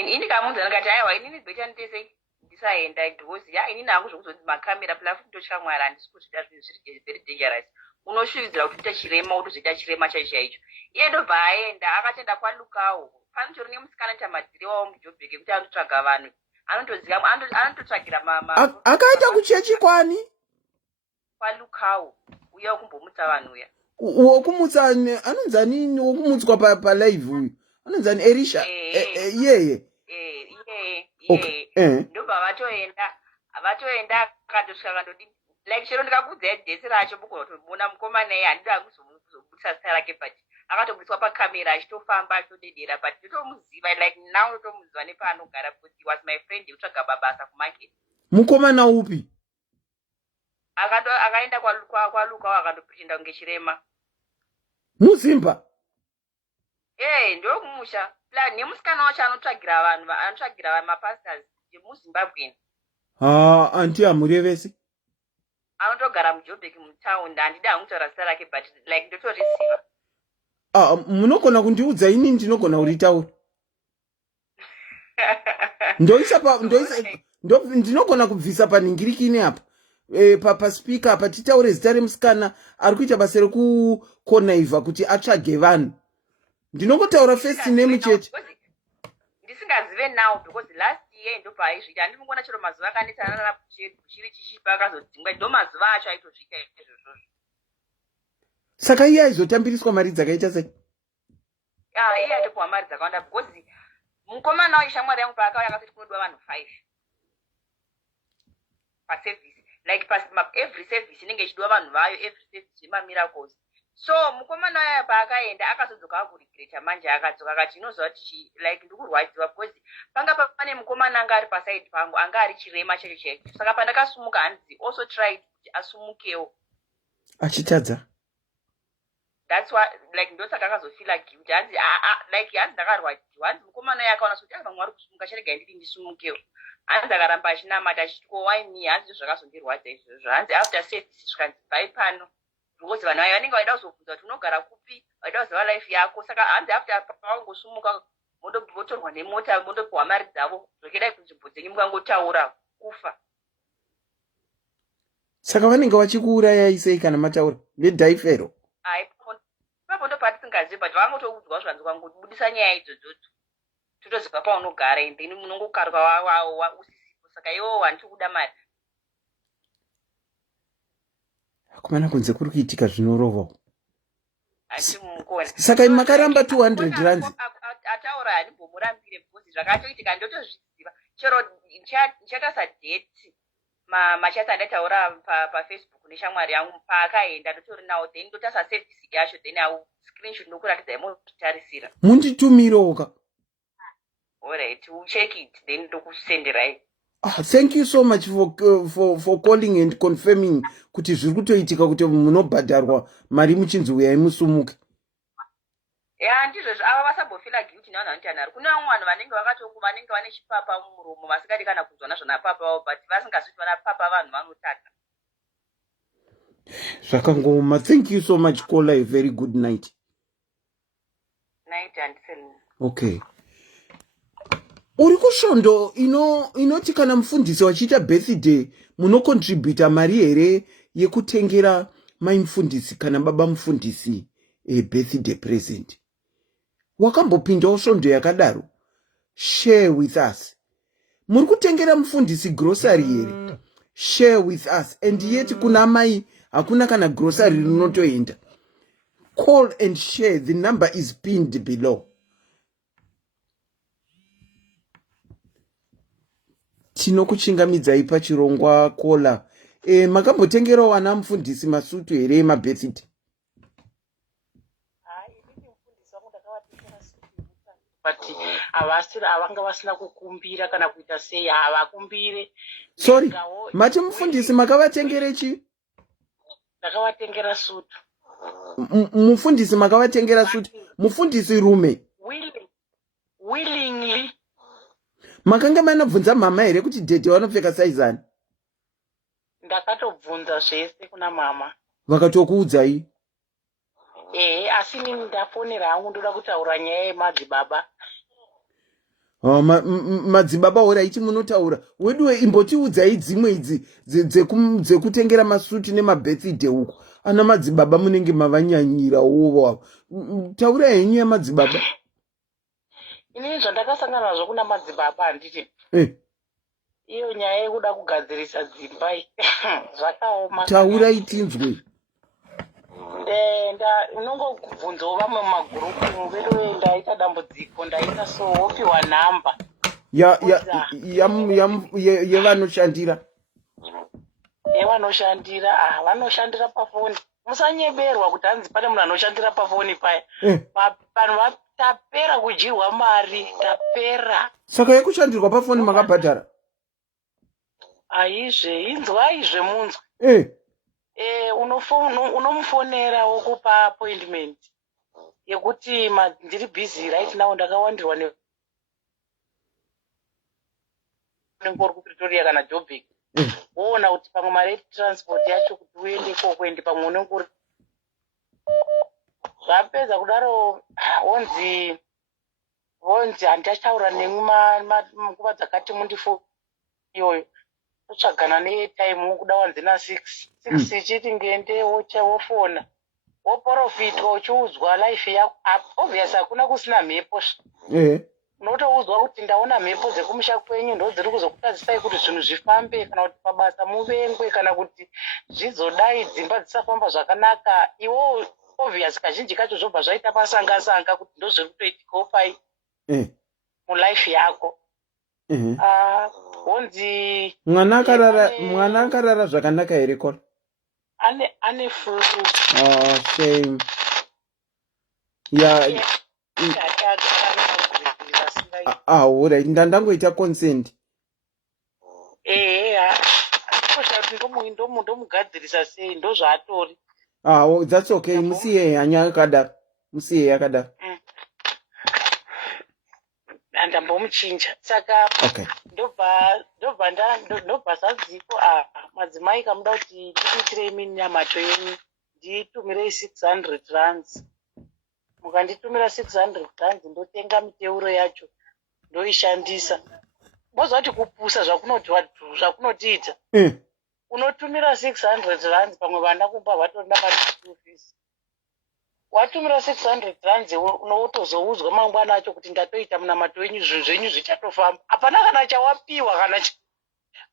Ini kamunza ndikati aiwa inini beta nditese ndisaenda because inini hangu zvekuzodzi makamera plafu ndotya Mwari handisi kuzvida zvinhu zviri very dangerous. Unoshuvidzira kuti uita chirema utozoita chirema chaicho. Iye ndobva aenda akatenda kwalukawo panotori nemusikana chamadziri wawo muJoburg kuti anotsvaga vanhu anotoziva anototsvagira akaita kuchechi kwani kwalukawo uya wekumbomutsa vanhu uya wokumutsa anonzi nini wokumutswa palive uyu anonzi Erisha yeye ndobva vatoenda akatosvika akandoti like chero ndikakudzai dhesi racho mukutomuona mukomana iye handida kuzobudisa zita rake but akatobudiswa pakamera achitofamba achitodedera but ndotomuziva like now ndotomuziva nepaanogara because he was my friend yekutsvaga mabasa kumarket. Mukomana upi? Akaenda kwalukawo akandopinda kunge chirema muzimba. Ndokumusha nemusikana wacho anotsvagira vanhu mapastors emuZimbabwe. Anti amurevesi anotogara muJoburg mutown handida hangu kutaura zita rake but like ndotoriziva. Munogona kundiudza ini ndinogona kuritaura. ndinogona kubvisa panhingirikini apa paspika apa titaure zita remusikana ari kuita basa rekukonnaivha kuti atsvage vanhu. Ndinongotaura first name chete. Ndisingazive now because last year ndo paizvita handimungona chero mazuva akanetsanana chiri chichipa akazodzingwa ndo mazuva acho aitozvita izvozvo. Saka iye aizotambiriswa mari dzakaita sei? Iye atopiwa mari dzakawanda because mukomana waishamwari yangu paakauya akasati kunodiwa vanhu 5 paservice, like every service inenge ichidiwa vanhu vayo, every service yemamiracles. So mukomana waya paakaenda akazodzoka akuregreta manje akadzoka akati inoziva kuti like ndikurwadziwa because panga pane mukomana anga ari pasaidi pangu anga ari chirema checho checho. Saka pandakasumuka hanzi also tried kuti asumukewo achitadza. That's why like ndosaka akazofila guilty hanzi like hanzi ndakarwadziwa hanzi mukomana waya akaona kuti vamwe vari kusumuka cherega ndiri ndisumukewo. Hanzi akaramba achinamata achiti ko why me, hanzi zvakazondirwadza izvozvo. Hanzi after service zvikanzi bhai pano because vanhu vayo vanenge vaida kuzobvunza kuti unogara kupi, vaida kuziva life yako. Saka hanzi after pavangosumuka motorwa nemota motopiwa mari dzavo zvokedai kunzvimbo dzenyu mukangotaura kufa. Saka vanenge vachikuurayai sei kana mataura vedhaifero? Ipapo ndo patisingazivi but vangotoudzwa zvanzi kwangobudisa nyaya idzodzo totoziva paunogara and then munongokaruka usisipo. Saka iwo wandiri kuda mari. Kumana kunze kuri kuitika zvinorova. Saka makaramba 200 rands. Ataura handimbomurambire because zvakatoitika ndotozviziva. Chero nchatasa date machasa andataura paFacebook neshamwari yangu paakaenda ndotori nawo then ndotasa service yacho then au screenshot ndokuratidza imotarisira. Munditumiroka. Alright, we'll check it then ndokusenderai. Thank you so much for calling and confirming kuti zviri kutoitika kuti munobhadharwa mari muchinzi uyai musumuke. Ndizvo ava vasambofila guilty navanhu vanotanhari. Kune vamwe vanhu vanenge vane chipapa mumuromo vasingadi kana kunzwa nazvona papa vavo but vasingazviti vana papa vanhu vanotaka. Zvakangoma. Thank you so much caller. A very good night. Night and selling. Okay. Uri kushondo inoti kana mufundisi wachiita birthday munocontributa mari here yekutengera mai mufundisi kana baba mufundisi birthday present. Wakambopindawo svondo yakadaro? Share with us. Muri kutengera mufundisi grocery here? Share with us. And yet kuna mai hakuna kana grocery rinotoenda. Call and share. The number is pinned below. Tinokuchingamidzai pachirongwa kola. Makambotengerawo wana mufundisi masutu here mabirthday? But avanga vasina kukumbira kana kuita sei havakumbire. Sorry, mati mufundisi makavatengere chi? Ndakavatengera sutu. Mufundisi makavatengera sutu? Mufundisi rume? Willingly. Makanga manobvunza mama here kuti dhedhe vanopfeka saizani? Ndakatobvunza zvese kuna mama. Vakatokuudzai? Asi nini ndafonera hangu ndoda kutaura nyaya yemadzibaba. Madzibaba oraiti munotaura. Weduwe imbotiudzai dzimwe idzi dzekutengera masuti nemabirthday uko. Ana madzibaba munenge mavanyanyira uvo. Taura henyu yamadzibaba. Inini zvandakasangana nazvo kuna madzibaba handiti. Iyo nyaya yekuda kugadzirisa dzimba zvakaoma. Taura itinzwe. Unongobvunzawo vamwe mumagurupu vedu ndaita dambudziko ndaita so wopiwa nhamba yevanoshandira vanoshandira pafoni. Musanyeberwa kuti hanzi pane munhu anoshandira pafoni paya. Vanhu tapera kudyirwa mari, tapera. Saka yekushandirwa pafoni makabhadhara? Inzwai munzwe. Unomufonera wokupa appointment yekuti ndiri busy right now ndakawandirwa nengori kuPretoria kana Joburg. Woona kuti pamwe mari transport yacho kuti uende kokwende pamwe unenge zvapedza kudaro wonzi handitaura nemi nguva dzakati mundifo iyoyo totsvagana netime kuda wanzi na6 ichiti ngende wofona woprofitwa uchiudzwa life yako obvious hakuna kusina mhepo unotoudzwa kuti ndaona mhepo dzekumusha kwenyu ndo dziri kuzokutadzisai kuti zvinhu zvifambe kana kuti pabasa muvengwe kana kuti zvizodai dzimba dzisafamba zvakanaka iwo obvious kazhinji kacho zvobva zvaita masanga-sanga kuti ndo zviri kutoitikawo pai mulife yako honzi mwana akarara zvakanaka here kona ane flu shame right ndandangoita consent ndomugadzirisa sei ndo zvaatori that's okay musiye hanya akadaro musiye yakadaro andambomuchinja saka ndobva zadziko madzimai kamuda kuti tikuitirei minyamato yenyu nditumirei 600 rands mukanditumira 600 rands ndotenga miteuro yacho ndoishandisa mozva kuti kupusa zvakunotiita unotumira 600 rands pamwe vana kumba vatorina mari school fees watumira 600 rands unotozoudzwa mangwana acho kuti ndatoita munamato wenyu zvinhu zvenyu zvichatofamba hapana kana chawapiwa kana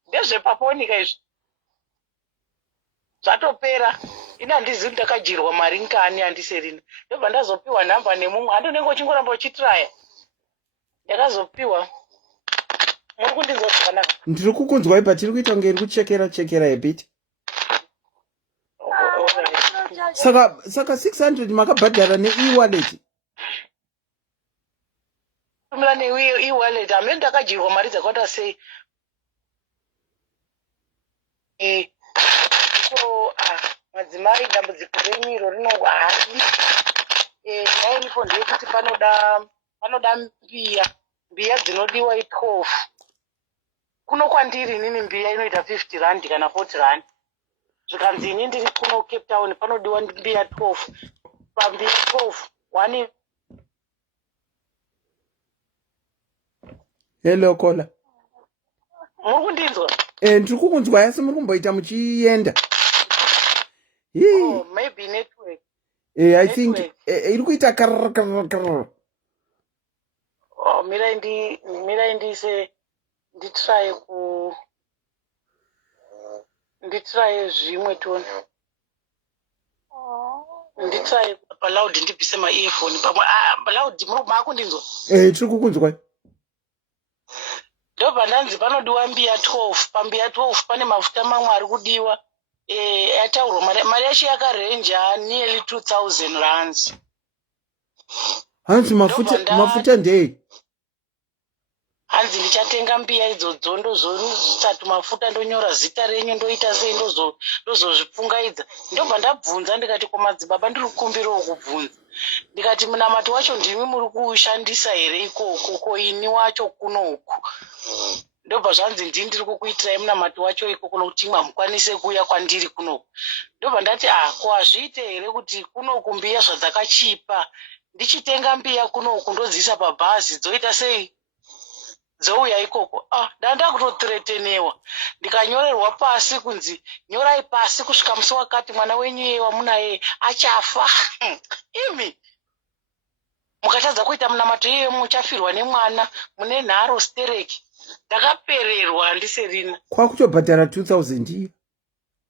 ndezvepaponika izvi zvatopera ina handizivi kuti ndakajirwa mari nkani handiserina ndobva ndazopiwa nhamba nemumwe handonenge uchingoramba uchitiraya ndakazopiwa muri kundinzwa zvakanaka ndiri kukunzwai patiri kuita kunge iri kuchekera hebiti saka 600 makabhadhara ne-e-wallet tumira ne-e-wallet hamene ndakajirwa mari dzakaita sei iko madzimai dambudziko renyu iro rinongo hadi nairipo ndeyekuti panoda mbiya dzinodiwa 12 kuno kwandiri inini mbiya inoita 50 rand kana 40 rand zvikanzi ini ndiri kuno Cape Town panodiwa mbiya 12 pambiya 12 1 hello kola muri kundinzwa ndiri kukunzwa asi muri kumboita muchienda maybe network I think iri kuita karr mirai ndiise nditiraye zvimwe toni nditiraye palaud ndibvise maearphone pamwe palaud maakundinzwa tiri kukunzwa ndobva ndanzi panodiwa mbiya 12 pambiya 12 pane mafuta mamwe ari kudiwa yataurwa mari yacho yakarenja nearly 2000 rands hanzi mafuta ndei hanzi ndichatenga mbiya idzodzo ndozvisati mafuta ndonyora zita renyu ndoita sei ndozozvipfungaidza ndobva ndabvunza ndikati komadzibaba ndiri kukumbirawo kubvunza ndikati munamato wacho ndimi muri kuushandisa here ikoko koini wacho kunoku ndobva zvanzi ndiri kukuitirai munamato wacho ikoko nokuti imwe hamukwanise kuuya kwandiri kunoku ndobva ndati ko hazviite here kuti kunoku mbiya zvadzakachipa ndichitenga mbiya kunoku ndodziisa pabhazi dzoita sei dzouya ikoko ndanda kutotiretenewa ndikanyorerwa pasi kunzi nyorai pasi kusvika musi wakati mwana wenyu yeye wamunaye achafa imi mukatadza kuita munamato yeye muchafirwa nemwana mune nharo stereki ndakapererwa handiserina kwakutobhadhara 2000 iyo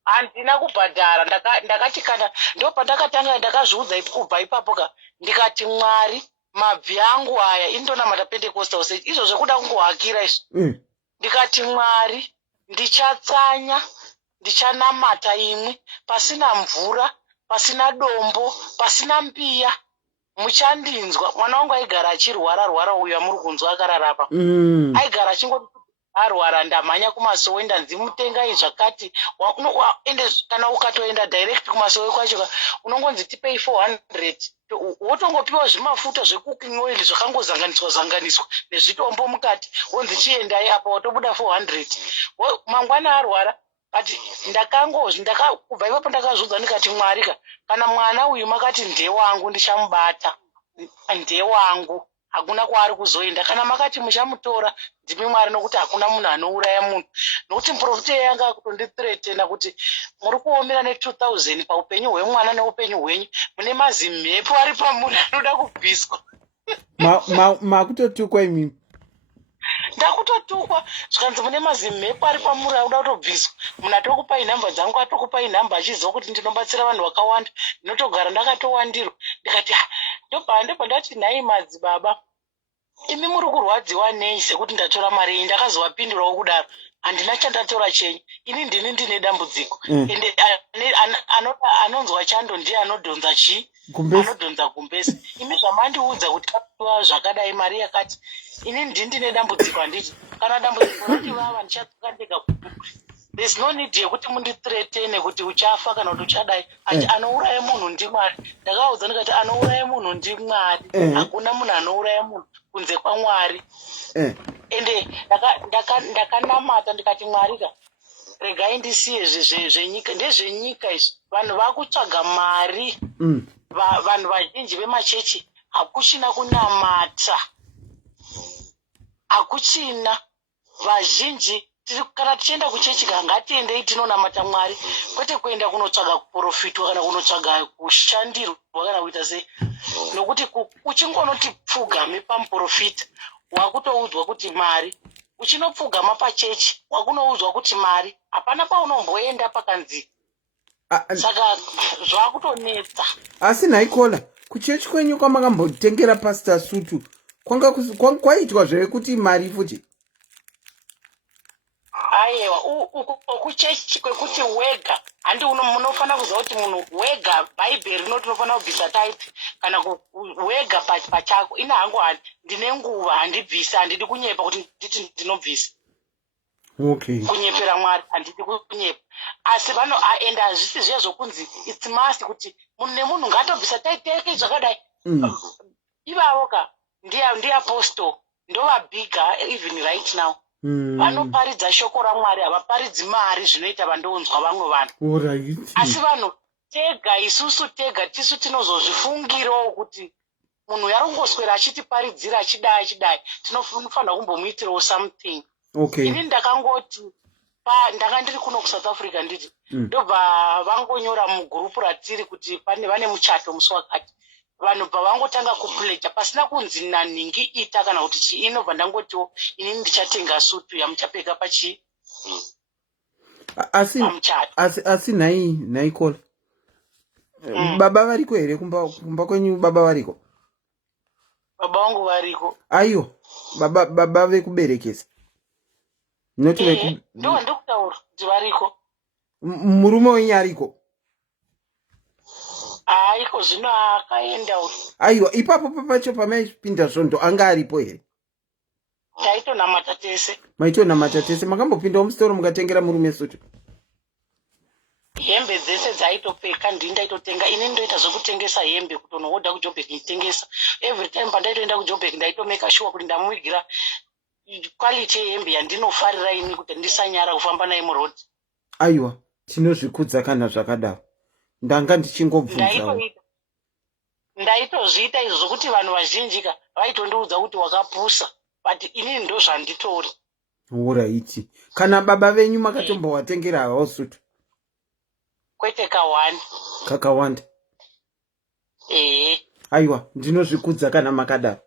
handina kubhadhara ndakati kana ndo pandakatanga ndakazviudza kubva ipapo ka ndikati mwari mabvi angu aya indonamata pentecostal church izvo zvekuda kungohakira izvi ndikati mwari ndichatsanya ndichanamata imwe pasina mvura pasina dombo pasina mbiya muchandinzwa mwana wangu aigara achirwara uyo amuri kunzwa akararapa aigara achingoti arwara ndamhanya kumasowe ndanzimutengai zvakati ende kana ukatoenda direct kumasowe kwacho unongonzi tipei 400 wotongopiwa zvimafuta zvecooking oil zvakangozanganiswa nezvitombo mukati wonzi chiendai apa watobuda 400 mangwana arwara but kubva ipapo ndakazvudza ndikati mwarika kana mwana uyu makati ndewangu ndichamubata ndewangu hakuna kwaari kuzoenda. Kana makati muchamutora ndimi Mwari, nokuti hakuna munhu anouraya munhu. Nokuti muprofita yanga akutondithreatena kuti muri kuomera ne2000 paupenyu hwemwana neupenyu hwenyu, mune mazimhepo ari pamunhu anoda kubviswa. Makutotukwa imimi. Ndakutotukwa zvikanzi mune mazimhepo ari pamuri auda kutobviswa. Munhu atokupai nhamba dzangu, atokupai nhamba achiziva kuti ndinobatsira vanhu vakawanda, ndinotogara ndakatowandirwa. Ndikati ndobva ndati nhai madzibaba, imi muri kurwadziwa nei sekuti ndatora mari iyi? Ndakazovapindurawo kudaro, handina chandatora chenyu, ini ndini ndine dambudziko. Ende anonzwa chando ndiye anodhonza chii? Anodhonza gumbezi. Imi zvamandiudza kuti apiwa zvakadai mari yakati, ini ndini ndine dambudziko. Handiti kana dambudziko rati vava ndichatsuka ndega kuduku. There's no need yekuti mundithreatene kuti uchafa kana kuti uchadai. Anouraya munhu ndiMwari. Ndakaudza ndikati anouraya munhu ndiMwari. Hakuna munhu anouraya munhu kunze kwaMwari. Ende ndakanamata ndikati Mwari regai ndisiye zvenyika, ndezvenyika izvi. Vanhu vakutsvaga mari. Vanhu vazhinji vemachechi hakuchina kunamata, hakuchina. Vazhinji kana tichienda kuchechi ngatiendei tinonamata Mwari, kwete kuenda kunotsvaga kuprofitwa kana kunotsvaga kushandirwa kana kuita sei. Nokuti uchingonoti pfugame pamuprofita wakutoudzwa kuti mari, uchinopfugama pachechi wakunoudzwa kuti mari. Hapana paunomboenda pakanzi. Saka zvakutonetsa. Asi nhaikola, kuchechi kwenyu kwamakambotengera pastor sutu kwaitwa zveve kuti mari futi? Aiwa, kuchechi kwekuti wega, handi munofanira kuziva kuti munhu wega, bhaibheri rinoti unofanira kubvisa taiti kana wega pachako. Ina hangu ndine nguva, handibvisa, handidi kunyepa kuti nditi ndinobvisa. Okay. Kunyepera Mwari handidi kunyepa. Asi enda hazvisi zviya zvokunzi it's must kuti munhu nemunhu ngatobvisa taiti yake zvakadai. Ivavo ndiye apostle, ndova bigger even right now. Vanoparidza shoko raMwari, havaparidzi mari zvinoita vandounzwa vamwe vanhu. Asi vanhu tega, isusu tega tisu tinozozvifungirawo kuti munhu yarongoswera achitiparidzira achidai, tinofanira kumbomuitirawo something. Okay. Ini ndakangoti ndanga ndiri kuno kuSouth Africa nditi ndobva vangonyora mugurupu ratiri kuti vane muchato musi wakati. Vanhu pavangotanga kupleja pasina kunzi naningi ita kana kuti chii, inobva ndangotiwo ini ndichatenga sutu yamuchapfeka pachi. Asi nhaikola, baba variko here kumba kwenyu? Baba variko? Baba vangu variko. Aiyo, baba vekuberekesa? Ndo ndikutaura kuti variko. Murume wenyu ariko? Aiko, zvino akaenda. Aiwa, ipapo pacho pamaipinda svondo anga aripo here? Taitonamata tese. Maitonamata tese? Makambopindawo musitoro mukatengera murume sutu? Hembe dzese dzaitopfeka ndini ndaitotenga. Ini ndoita zvokutengesa hembe, kutonohodha kuJoburg nditengesa. Every time pandaitoenda kuJoburg ndaitomeka sure kuti ndamuigira quality yehembe yandinofarira ini kuti ndisanyara kufamba naye muroad. Aiwa, tinozvikudza kana zvakadaro. Ndanga ndichingobvunzawo. Ndaitozviita izvo zvokuti vanhu vazhinji vaitondiudza kuti wakapusa, but inini ndo zvanditori. Alright. Kana baba venyu makatombovatengera havo sutu? Kwete kawanda. Kakawanda? Aiwa, ndinozvikudza kana makadaro.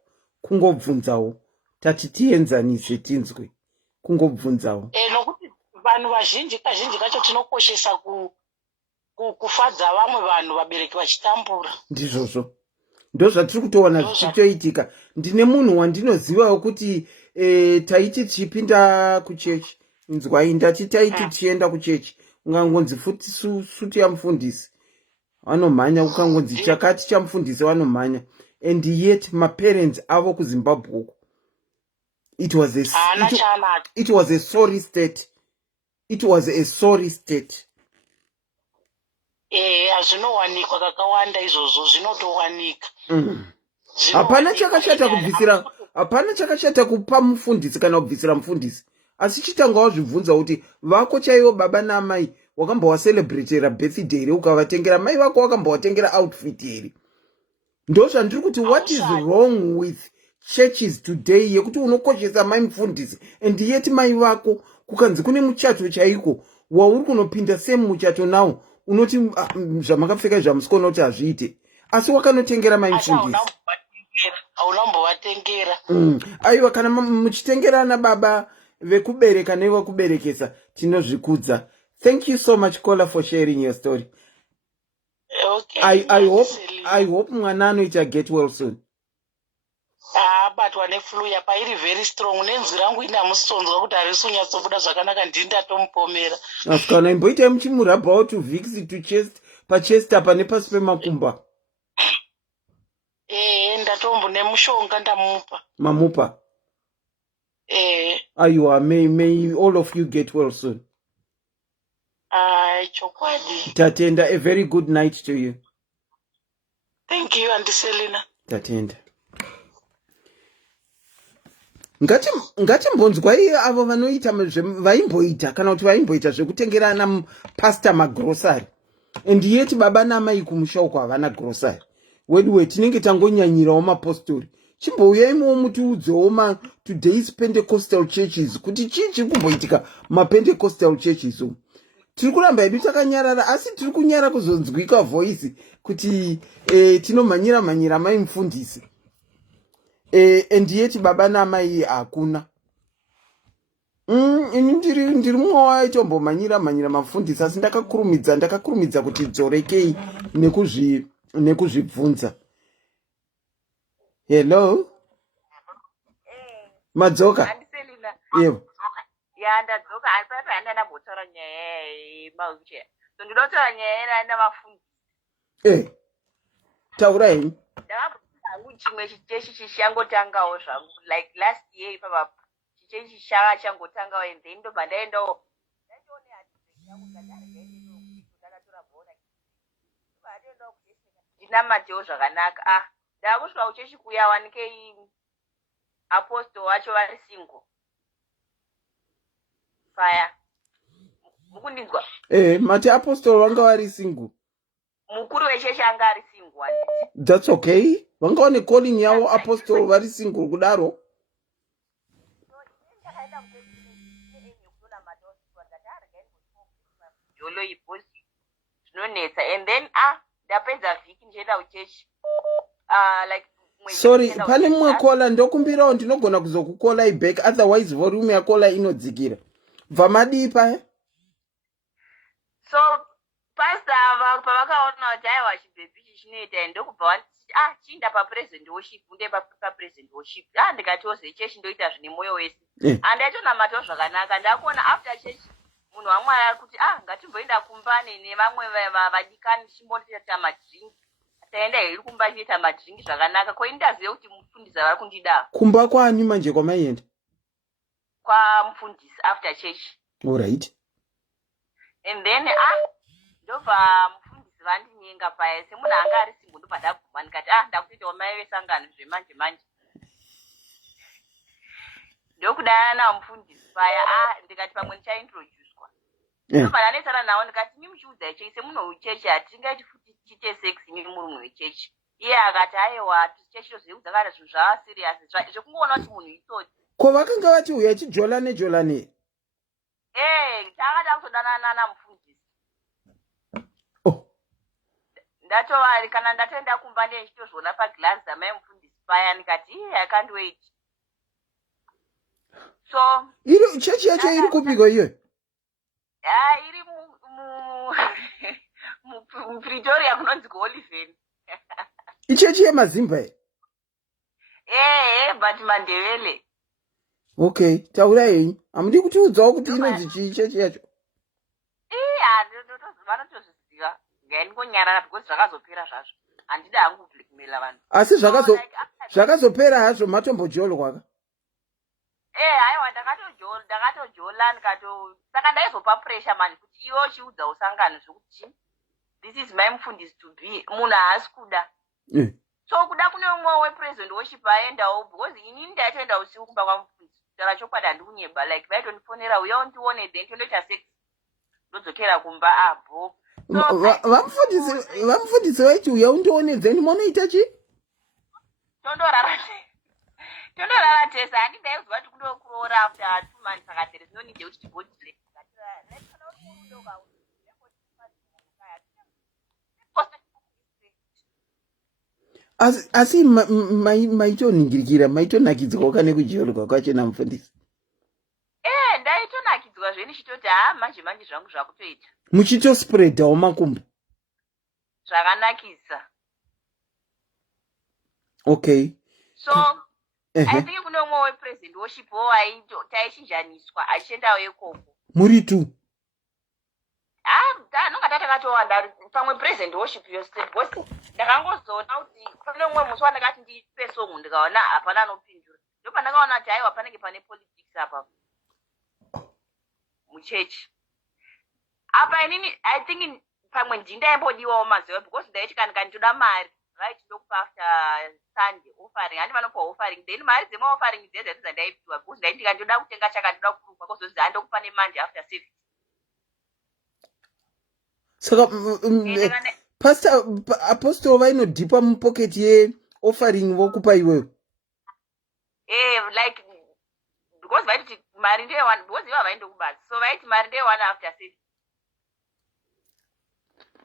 Kungobvunzawo. Tati tienzanise tinzwe. Kungobvunzawo. Nokuti vanhu vazhinji kazhinji kacho tinokoshesa kufadza vamwe vanhu vabereki vachitambura. Ndizvozvo. Ndozvatiri kutoona zvichitoitika. Ndine munhu wandinozivawo kuti taiti tichipinda kuchechi. Inzwai, ndati taiti tichienda kuchechi. Ungangonzi futi sutu yamufundisi. Vanomhanya, ukangonzi chakati chamufundisi vanomhanya. And yet my parents avo kuZimbabwe. It was a sorry state. It was a sorry state. Zvinowanikwa kakawanda izvozvo, zvinotowanika. Hapana chakashata kupa mufundisi kana kubvisira mufundisi. Asi chitanga wazvibvunza kuti vako chaivo baba namai wakambowacelebrate birthday here ukavatengera, mai vako wakambowatengera outfit here. Ndozvandiri kuti what is wrong with churches today yekuti unokoshesa mai mufundisi and yet mai vako kukanzi kune muchato chaiko wauri kunopinda same muchato nawo unoti zvamakapfeka zvamusikona kuti hazviite asi wakanotengera mai mufundisi haunambovatengera aiwa kana muchitengerana baba vekubereka nevekuberekesa tinozvikudza. Thank you so much Kola for sharing your story. Okay, I hope mwana anoita get well soon. Abatwa neflu yapairi very strong nenzi rangu ina musonzwa kuti harisunyatsobuda zvakanaka ndindatomupomera. Asikana imboita muchimurabhawo to vix to chest pachest apa nepasi pemakumba. Ndatombo nemushonga ndamupa. Mamupa. Aiwa, may all of you get well soon. Chokwadi. Tatenda, a very good night to you. Thank you, Auntie Selina. Tatenda. Ngati mbonzwa iye avo vanoita vaimboita kana kuti vaimboita zvekutengerana pasta magrosari and yet baba namai kumusha uko havana grosari wedwe tinenge tangonyanyirawo mapostori chimbouyaimuwo mutiudzewo today's Pentecostal churches kuti chii chiri kumboitika mapentecostal churches umu. Tiri kuramba hedu takanyarara asi tiri kunyara kuzonzwika voice kuti tinomhanyira mai mufundisi and yet baba namai hakuna. Ini ndiri mumwe waitombomhanyira mafundisi asi ndakakurumidza kuti dzorekei nekuzvibvunza. Hello madzoka yevo ndadzoka asi paipa handana mbotaura nyaya yemauchera so ndinotaura nyaya yena mafundisi taura henyu. Ndakambozangu chimwe chiteshi chichangotangawo zvangu like last year ipapa chiteshi changa changotangawo and then ndobva ndaendawo ndachione ndakatora bhora ndaendawo kuchechi ndinamatewo zvakanaka ndakusvika kuchechi kuya wanikei apostle wacho vari single fire mukundinzwa mati apostle vanga vari single mukuru wechechi anga ari single that's okay vanga vane calling yavo apostle vari single kudaro jolo iposi zvinonetsa and then ndapedza vhiki ndichienda kuchechi like sorry pane mumwe kola ndokumbirawo ndinogona kuzokukolai back otherwise volume yakola inodzikira bva madii paya. So pastor pavakaona kuti aiwa chibhebi ichi chinoita ndokubva vanditi chiinda papresident worship unde papresident worship ndikatiwo zechechi ndoita zvine mwoyo wese handaitonamatawo zvakanaka ndakuona after chechi munhu wamwari ari kuti ngatimboenda kumbane nevamwe vadikani chimbondoita madrinki taenda heri kumba chiita madrinki zvakanaka ko indazive kuti mufundisi vari kundida kumba kwanyu manje kwamaienda kwamufundisi after chechi. Alright. And then ndobva mufundisi vandinyenga paya semunhu anga ari single ndobva ndabvuma ndikati ndakutoitawo mai vesangano zvemanje manje ndokudana namufundisi paya ndikati pamwe ndichaintroducwa ndobva ndanetsana nawo ndikati imi muchiudza chechi semunhu wechechi hatingaiti futi chite sex imi muri munhu wechechi iye akati aiwa chechi toziudza kana zvinhu zvavasiriasi zvekungoona kuti munhu itsoti ko vakanga vati uya chijolane takada kutodanana namufundisi ndatovari kana ndatoenda kumba ndechitozviona paglazi amai mufundisi paya ndikati I can't wait. So iri chechi yacho iri kupiko iyo iri mupretoria kunonzi kuoliven ichechi yemazimba but mandevele. Okay, taura henyu hamudi kutiudzawo kuti inonzi chii chechi yacho vanotozviziva ngaindingonyarara because zvakazopera zvazvo handida hangu kublackmaila vanhu asi zvakazopera hazvo matombojolwaka haiwa ndakatojola saka ndaizopa pressure mani kuti iwo chiudza usangano zvokuti this is my mufundisi to be munhu haasi kuda so kuda kune umwe wepresident worship aendawo because inini ndaitoenda usiku kumba kwamufundisi taura chokwadi handikunyeba like vaitonifonera uya undione then tondoita sex ndodzokera kumba abho vamufundisi vaiti uya undione then monoita chi tondorara tondorara tesa handidai kuziva kuti kundokuroora after 2 months saka there is no need yekuti tibhodile kana uri munhu udoka asi maitoningirikira maitonakidzwa kane kujeorwa kwachena mufundisi ndaitonakidzwa zve ndichitoti manje zvangu zvakutoita muchitospreadawo makumbo zvakanakisa. Okay, so I think kune umwe wepresident worship taichinjaniswa achiendawo ikoko muri tu nonga tatakatowanda pamwe president worship yostate because ndakangozoona kuti kune umwe musi wandakati ndipe songo ndikaona hapana anopindura ndopandakaona kuti aiwa panenge pane politics apa muchechi apa inini I think pamwe ndindaembodiwawo maziva because ndaiti kana ndinoda mari right ndokupa after Sunday offering handi vanopa offering then mari dzemaoffering dzedzedu dzandaipiwa because ndaiti ndindoda kutenga chakandoda kurupa kozozi handokupa nemanje after service. Saka pastor apostle vainodhipa mupocket yeoffering vokupa iwewe like because vaiti mari ndeye1 because iva vaindokubasa so vaiti mari ndeye1 after service.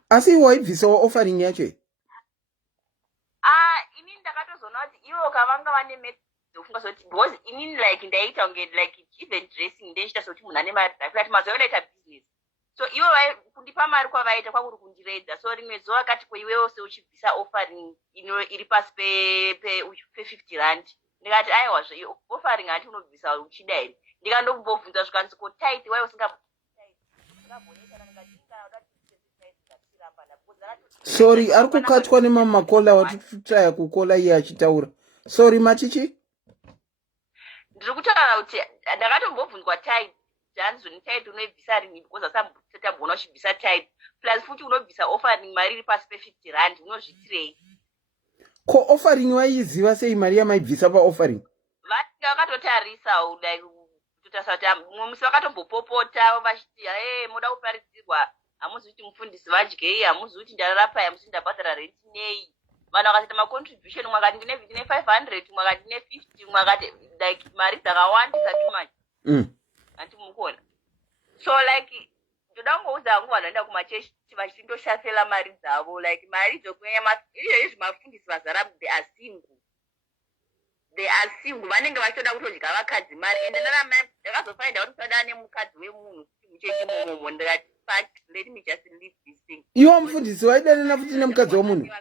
asi waibvisawo offering yacho inini ndakatozoona kuti ivo ukavanga vane methods dzofunga soti because inini like ndaita unge like even dressing ndenchita soti munhu ane mari ndakati mazuva ndaita business so ivo kundipa mari kwavaita kwakuri kundiredza so rimwe zuva kati iwewo se uchibvisa offering iri pasi pe50 rand ndikati aiwa zve offering hati unobvisa uchida here ndikandombobvunza zvikanziko tight waiwo sorry ari kukatwa nemamakola watitutraya kukola iye achitaura sorry machichi ndiri kutaura kuti ndakatombobvunzwa type janzoni type unoibvisa rini because asatabona uchibvisa type plus futi unobvisa offering mari iri pasi pe50 rand unozvitirei ko offering waiziva sei mari yamaibvisa paoffering vakatotarisa like kutotasa kuti mumwe musi vakatombopopota vachiti moda kuparidzirwa hamuzi kuti mufundisi vadyei hamuzi kuti ndararapai hamuzi kuti ndabhadhara renti nei vanhu vakatoita macontribution mwakati ndine 500 mwakati ndine 50 mwakati like mari dzakawandisa too much handi mukona so like ndoda kungoudza hangu vanhu vaenda kumachechi vachindoshatsela mari dzavo like mari dzokunyanya izvezvi mafundisi vazara they are single vanenge vachitoda kutodya vakadzi mari ende ndakazofainda kuti sadana nemukadzi wemunhu muchechi momo ndikati let me just leave this thing. Iwo mfundisi waidanana futi nemukadzi womunhu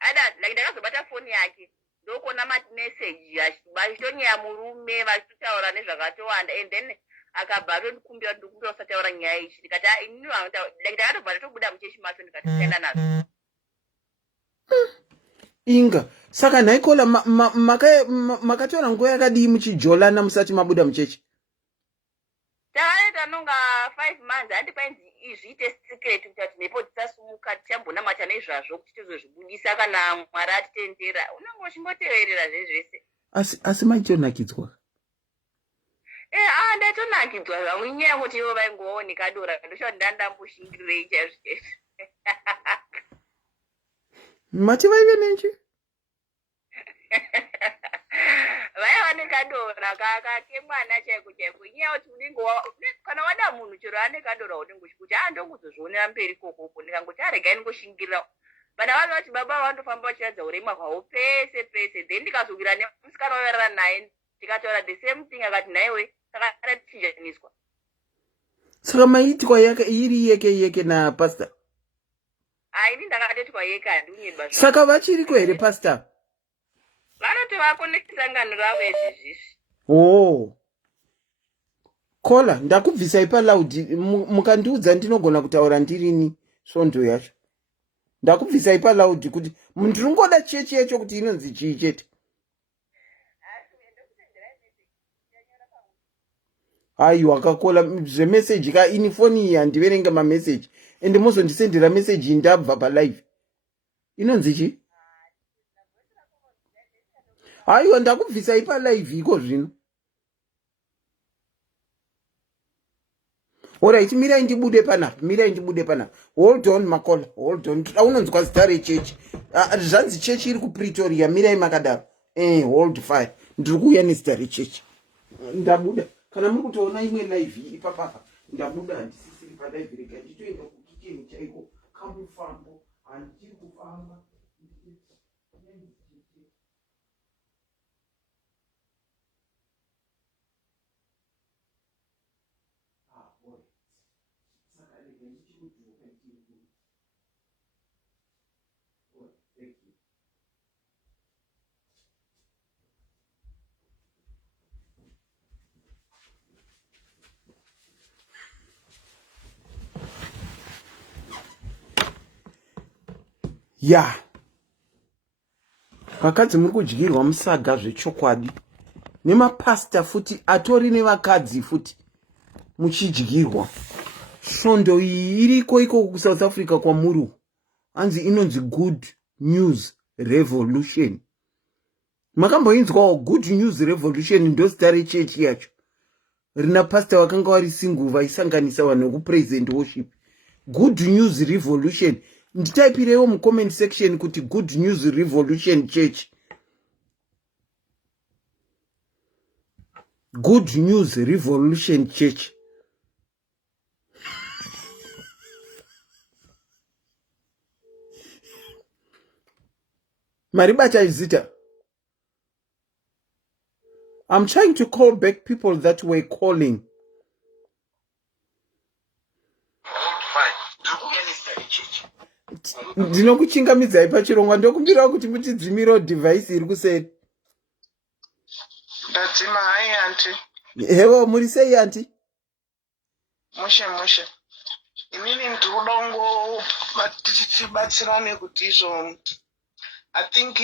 ada like ndakazobata foni yake ndokuona message vachitonyaya murume vachitotaura nezvakatowanda and then akabva tondikumbira ndikumbira usataura nyaya ichi ndikati inini like ndakatobva ndatobuda muchechi macho ndikati saenda nazo inga saka nhaikola makatora nguva yakadii muchijolana musati mabuda muchechi taita nonga 5 months handipainzi izviite secret kuti ati mhepo dzisasumuka tichambonamata nezvazvo kuti tizozvibudisa kana mwari atitendera unenge uchingoteverera zvezvese asi maitonakidzwa ndaitonakidzwa zvangu inyaya yekuti ivo vaingooneka dora ndoshaa kuti ndandamboshingirei chaizvo mati vaive nenchi vaiva nekadora kakemwana chaiko chaiko inyaya yekuti unenge kana wada munhu chero ane kadora unenge uchikuti ndokuzozvionera mberi kokoko ndikangoti aregai ndingoshingirira vana vanhu vati baba vandofamba vachiradza urema hwavo pese pese then ndikazowira nemusikana wavarara naye ndikataura the same thing akati naiwe saka tichinjaniswa saka maitwa iri yeke napasta ini ndakatoitwa yeka handiunyedwa saka vachiriko here pasta vanoti vakonekta sangano ravo ezvizvizvi kola ndakubvisai palaudi mukandiudza ndinogona kutaura ndirini svondo yacho ndakubvisai palaudi kuti ndiri ngoda chechi yacho kuti inonzi chii chete aiwa kakola zvemeseji ini foni iyi handiverenge mameseji ende muzondisendera meseji ndabva palive inonzi chii aiwa ndakubvisai palive iko zvino Alright, mirai ndibude panapa. Hold on makola, hold on. Unonzwa zita rechechi. Zvanzi chechi iri kuPretoria, mirai makadaro. hold fire. Ndiri kuuya nesitari chechi. Ndabuda. Kana muri kutoona imwe live iri papapa. Ndabuda handisisiri palive rega nditoenda kukicheni chaiko kamufambo handiri kufamba. Ya vakadzi muri kudyirwa musaga zvechokwadi nemapasta futi atori nevakadzi futi muchidyirwa. Svondo iyi iriko iko kuSouth Africa kwamuri hanzi inonzi Good News Revolution. Makamboinzwawo Good News Revolution? Ndozita rechechi yacho rina pasta vakanga vari single vaisanganisa vanhu vekupraise and worship. Good News Revolution. Nditaipirewo mucomment section kuti Good News Revolution Church. Good News Revolution Church. Maribata Zita. I'm trying to call back people that were calling. Ndinokuchingamidzai pachirongwa ndokumbirawo kuti mutidzimirawo device iri kuseri. Ndadzima. Hai anti. Hewo muri sei anti? Mushe. Inini ndikuda tibatsirane kuti izvo. I think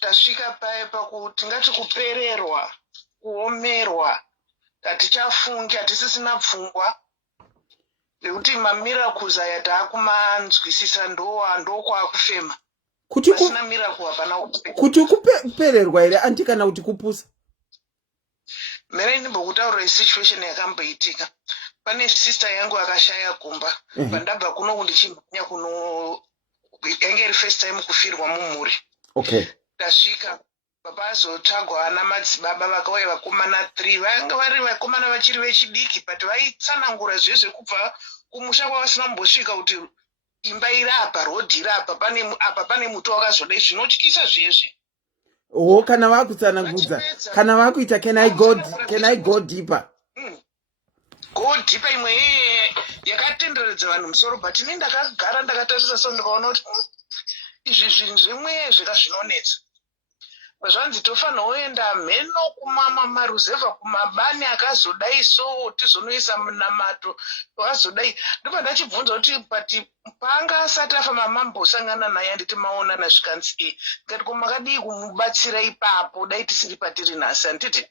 tasvika paye pakuti ngati kupererwa, kuomerwa, hatichafungi, hatisisina pfungwa. Nekuti mamiracles aya taakumanzwisisa ndokwakufema. Pasina miracle hapana kuti kupererwa here anti kana kuti kupusa? Mere ndimbokutaurira situation yakamboitika. Pane sister yangu akashaya gumba. Pandabva kuno kundichimhanya kuno yange iri first time kufirwa mumhuri. Okay. Tasvika baba azotsvagwa ana madzibaba vakauya vakomana 3 vanga vari vakomana vachiri vechidiki but vaitsanangura zvezvekubva kumusha kwavasina mbosvika kuti imba iri apa rodhi iri apa pane muti wakazodai zvinotyisa zvezve. Oh, kana vakutsanangudza kana vakuita can I go deeper? Go deeper imwe yakatenderedza vanhu musoro but ini ndakagara ndakatarisa so ndikaona kuti izvi zvinhu zvimwe zvakazvinonetsa. Zvanzi tofanira kuenda mheno kumaruzevha kumabani akazodai so tizonoisa munamato wakazodai. Ndobva ndachibvunza kuti but panga asati afa mamambosangana naye anditi maonana zvikanzi ngati ko makadii kumubatsira ipapo dai tisiri patiri nhasi handiti.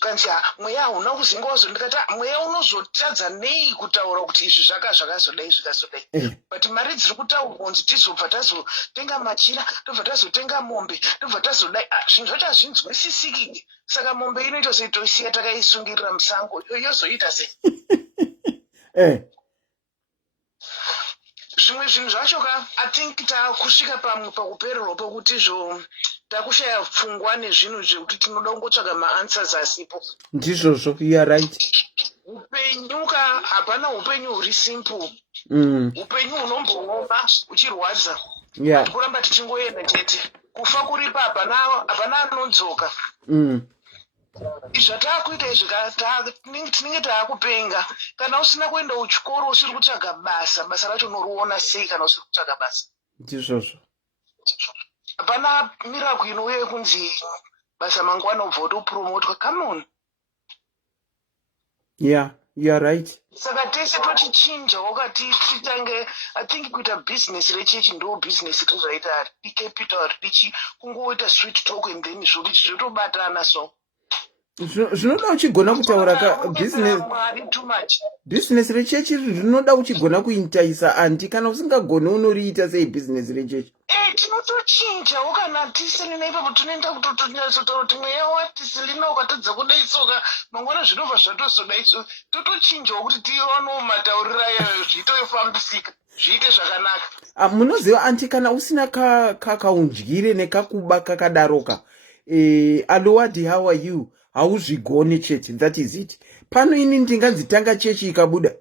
Kanzi mweya hauna kuzinga wazo. Ndikati mweya unozotadza nei kutaura kuti izvi zvakazodai zvikazodai. But mari dziri kutaurwa kunzi tizobva tazotenga machira, tobva tazotenga mombe, tobva tazodai. Zvinhu zvacho hazvinzwisisiki. Saka mombe inoita sei toisiya takaisungirira musango yozoita sei? Zvimwe zvinhu zvacho I think takusvika pamwe pakupererwa pokuti izvo takushaya pfungwa nezvinhu zvekuti tinoda kungotsvaga maanswers asipo. Ndizvozvo, you are right. Upenyu hapana upenyu huri simple. Upenyu unombooma uchirwadza. Kuramba tichingoenda chete. Kufa kuripa hapana anodzoka. Zvatakuita izvi tinenge taakupenga. Kana usina kuenda kuchikoro usiri kutsvaga basa racho unoriona sei kana usiri kutsvaga basa? Ndizvozvo. Hapana miracle inouya kunzi basa mangwana ubva utopromotwa. Come on. Yeah, you are right. Saka tese tochichinja wakati titange I think kuita business rechechi ndo business tozvaita capital richi kungoita sweet talk and then zvotobatana so. Zvinoda uchigona kutaura business rechechi rinoda uchigona kuitaisa anti kana usingagoni unoriita sei business rechechi? Tinotochinja kana tisiri naipapo tunoenda kutotonyasotaura kuti mweya watisirina ukatadza kudaisoka mangwana zvinobva zvatozodaiso totochinjawo kuti tiwanawo matauriro ayo zvitofambisika. zviite zvakanaka. Munoziva anti kana usina kakaundyire nekakuba kakadaroka Aluwadi, how are you? Hauzvigoni chechi, that is it. Pano ini ndinganzitanga chechi ikabuda.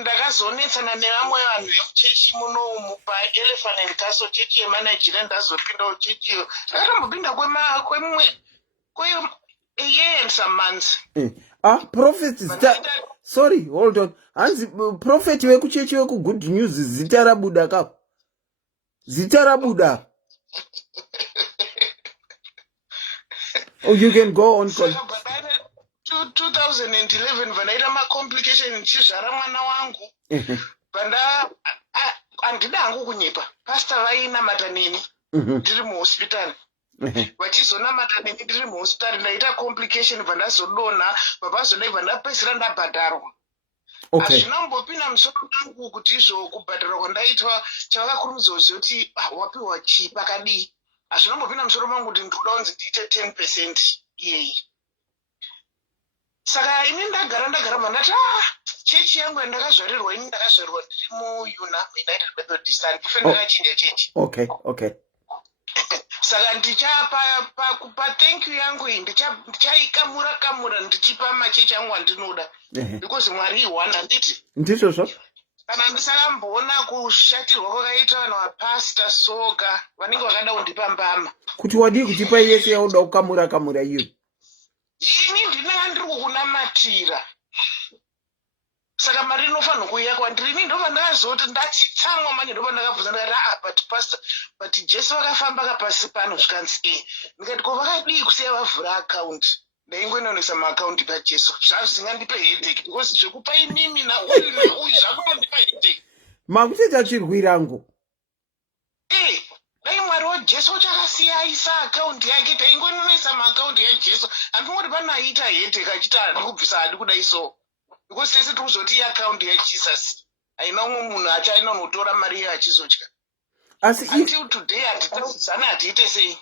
Ndakazonetsana nevamwe vanhu vemuchechi munomu paElephant and Castle, chechi yemanageri, ndazopindawo chechiyo. Ndakatambopinda a year and some months. Prophet sorry, hold on. Hanzi prophet wekuchechi weku Good News zita rabuda kapo. Zita rabuda. Oh, you can go on. 2011 vanaita macomplication chizvara mwana wangu. Handida hangu kunyepa. Pastor vainamata neni ndiri muhospitari. Vachizonamata neni ndiri muhospitari ndaita complication vandazodonha vabazodai vandapedzisira ndabhadharwa. Hazvina kumbopinda musoro mangu kuti izvo kubhadharwa kwandaitwa chavakakurumidza kuti wapiwa chipakadii. Hazvina kumbopinda musoro mangu kuti ndoda kunzi ndiite 10% iyeyi. Saka ini ndagara mandati chechi yangu yandakazvarirwa ini ndakazvarirwa ndiri muUNA United Methodist ndife ndakachinja chechi. Okay. Saka ndichapa thank you yangu iyi ndichaikamura ndichipa machechi angu andinoda because Mwari iwana handiti ndizvozvo. Kana ndisakamboona kushatirwa kwakaita vanhu vapasta soga vanenge vakada kundipa mbama kuti wadii kutipa yese yauda kukamura iyo. Ini ndinenge ndiri kukunamatira. Saka mari inofanirwa kuuya kwandiri. Ini ndobva ndakazoti ndatitsamwa manje ndobva ndakabvunza ndikati but pastor but Jesu vakafamba kapasi pano zvikanzi ndikati ko vakadii kusiya vavhura akaunti. Ndaingonoisa maakaunti paJesu. Zvazingandipe headache because zvekupa imimi nauyu zvakutondipa headache. Makutoita chirwirangu. Dai Mwari waJesu uchakasiya aisa akaunti yake taingonoisa maakaunti yaJesu. Handingoti pana aita headache achiti hadi kubvisa hadi kudai so. Because tese tikuzoti akaunti yaJesus haina umwe munhu achainonotora mari iyo achizodya. Until today hatitaudzana hatiite sei.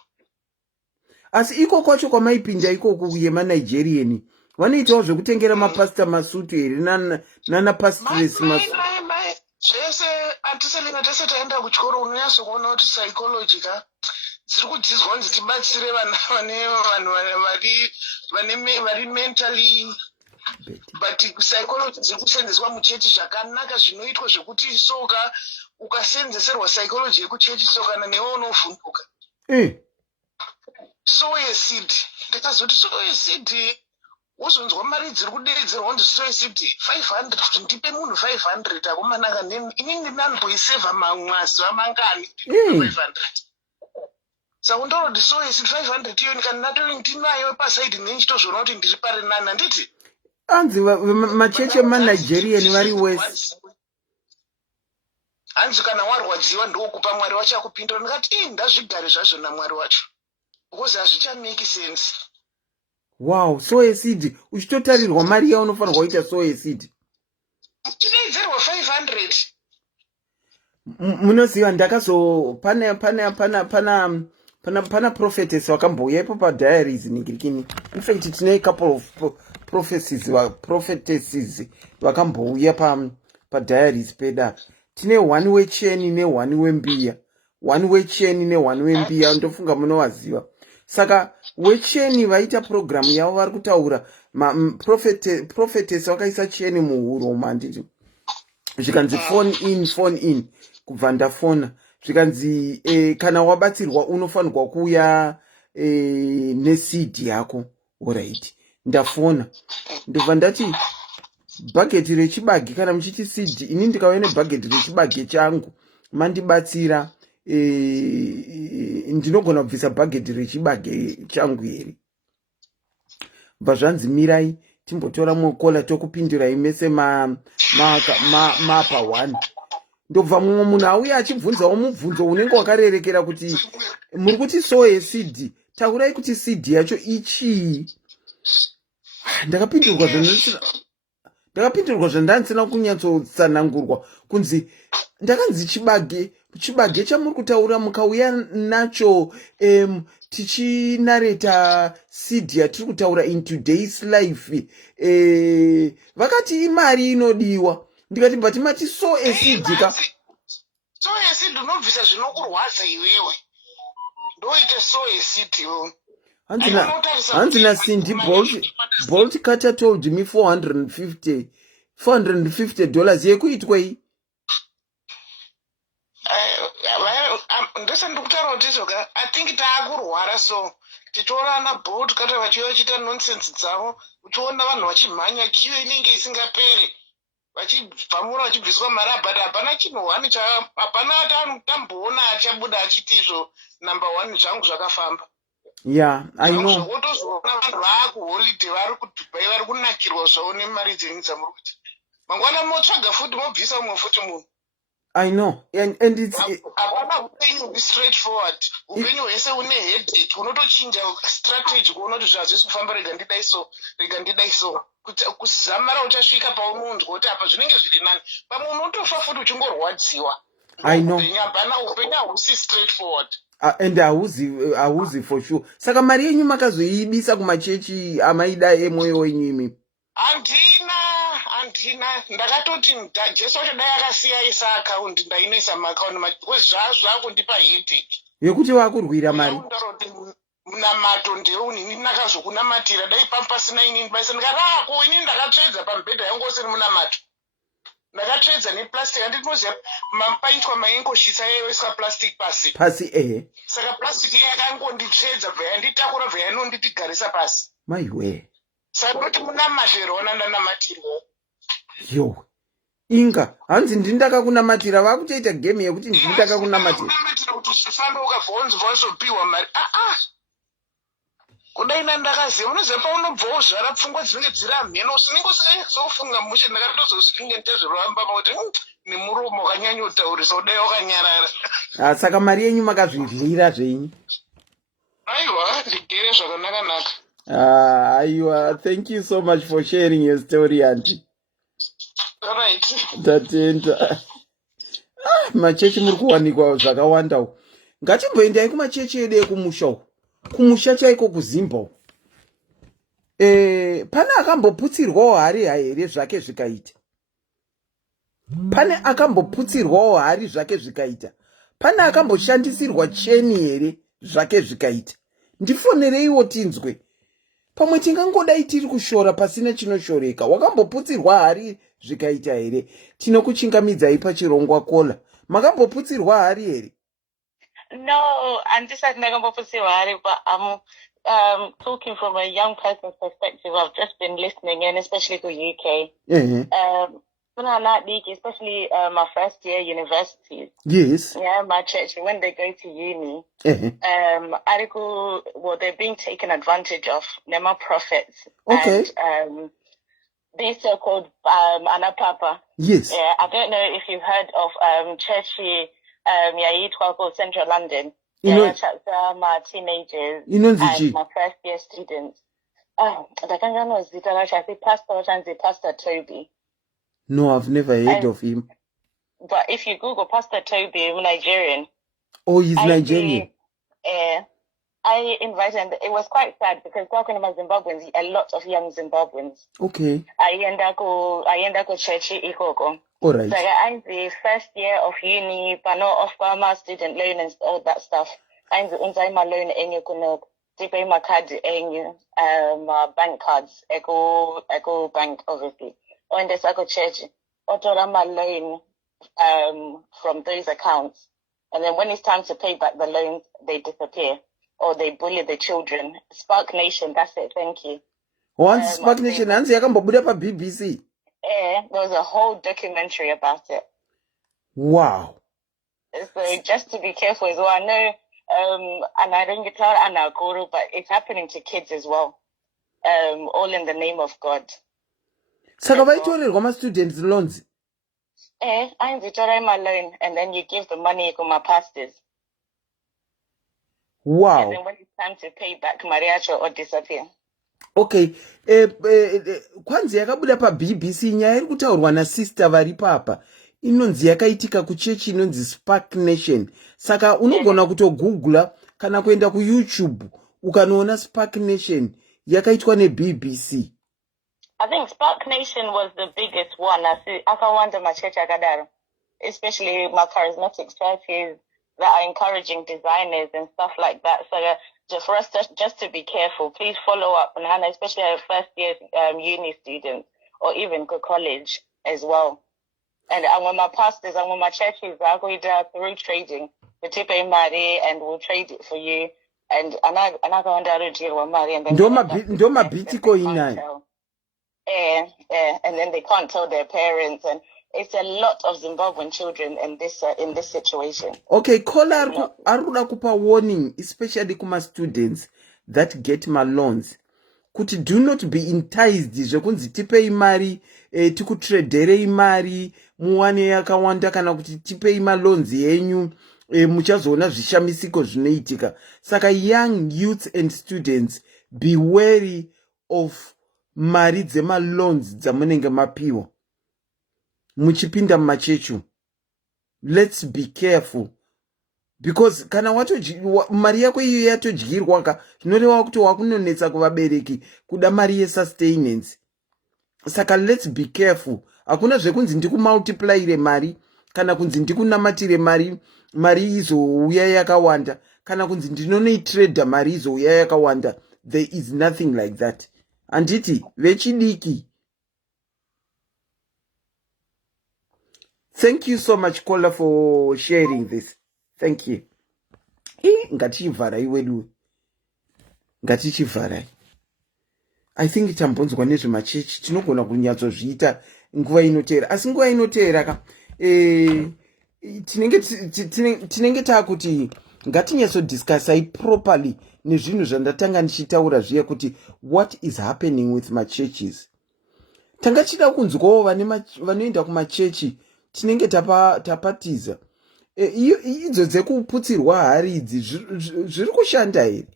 Asi iko kwacho kwamaipinda ikoko yemanigerian vanoitawo zvekutengera mapasta masutu here nanapastres masutu. Zvese atiselina tese taenda kuchikoro unonyatsokuona kuti psychology dziri kudzidzwa kunzi tibatsire vanhu vari mentally but psychology dziri kusenzeswa muchechi zvakanaka zvinoitwa zvekuti soka ukasenzeserwa psychology yekuchechi sokana newe unovhunduka. Soye seed ndikazoti soye seed wozonzwa mari dziri kudiridzirwa kunzi soye seed 500 kuti ndipe munhu 500 akomanaka inini ndinamboisevha mazuva mangani 500. Saka ndoroti soye seed 500 iyo ndikanatori ndinayo pasaidi nenchitozvona kuti ndiri pari nani handiti. Hanzi machechi emanigerian vari wese. Hanzi kana warwadziwa ndokupa Mwari wachakupindura. Ndikati ndazvigare zvazvo naMwari wacho because hazvichamake sense. Wow, soy seed uchitotarirwa mari yaunofanirwa kuita soy seed. Tidaidzerwa 500. Munoziva ndakazo pana prophetess wakambouya ipo padiaries ningirikini. In fact tine couple of prophetesses vakambouya padiaries peda. Tine one wecheni ne1 wembiya. One wecheni ne1 wembiya ndofunga munowaziva. Saka wecheni vaita program yavo vari kutaura prophetess wakaisa cheni muhuro manditi. Zvikanzi phone in kubva ndafona. Zvikanzi kana wabatsirwa unofanirwa kuuya neseed yako. Alright. Ndafona. Ndobva ndati bucket rechibage kana muchiti seed ini ndikauya nebucket rechibage changu mandibatsira ndinogona kubvisa bucket rechibage changu here. Bva zvanzi mirai timbotora mukola tokupindurai mese mapa 1. Ndobva mumwe munhu auya achibvunzawo mubvunzo unenge wakarerekera kuti muri kuti soye seed taurai kuti seed yacho ichii. Ndakapindurwa zvandandisina kunyatsotsanangurwa kunzi ndakanzi chibage chamuri kutaura mukauya nacho tichinareta seed yatiri kutaura in today's life vakati imari inodiwa. ndikati but mati so acid ka so acid unobvisa zvinokurwadza iwewe ndoite so acid iwewe hanzi naCindy Bolt Carter told me $450 yekuitwei ndose ndikutaura kuti izvoka I think taakurwara so tichiona Bolt Carter vachiuya vachiita nonsense dzavo uchiona vanhu vachimhanya kiyo inenge isingaperi vachibvamura vachibviswa mari but hapana chinhu one hapana tamboona achabuda achiti izvo number one zvangu zvakafamba I know wotozoona vanhu vaakuholiday vari kudubai vari kunakirwa zvavo nemari dzenyu dzamuri kuita mangwana motsvaga futi mobvisa umwe futi munhu I know and it's hapana upenyu be straightforward upenyu hwese une headache unotochinja strategy kuona kuti zvazvisi kufamba rega ndidai so kuzamara uchasvika paunonzwa kuti apa zvinenge zviri nani pamwe unotofa futi uchingorwadziwa hapana upenyu hahusi straightforward and hauzi for sure saka mari yenyu makazoiibisa kumachechi amaida emwoyo wenyu imi handina ndakatoti jesu wacho dai akasiya isa akaundi ndainoisa maakaundi zvakundipa headache yekuti vakurwira mari munamato ndeunini ndakazokunamatira dai pasina inini baisa ndikatako inini ndakatsvedza pamubhedha yangu usiri munamato ndakatsvedza neplastic handinoziva paitwa maingoshisa yayoiswa plastic pasi saka plastic iya yakangonditsvedza bva yanditakura bva yanonditigarisa pasi maiwe saka kuti munamato here wana ndanamatirwa yo inga hanzi ndindakakunamatira vakutoita game yekuti ndindakakunamatira kuti zvifambe ukabvonzwa wazopiwa mari kudai nandakaziva unoziva paunobva uzvara pfungwa dzinenge dziri amheno usinenge usinganyatsofunga mushe ndakatozosvinge ndezveramba pakuti nemuromo wakanyanya kutaurisa udai wakanyarara saka mari yenyu makazvirira zvenyu aiwa ndigere zvakanaka aiwa thank you so much for sharing your story auntie right tatenda machechi muri kuwanikwa zvakawandawo ngatimboendai kumachechi edu ekumusha kumusha chaiko kuZimbabwe pane akamboputsirwawo hari here zvake zvikaita pane akamboputsirwawo hari zvake zvikaita pane akamboshandisirwa cheni here zvake zvikaita ndifonereiwo tinzwe pamwe tingangodai tiri kushora pasina chinoshoreka wakamboputsirwa hari zvikaita here tinokuchingamidzai pachirongwa kola makamboputsirwa hari here No, handisati ndakamboputsirwa hari, but I'm talking from a young person's perspective. I've just been listening in, especially to UK. Especially my first year universities. Yes. Yeah, my church, when they go to uni, they're being taken advantage of. They're my prophets. Okay. And these so-called Anapapa. Yes. Yeah, I don't know if you've heard of churchy called Central London. My teenagers and my first year students. Pastor Toby. No, I've never heard of him. But if you Google Pastor Toby, Nigerian. Oh, he's Nigerian. I invited him. It was quite sad because talking about Zimbabweans, a lot of young Zimbabweans. Okay. I end up church Ikoko. All right. So I'm the first year of uni, but not of my student loan and all that stuff. I'm the my loan and you can pay my card and my bank cards. Echo bank obviously. Or in the Sako church, or my loan from those accounts. And then when it's time to pay back the loans, they disappear. Or they bully the children. Spark Nation, that's it, thank you. Once Spark Nation, Nancy, I can put up a BBC. Yeah, there was a whole documentary about it. Wow. So just to be careful as well, I know, and I don't get out Anaguru, but it's happening to kids as well. All in the name of God. So why told my students loans? I'm my loan, and then you give the money to my pastors. Wow. And then when it's time to pay back, mariacho or disappear. Okay. Kwanzi yakabuda pa BBC nyaya iri kutaurwa na sister vari papa. Inonzi yakaitika kuchechi inonzi Spark Nation. Saka unogona kutogoogla kana kuenda ku YouTube ukanoona Spark Nation yakaitwa ne BBC. I think Spark Nation was the biggest one. Akawanda macheche akadaro, especially my charismatic churches that are encouraging designers and stuff like that. So just for us just to be careful, please follow up on Hannah, especially our first year uni students or even good college as well. And when my pastors and when my churches are going through trading, the tip money and we'll trade it for you. And I go under the deal with money and then Ndoma Bitcoin. And then they can't tell their parents, and it's a lot of Zimbabwean children in this situation. Okay, caller aruna kupa warning, especially kuma students that get my loans. Kuti do not be enticed zvekunzi tipei mari tikutredherei mari muwane yakawanda kana kuti tipei maloans yenyu muchazoona zvishamisiko zvinoitika. Saka young youths and students, be wary of mari dzemaloans dzamunenge mapiwa muchipinda mumachechu. Let's be careful, because kana mari yako iyo yatodyirwa zvinoreva kuti wakunonetsa kuvabereki kuda mari yesustenance. Saka let's be careful. Hakuna zvekunzi ndikumultiplyire mari kana kunzi ndikunamatire mari izouya yakawanda kana kunzi ndinonoitrader mari izouya yakawanda. There is nothing like that. Anditi vechidiki. Thank you so much, caller, for sharing this. Thank you. Ngatichivharai wedu. Ngatichivharai. I think tambonzwa nezvemachechi tinogona kunyatsozviita nguva inoteera. Asi nguva inoteera tinenge taakuti ngatinyatsodiscussai properly nezvinhu zvandatanga ndichitaura zviya kuti what is happening with macheches. Tanga chida kunzwawo vanoenda kumachechi tinenge tapatiza. Idzo dzekuputsirwa hari idzi zviri kushanda here?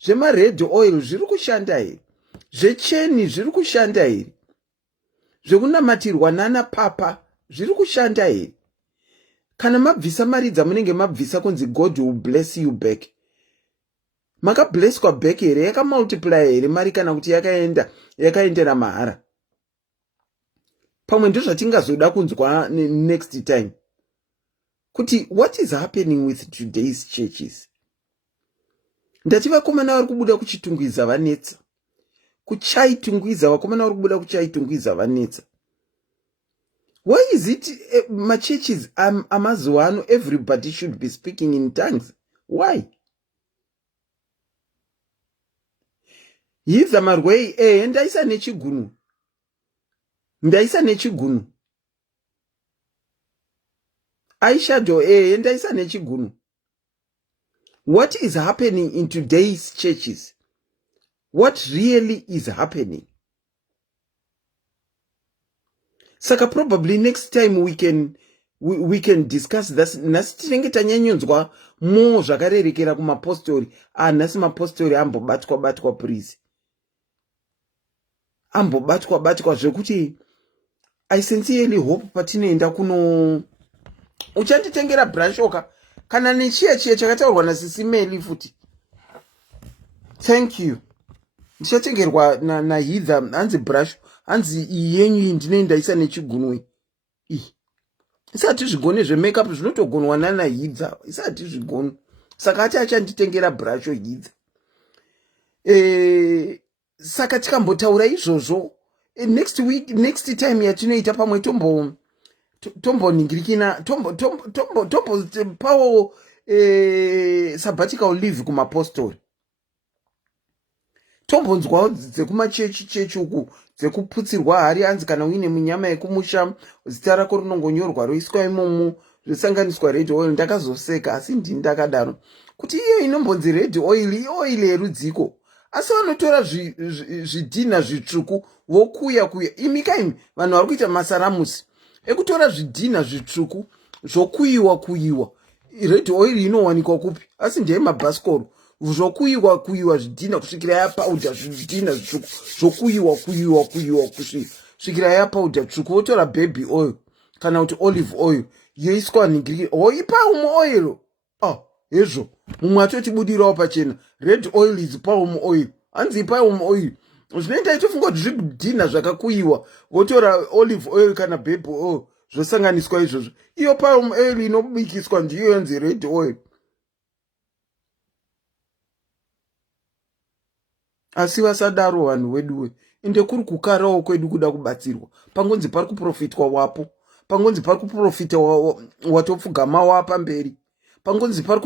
Zvemared oil zviri kushanda here? Zvecheni zviri kushanda here? Zvekunamatirwa nana papa zviri kushanda here? Kana mabvisa mari dzamunenge mabvisa kunzi God will bless you back, makablesswa back here? Yakamultiply here mari kana kuti yakaendera mahara? Pamwe ndozvatingazoda kunzwa next time kuti what is happening with today's churches. Ndati vakomana vari kubuda kuchitungwiza vanetsa, kuchaitungwiza vakomana vari kubuda kuchaitungwiza vanetsa. Why is it my churches amazuva ano everybody should be speaking in tongues? Why? Yiza marwei ndaisa nechigunu. Ndaisa nechigunu. Aishado ndaisa nechigunu. What is happening in today's churches? What really is happening? Saka probably next time we can discuss this. Nasi tinenge tanyanyonzwa mo zvakarerekera kumapostori. Nasi mapostori ambobatwa please. Ambobatwa zvekuti I sincerely hope patinoenda kuno uchanditengera brashoka kana nechiya chakataurwa naSIS MELLY futi. Thank you. Ndichatengerwa na Hither hanzi brush hanzi yenyu ndinoendaisa nechigunwe. Isati zvigone zvemakeup zvinotogonwa nana Hither, isati zvigone. Saka achanditengera brush Hither. Saka tikambotaura izvozvo next time yatinoita pamwe tomboningirikina tombopawo sabbatical leave kumapostori. Tombonzwawo dzekumachechi uku dzekuputsirwa hari hanzi kana uine munyama yekumusha zita rako rinongonyorwa roiswa imomo zvosanganiswa red oil. Ndakazoseka asi ndini ndakadaro kuti iyo inombonzi red oil oil yerudziko, asi vanotora zvidhina zvitsvuku vokuya. Imikaimi vanhu vari kuita masaramusi ekutora zvidhina zvitsvuku zvokuyiwa. Red oil inowanikwa kupi? Asi ndeye mabhasikoro. Zvokuyiwa zvidhina kusvikira yapauda zvidhina zvitsvuku zvokuyiwa kusvikira yapauda tsvuku. Votora baby oil kana kuti olive oil yoiswa ningiriki palm oil. Hezvo mumwe atotibudirawo pachena red oil is palm oil. Hanzi palm oil zvinoita itofunga kuti zvigudhina zvakakuyiwa votora olive oil kana baby oil zvosanganiswa izvozvo. Iyo palm oil inobikiswa ndiyo yanzi red oil. Asi vasadaro vanhu weduwe, ende kuri kukarawo kwedu kuda kubatsirwa. Pangonzi pari kuprofitwa wapo, pangonzi pari kuprofita watopfugama wapa mberi, pangonzi pari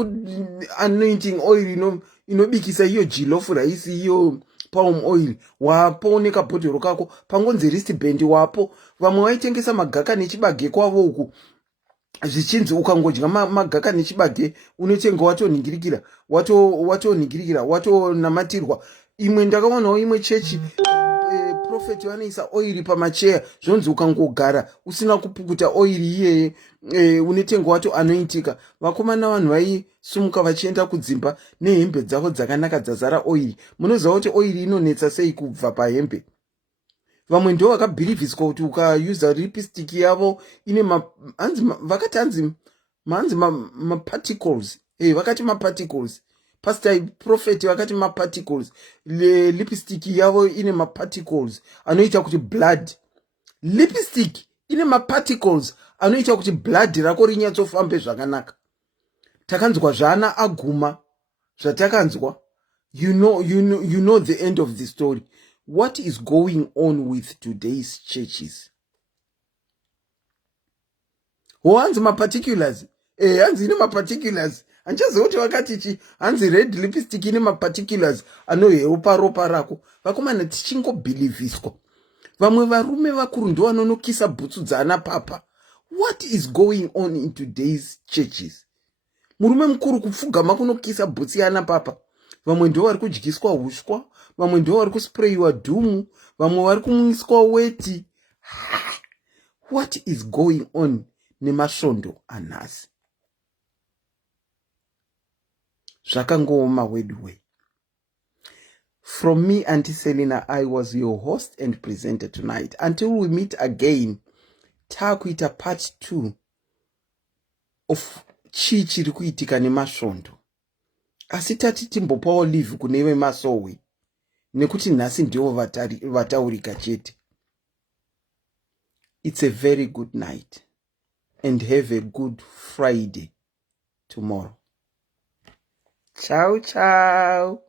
anointing oil inobikisa iyo jollof rice, iyo palm oil wapooneka bhodhoro kako, pangonzi wristband wapo. Vamwe vaitengesa magaka nechibage kwavo uku, zvichinzi ukangodya magaka nechibage unotenga watoningirikira, watoningirikira, watonamatirwa. Imwe ndakaonawo imwe chechi profeti vanoisa oili pamacheya, zvonzi ukangogara usina kupukuta oili iyeye unotenga wato anoitika. Vakomana vanhu vaisumuka vachienda kudzimba nehembe dzavo dzakanaka dzazara oili. Munoziva kuti oili inonetsa sei kubva pahembe. Vamwe ndo vakabhirivhiswa kuti ukauza lipstick yavo ine vakati hanzi maparticles, vakati maparticles. Pastor prophet vakati maparticles, le lipstick yavo ine maparticles anoita kuti blood, lipstick ine maparticles anoita kuti blood rako rinyatsofambe zvakanaka. Takanzwa zvana aguma zvatakanzwa. You know the end of the story. What is going on with today's churches? Hanzi maparticulars, hanzi ine maparticulars. Anchazoti wakati chi hanzi red lipstick ine maparticulars anoheupa ropa rako. Vakomana tichingobhilivhiswa. Vamwe varume vakuru ndo vanonokisa bhutsu dzana papa. What is going on in today's churches? Murume mukuru kupfugama kunokisa bhutsu yana papa. Vamwe ndo vari kudyiswa hushwa, vamwe ndo vari kusprayiwa dhumu, vamwe vari kumwiswa weti. What is going on nemasvondo anhasi? Zvakangooma wedway. From me, Auntie Selina, I was your host and presenter tonight. Until we meet again, takuita part 2 of chii chiri kuitika nemasvondo. Asi tati timbopawo leave kune vemasowe, nekuti nhasi ndivo vataurika chete. It's a very good night and have a good Friday tomorrow. Ciao, ciao.